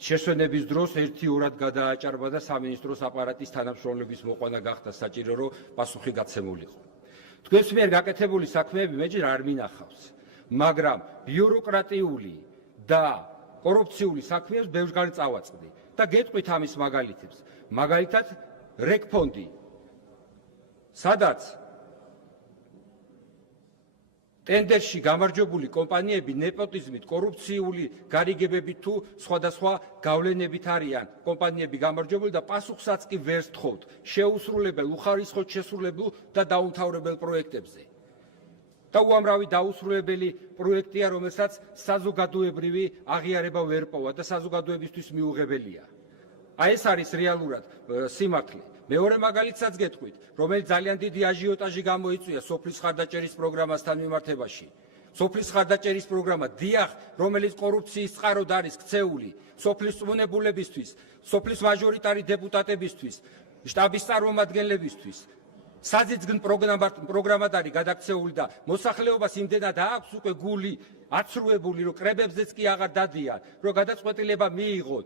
შესვენების დროს 1-2-რად გადააჭარბა და სამინისტროს აპარატის თანამშრომლების მოყვანა გახდა საჭირო, რომ პასუხი გაცემულიყო. თქვენს მიერ გაკეთებული საქმეები მეჯერ არ მინახავს, მაგრამ ბიუროკრატიული და კორუფციული საქმეებს ბევრგან წავაწყდი და გეტყვით ამის მაგალითებს. მაგალითად, რეგფონდი, სადაც ტენდერში გამარჯვებული კომპანიები ნეპოტიზმით, კორუფციული გარიგებებით თუ სხვადასხვა გავლენებით არიან კომპანიები გამარჯვებული და პასუხსაც კი ვერ სთხოვთ შეუსრულებელ, უხარისხოდ შესრულებულ და დაუმთავრებელ პროექტებზე. და უამრავი დაუსრულებელი პროექტია, რომელსაც საზოგადოებრივი აღიარება ვერ პოვა და საზოგადოებისთვის მიუღებელია. აი ეს არის რეალურად სიმართლე. მეორე მაგალითსაც გეტყვით, რომელიც ძალიან დიდი აჟიოტაჟი გამოიწვია სოფლის ხარდაჭერის პროგრამასთან მიმართებაში. სოფლის ხარდაჭერის პროგრამა, დიახ, რომელიც კორუფციის წყაროდ არის ქცეული, სოფლის წმუნებულებისთვის, სოფლის მაჟორიტარი დეპუტატებისთვის, შტაბის წარმომადგენლებისთვის, საძიძგნ პროგრამად არის გადაქცეული და მოსახლეობას იმდენად აქვს უკვე გული აცრუებული, რომ კრებებზეც კი აღარ დადიან, რომ გადაწყვეტილება მიიღონ,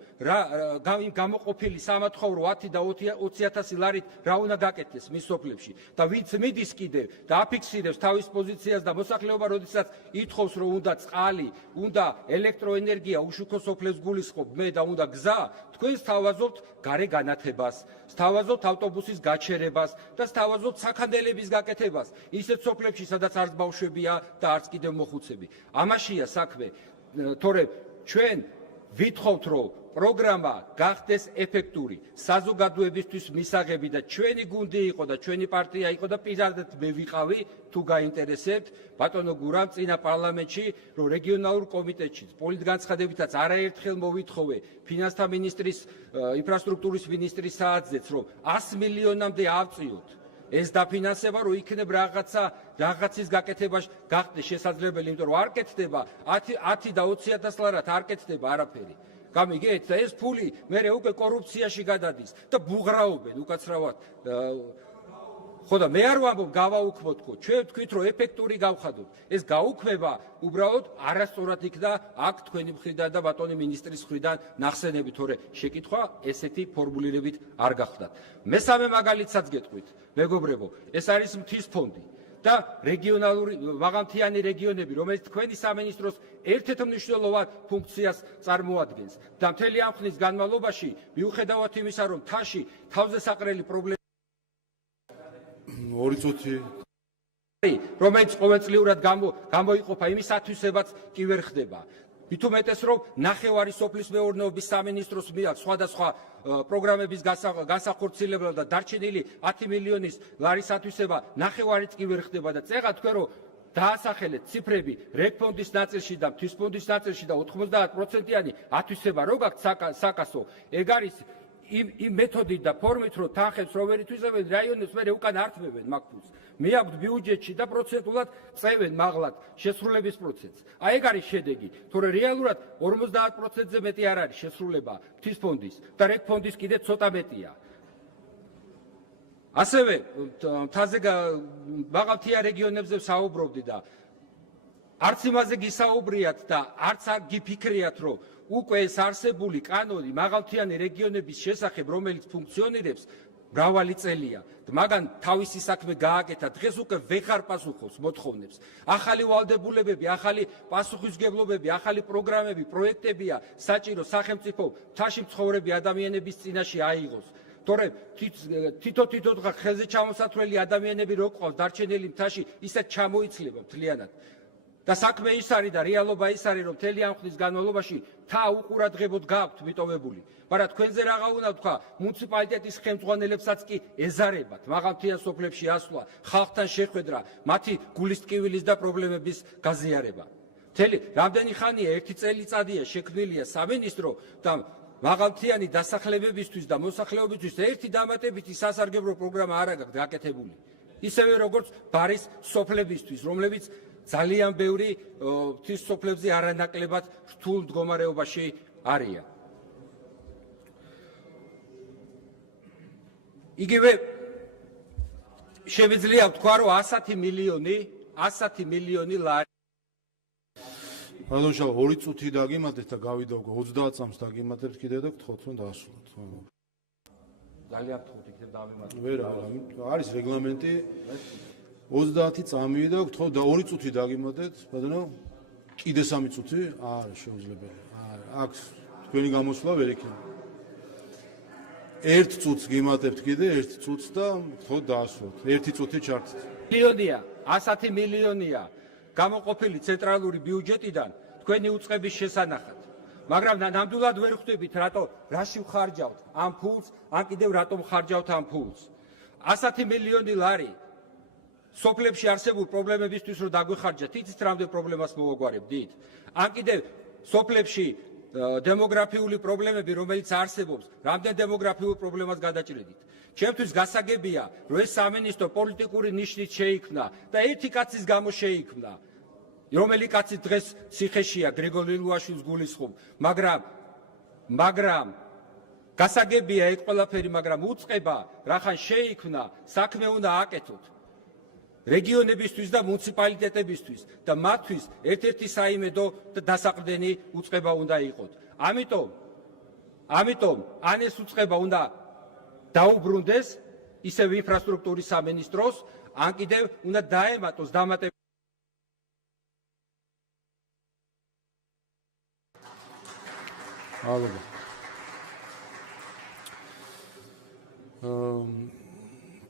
გამოყოფილი სამათხოვრო 10 და 20,000 ლარით რა უნდა გაკეთდეს მის სოფლებში და ვინც მიდის კიდევ და აფიქსირებს თავის პოზიციას და მოსახლეობა როდესაც ითხოვს, რომ უნდა წყალი, უნდა ელექტროენერგია, უშუქო სოფლებს გულისხმობ მე და უნდა გზა, თქვენ სთავაზობთ გარე განათებას, სთავაზობთ ავტობუსის გაჩერებას და სთავაზობთ საქანელების გაკეთებას ისეთ სოფლებში, სადაც არც ბავშვებია და არც კიდევ მოხუცები. ამაშია საქმე, თორემ ჩვენ ვითხოვთ, რომ პროგრამა გახდეს ეფექტური, საზოგადოებისთვის მისაღები და ჩვენი გუნდი იყო და ჩვენი პარტია იყო და პირადად მე ვიყავი, თუ გაინტერესებთ, ბატონო გურამ წინა პარლამენტში, რომ რეგიონალურ კომიტეტში პოლიტგანცხადებითაც არაერთხელ მოვითხოვე ფინანსთა მინისტრის, ინფრასტრუქტურის მინისტრის საათზეც, რომ 100 მილიონამდე ავწიოთ. ეს დაფინანსება, რომ იქნებ რაღაცის გაკეთებაში გახდეს შესაძლებელი, იმიტომ რომ არ კეთდება 10 და 20,000 ლარად არ კეთდება არაფერი. გამიგეთ და ეს ფული მერე უკვე კორუფციაში გადადის და ბუღრაობენ უკაცრავად. ხო და მე არ ვამბობ გავაუქმოთქო, ჩვენ ვთქვით, რომ ეფექტური გავხადოთ. ეს გაუქმება უბრალოდ არასწორად იქნა აქ თქვენი მხრიდან და ბატონი მინისტრის მხრიდან ნახსენები, თორე შეკითხვა ესეთი ფორმულირებით არ გახდათ. მესამე მაგალითსაც გეტყვით, მეგობრებო, ეს არის მთის ფონდი და რეგიონალური მაღალმთიანი რეგიონები, რომელიც თქვენი სამინისტროს ერთ-ერთ მნიშვნელოვან ფუნქციას წარმოადგენს და მთელი ამ ხნის განმავლობაში, მიუხედავად იმისა, რომ მთაში თავზე საყრელი პრობლემა 2 წუთი რომელიც ყოველწლიურად გამოიყოფა იმისათვისებაც კი ვერ ხდება. მით უმეტეს რომ ნახევარი სოფლის მეურნეობის სამინისტროს მიაქვს სხვადასხვა პროგრამების განსახორციელებლად და დარჩენილი 10 მილიონის ლარისათვისება ნახევარიც კი ვერ ხდება და წეღა თქვენ რომ დაასახელეთ ციფრები რეგფონდის ნაწილში და მთისფონდის ნაწილში და 90%-იანი ათვისება რო გაქვთ საკასო ეგ არის იმ მეთოდით და ფორმით რომ თანხებს რო ვერ ითვისებენ რაიონებს მე უკან ართმევენ მაგ ფულს მე აქვთ ბიუჯეტში და პროცენტულად წევენ მაღლად შესრულების პროცესს. აი ეგ არის შედეგი. თორე რეალურად 50%-ზე მეტი არ არის შესრულება მთისფონდის და რეგფონდის კიდე ცოტა მეტია. ასევე მთაზე მაღალმთიან რეგიონებზე საუბრობდი და არც იმაზე გისაუბრიათ და არც გიფიქრიათ რომ უკვე ეს არსებული კანონი მაღალმთიანი რეგიონების შესახებ რომელიც ფუნქციონირებს მრავალი წელია. მაგან თავისი საქმე გააკეთა, დღეს უკვე ვეღარ პასუხობს მოთხოვნებს. ახალი ვალდებულებები, ახალი პასუხისმგებლობები, ახალი პროგრამები, პროექტებია საჭირო სახელმწიფო მთაში მცხოვრები ადამიანების წინაშე აიღოს. თორემ თითო ხელზე ჩამოსათვლელი ადამიანები რო ყავს დარჩენილი მთაში, ისეთ ჩამოიცლება მთლიანად. და საქმე ის არის და რეალობა ის არის რომ მთელი ამ ხნის განმავლობაში თა უყურადღებოდ გაქვთ მიტოვებული. მაგრამ თქვენზე რაღა უნდა ვთქვა, მუნიციპალიტეტის ხელმძღვანელებსაც კი ეზარებათ მაღალმთიან სოფლებში ასვლა, ხალხთან შეხვედრა, მათი გულის ტკივილის და პრობლემების გაზიარება. მთელი რამდენი ხანია ერთი წელიწადია შექმნილია სამინისტრო და მაღალმთიანი დასახლებებისთვის და მოსახლეობისთვის ერთი დამატებითი სასარგებლო პროგრამა არ აქვს გაკეთებული. ისევე როგორც ბარის სოფლებისთვის, რომლებიც ძალიან ბევრი მთის სოფლებზე არანაკლებად რთულ მდგომარეობაში არიან. იგივე შემიძლია ვთქვა, რომ 100 მილიონი ლარი ბატონო 2 წუთი დაგიმატეთ და გავიდა უკვე 30 წამს დაგიმატებთ კიდე და გთხოვთ რომ დაასრულოთ. ძალიან გთხოვთ იქნებ დავიმატოთ. ვერა, არის რეგლამენტი 30 წამი და გთხოვთ და 2 წუთი დაგიმატეთ, ბატონო. კიდე 3 წუთი? არა, შეუძლებელი. არა, აქ თქვენი გამოსვლა ვერ იქნება. 1 წუთს გიმატებთ კიდე 1 წუთს და გთხოვთ დაასრულოთ. 1 წუთი ჩართით. მილიონია, 100 მილიონია გამოყოფილი ცენტრალური ბიუჯეტიდან თქვენი უწყების შესანახად. მაგრამ ნამდვილად ვერ ხვდებით, რაში ვხარჯავთ ამ ფულს, ან კიდევ რატომ ხარჯავთ ამ ფულს. 100 მილიონი ლარი სოფლებში არსებულ პრობლემებისთვის რომ დაგვეხარჯათ, იცით რამდენ პრობლემას მოვაგვარებდით? ან კიდევ სოფლებში დემოგრაფიული პრობლემები, რომელიც არსებობს, რამდენ დემოგრაფიულ პრობლემას გადაჭრედით. ჩემთვის გასაგებია, რომ ეს სამინისტრო პოლიტიკური ნიშნით შეიქმნა და ერთი კაცის გამო შეიქმნა, რომელი კაცი დღეს ციხეშია, გრიგოლ ლილუაშვილს გულისხმობ, მაგრამ გასაგებია ეგ ყველაფერი, მაგრამ უწყება რახან შეიქმნა, საქმე უნდა აკეთოთ. რეგიონებისთვის და მუნიციპალიტეტებისთვის და მათთვის ერთ-ერთი საიმედო და დასაყრდენი უწყება უნდა იყოთ. ამიტომ ან ეს უწყება უნდა დაუბრუნდეს ისევ ინფრასტრუქტურის სამინისტროს, ან კიდევ უნდა დაემატოს დამატებითი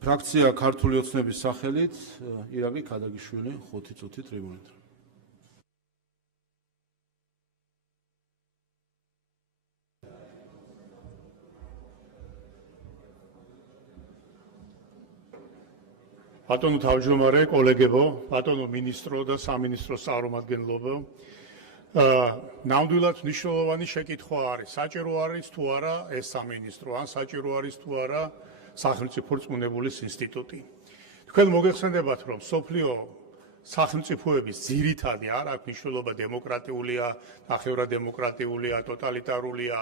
ფრაქცია ქართული ოცნების სახელით ირაკლი ქადაგიშვილი 5 წუთი ტრიბუნით. ბატონო თავმჯდომარე, კოლეგებო, ბატონო მინისტრო და სამინისტრო წარმომადგენლობო, ნამდვილად მნიშვნელოვანი შეკითხვა არის, საჭირო არის თუ არა ეს სამინისტრო, ან საჭირო არის თუ არა სახელმწიფო რწმუნებულის ინსტიტუტი. თქვენ მოგეხსენებათ, რომ სოფლიო სახელმწიფოების ძირითადი არ აქვს მნიშვნელობა დემოკრატიულია, ნახევრად დემოკრატიულია, ტოტალიტარულია.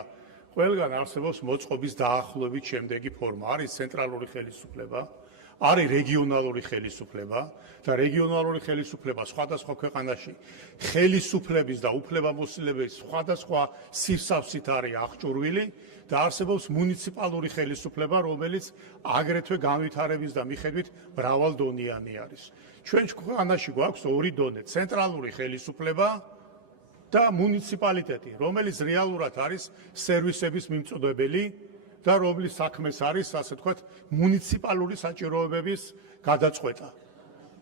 ყველგან არსებობს მოწყობის დაახლოებით შემდეგი ფორმა. არის ცენტრალური ხელისუფლება, არის რეგიონალური ხელისუფლება და რეგიონალური ხელისუფლება სხვადასხვა ქვეყანაში ხელისუფლების და უფლებამოსილების სხვადასხვა სისავსით არის აღჭურვილი და არსებობს მუნიციპალური ხელისუფლება, რომელიც აგრეთვე განვითარების და მიხედვით მრავალდონიანი არის. ჩვენ ქვეყანაში გვაქვს ორი დონე: ცენტრალური ხელისუფლება და მუნიციპალიტეტი, რომელიც რეალურად არის სერვისების მიმწოდებელი და რომლის საქმეს არის, ასე ვთქვათ, მუნიციპალური საჭიროებების გადაწყვეტა.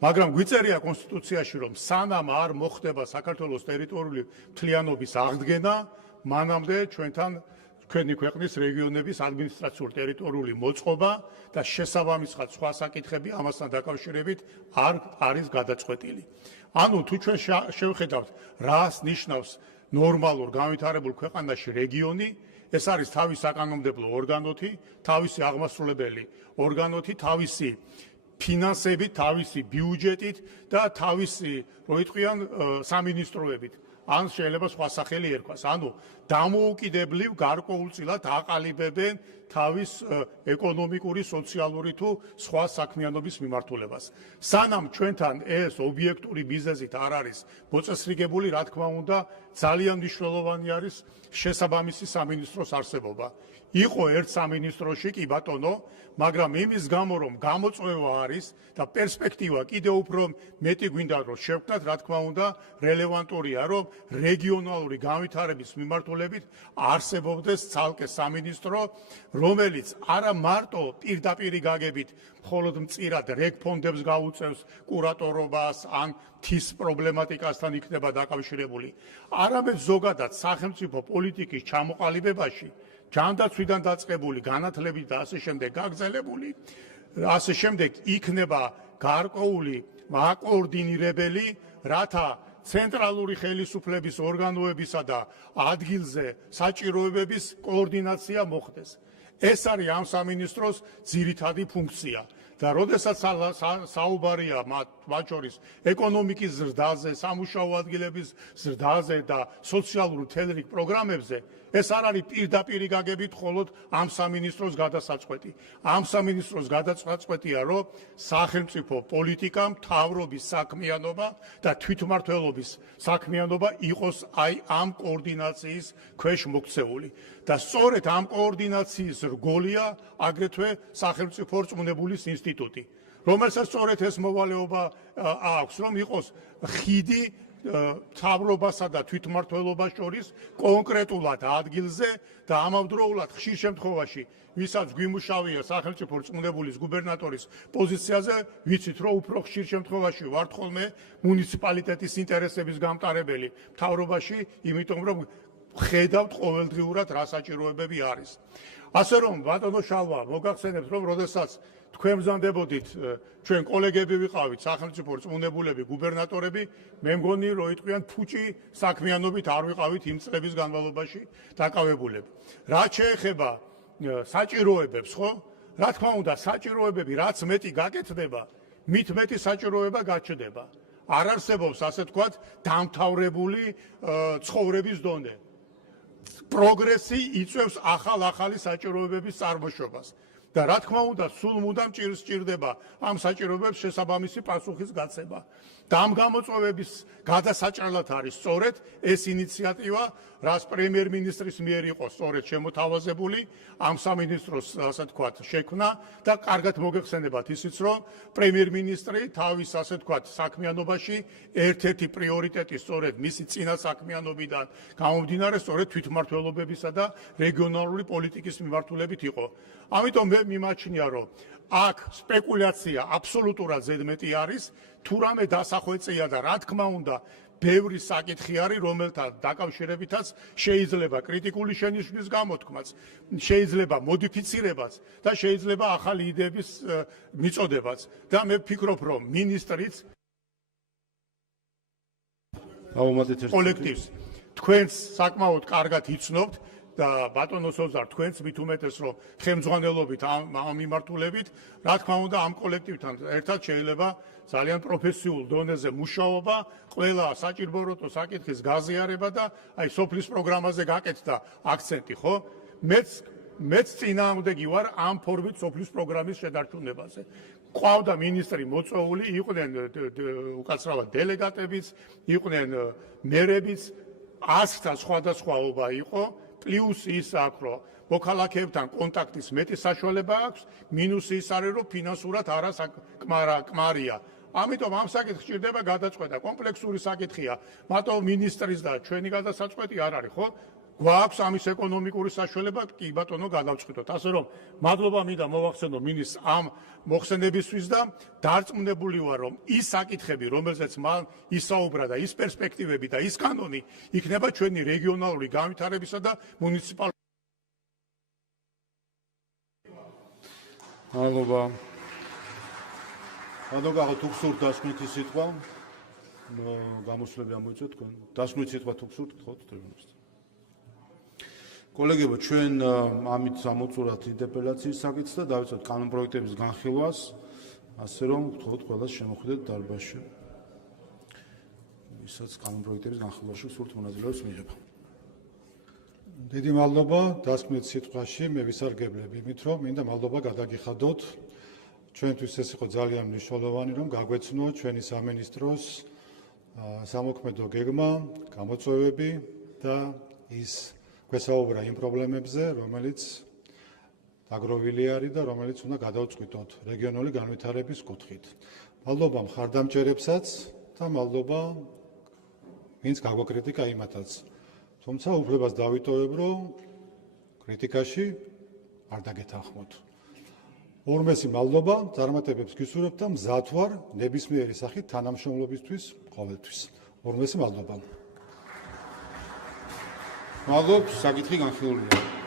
მაგრამ გვიწერია კონსტიტუციაში, რომ სანამ არ მოხდება საქართველოს ტერიტორიული მთლიანობის აღდგენა, მანამდე ჩვენი ქვეყნის რეგიონების ადმინისტრაციული ტერიტორიული მოწყობა და შესაბამისად სხვა საკითხები ამასთან დაკავშირებით არ არის გადაწყვეტილი. ანუ თუ ჩვენ შევხედავთ, რას ნიშნავს ნორმალურ განვითარებულ ქვეყანაში რეგიონი, ეს არის თავის საკანონმდებლო ორგანოთი, თავისი აღმასრულებელი ორგანოთი, თავისი ფინანსებით, თავისი ბიუჯეტით და თავისი, რო იტყვიან, სამინისტროებით. ან შეიძლება სხვა სახელი ერქვას. ანუ დამოუკიდებლივ გარკვეულწილად აყალიბებენ თავის ეკონომიკური, სოციალური თუ სხვა საქმიანობის მიმართულებას. სანამ ჩვენთან ეს ობიექტური მიზეზით არ არის მოწესრიგებული, რა თქმა უნდა, ძალიან მნიშვნელოვანი არის შესაბამისი სამინისტროს არსებობა. იყო ერთ სამინისტროში კი ბატონო, მაგრამ იმის გამო რომ გამოწვევა არის და პერსპექტივა კიდევ უფრო მეტი გვინდა რომ შევქმნათ, რა თქმა უნდა, რელევანტურია რომ რეგიონალური განვითარების მიმართულებით არსებობდეს ცალკე სამინისტრო, რომელიც არა მარტო პირდაპირ გაგებით მხოლოდ მწირად რეგფონდებს გაუწევს კურატორობას ან მთის პრობლემატიკასთან იქნება დაკავშირებული, არამედ ზოგადად სახელმწიფო პოლიტიკის ჩამოყალიბებაში ჯანდაცვიდან დაწყებული განათლებით და ასე შემდეგ გაგრძელებული, ასე შემდეგ იქნება გარკვეული მაკოორდინირებელი, რათა ცენტრალური ხელისუფლების ორგანოებისა და ადგილზე საჭიროებების კოორდინაცია მოხდეს. ეს არის ამ სამინისტროს ძირითადი ფუნქცია. და როდესაც საუბარია მათ შორის ეკონომიკის ზრდაზე, სამუშაო ადგილების ზრდაზე და სოციალურ თელრიგ პროგრამებზე, ეს არ არის პირდაპირ გაგებით მხოლოდ ამ სამინისტროს გადასაწყვეტი. ამ სამინისტროს გადაწყვეტია, რომ სახელმწიფო პოლიტიკა, მთავრობის საქმიანობა და თვითმმართველობის საქმიანობა იყოს აი ამ კოორდინაციის ქვეშ მოქცეული. და სწორედ ამ კოორდინაციის რგოლია აგრეთვე სახელმწიფო რწმუნებულის ინსტიტუტი, რომელსაც სწორედ ეს მოვალეობა აქვს, რომ იყოს ხიდი მთავრობასა და თვითმმართველობას შორის კონკრეტულად ადგილზე და ამავდროულად ხშირ შემთხვევაში, ვისაც გვიმუშავია სახელმწიფო რწმუნებულის გუბერნატორის პოზიციაზე, ვიცით, რომ უფრო ხშირ შემთხვევაში ვართ ხოლმე მუნიციპალიტეტის ინტერესების გამტარებელი მთავრობაში, იმიტომ რომ ხედავთ ყოველდღიურად რა საჭიროებები არის. ასე რომ, ბატონო შალვა, მოგახსენებთ, რომ როდესაც თქვენ ბრძანდებოდით, ჩვენ კოლეგები ვიყავით, სახელმწიფო რწმუნებულები, გუბერნატორები, მე მგონი, რომ იტყვიან ფუჭი საქმიანობით არ ვიყავით იმ წლების განმავლობაში დაკავებულები. რაც შეეხება საჭიროებებს, ხო? რა თქმა უნდა, საჭიროებები რაც მეტი გაკეთდება, მით მეტი საჭიროება გაჩნდება. არ არსებობს, ასე ვთქვათ, დამთავრებული ცხოვრების დონე. პროგრესი იწვევს ახალი საჭიროებების წარმოშობას. და რა თქმა უნდა, სულ მუდამ ჭირდება ამ საჭიროებებს შესაბამისი პასუხის გაცემა. და ამ გამოწვევების გადასაჭრელად არის სწორედ ეს ინიციატივა, რაც პრემიერ-მინისტრის მიერ იყო სწორედ შემოთავაზებული, ამ სამინისტროს, ასე ვთქვათ, შექმნა და კარგად მოგეხსენებათ ისიც, რომ პრემიერ-მინისტრი თავის, ასე ვთქვათ, საქმიანობაში ერთ-ერთი პრიორიტეტი სწორედ მისი წინა საქმიანობიდან გამომდინარე, სწორედ თვითმმართველობებისა და რეგიონალური პოლიტიკის მიმართულებით იყო. ამიტომ მე მიმაჩნია, რომ აქ სპეკულაცია აბსოლუტურად ზედმეტი არის, თუ რამე დასახვეწეა და რა თქმა უნდა, ბევრი საკითხი არის, რომელთან დაკავშირებითაც შეიძლება კრიტიკული შენიშვნის გამოთქმაც, შეიძლება მოდიფიცირებაც და შეიძლება ახალი იდეების მიწოდებაც. და მე ვფიქრობ, რომ მინისტრიც კოლექტივს თქვენს საკმაოდ კარგად იცნობთ და ბატონო სოზარ, თქვენც მით უმეტეს, რომ ხელმძღვანელობით ამ მიმართულებით, რა თქმა უნდა, ამ კოლექტივთან ერთად შეიძლება ძალიან პროფესიულ დონეზე მუშაობა, ყველა საჭიროებო საკითხის გაზიარება და აი სოფლის პროგრამაზე გაკეთდა აქცენტი, ხო? მეც წინააღმდეგი ვარ ამ ფორმით სოფლის პროგრამის შედარჩუნებაზე. ყავდა მინისტრი მოწვეული, იყვნენ უკაცრავად დელეგატებიც, იყვნენ მერებიც, ასთა სხვადასხვაობა იყო. პლუს ის აქვს, რომ მოქალაქეებთან კონტაქტის მეტი საშუალება აქვს, მინუსი ის არის, რომ ფინანსურად კმარია. ამიტომ ამ საკითხს ჭირდება გადაწყვეტა. კომპლექსური საკითხია, მარტო მინისტრის და ჩვენი გადასაწყვეტი არ არის, ხო? გვაქვს ამის ეკონომიკური საშუალება, კი ბატონო, გადავწყვიტოთ. ასე რომ, მადლობა მინდა მოვახსენო მინისტრს ამ მოხსენებისთვის და დარწმუნებული ვარ, რომ ის საკითხები, რომელზეც მან ისაუბრა და ის პერსპექტივები და ის კანონი იქნება ჩვენი რეგიონალური განვითარებისა და მუნიციპალური მადლობა. ბატონო, თუ გსურთ დასკვნითი სიტყვა, გამოსვლები ამოიწევთ თქვენ. დასკვნითი სიტყვა თუ გსურთ, გთხოვთ ტრიბუნასთან. კოლეგებო, ჩვენ ამით ამოწურათ ინტერპელაციის საკითხს და დავიწყოთ კანონპროექტების განხილვას, ასე რომ გთხოვთ ყველას შემოხვიდეთ დარბაზში. ვისაც კანონპროექტების განხილვაში სურთ მონაწილეობს მიიღება. დიდი მადლობა დასკვნით სიტყვაში მე ვისარგებლებ იმით, რომ მინდა მადლობა გადაგიხადოთ. ჩვენთვის ეს იყო ძალიან მნიშვნელოვანი, რომ გაგვეცნო ჩვენი სამინისტროს სამოქმედო გეგმა, გამოწვევები და ის გვესაუბრა იმ პრობლემებზე, რომელიც დაგროვილი არის და რომელიც უნდა გადავწყვიტოთ რეგიონული განვითარების კუთხით. მადლობა მხარდამჭერებსაც და მადლობა ვინც გაგვაკრიტიკა იმათაც. თუმცა უფლებას დავიტოვებ, რომ კრიტიკაში არ დაგეთანხმოთ. ორმესი მადლობა, წარმატებებს გისურვებთ და მზად ვარ ნებისმიერი სახით თანამშრომლობისთვის ყოველთვის. ორმესი მადლობა. მადლობ, საკითხი განხილულია.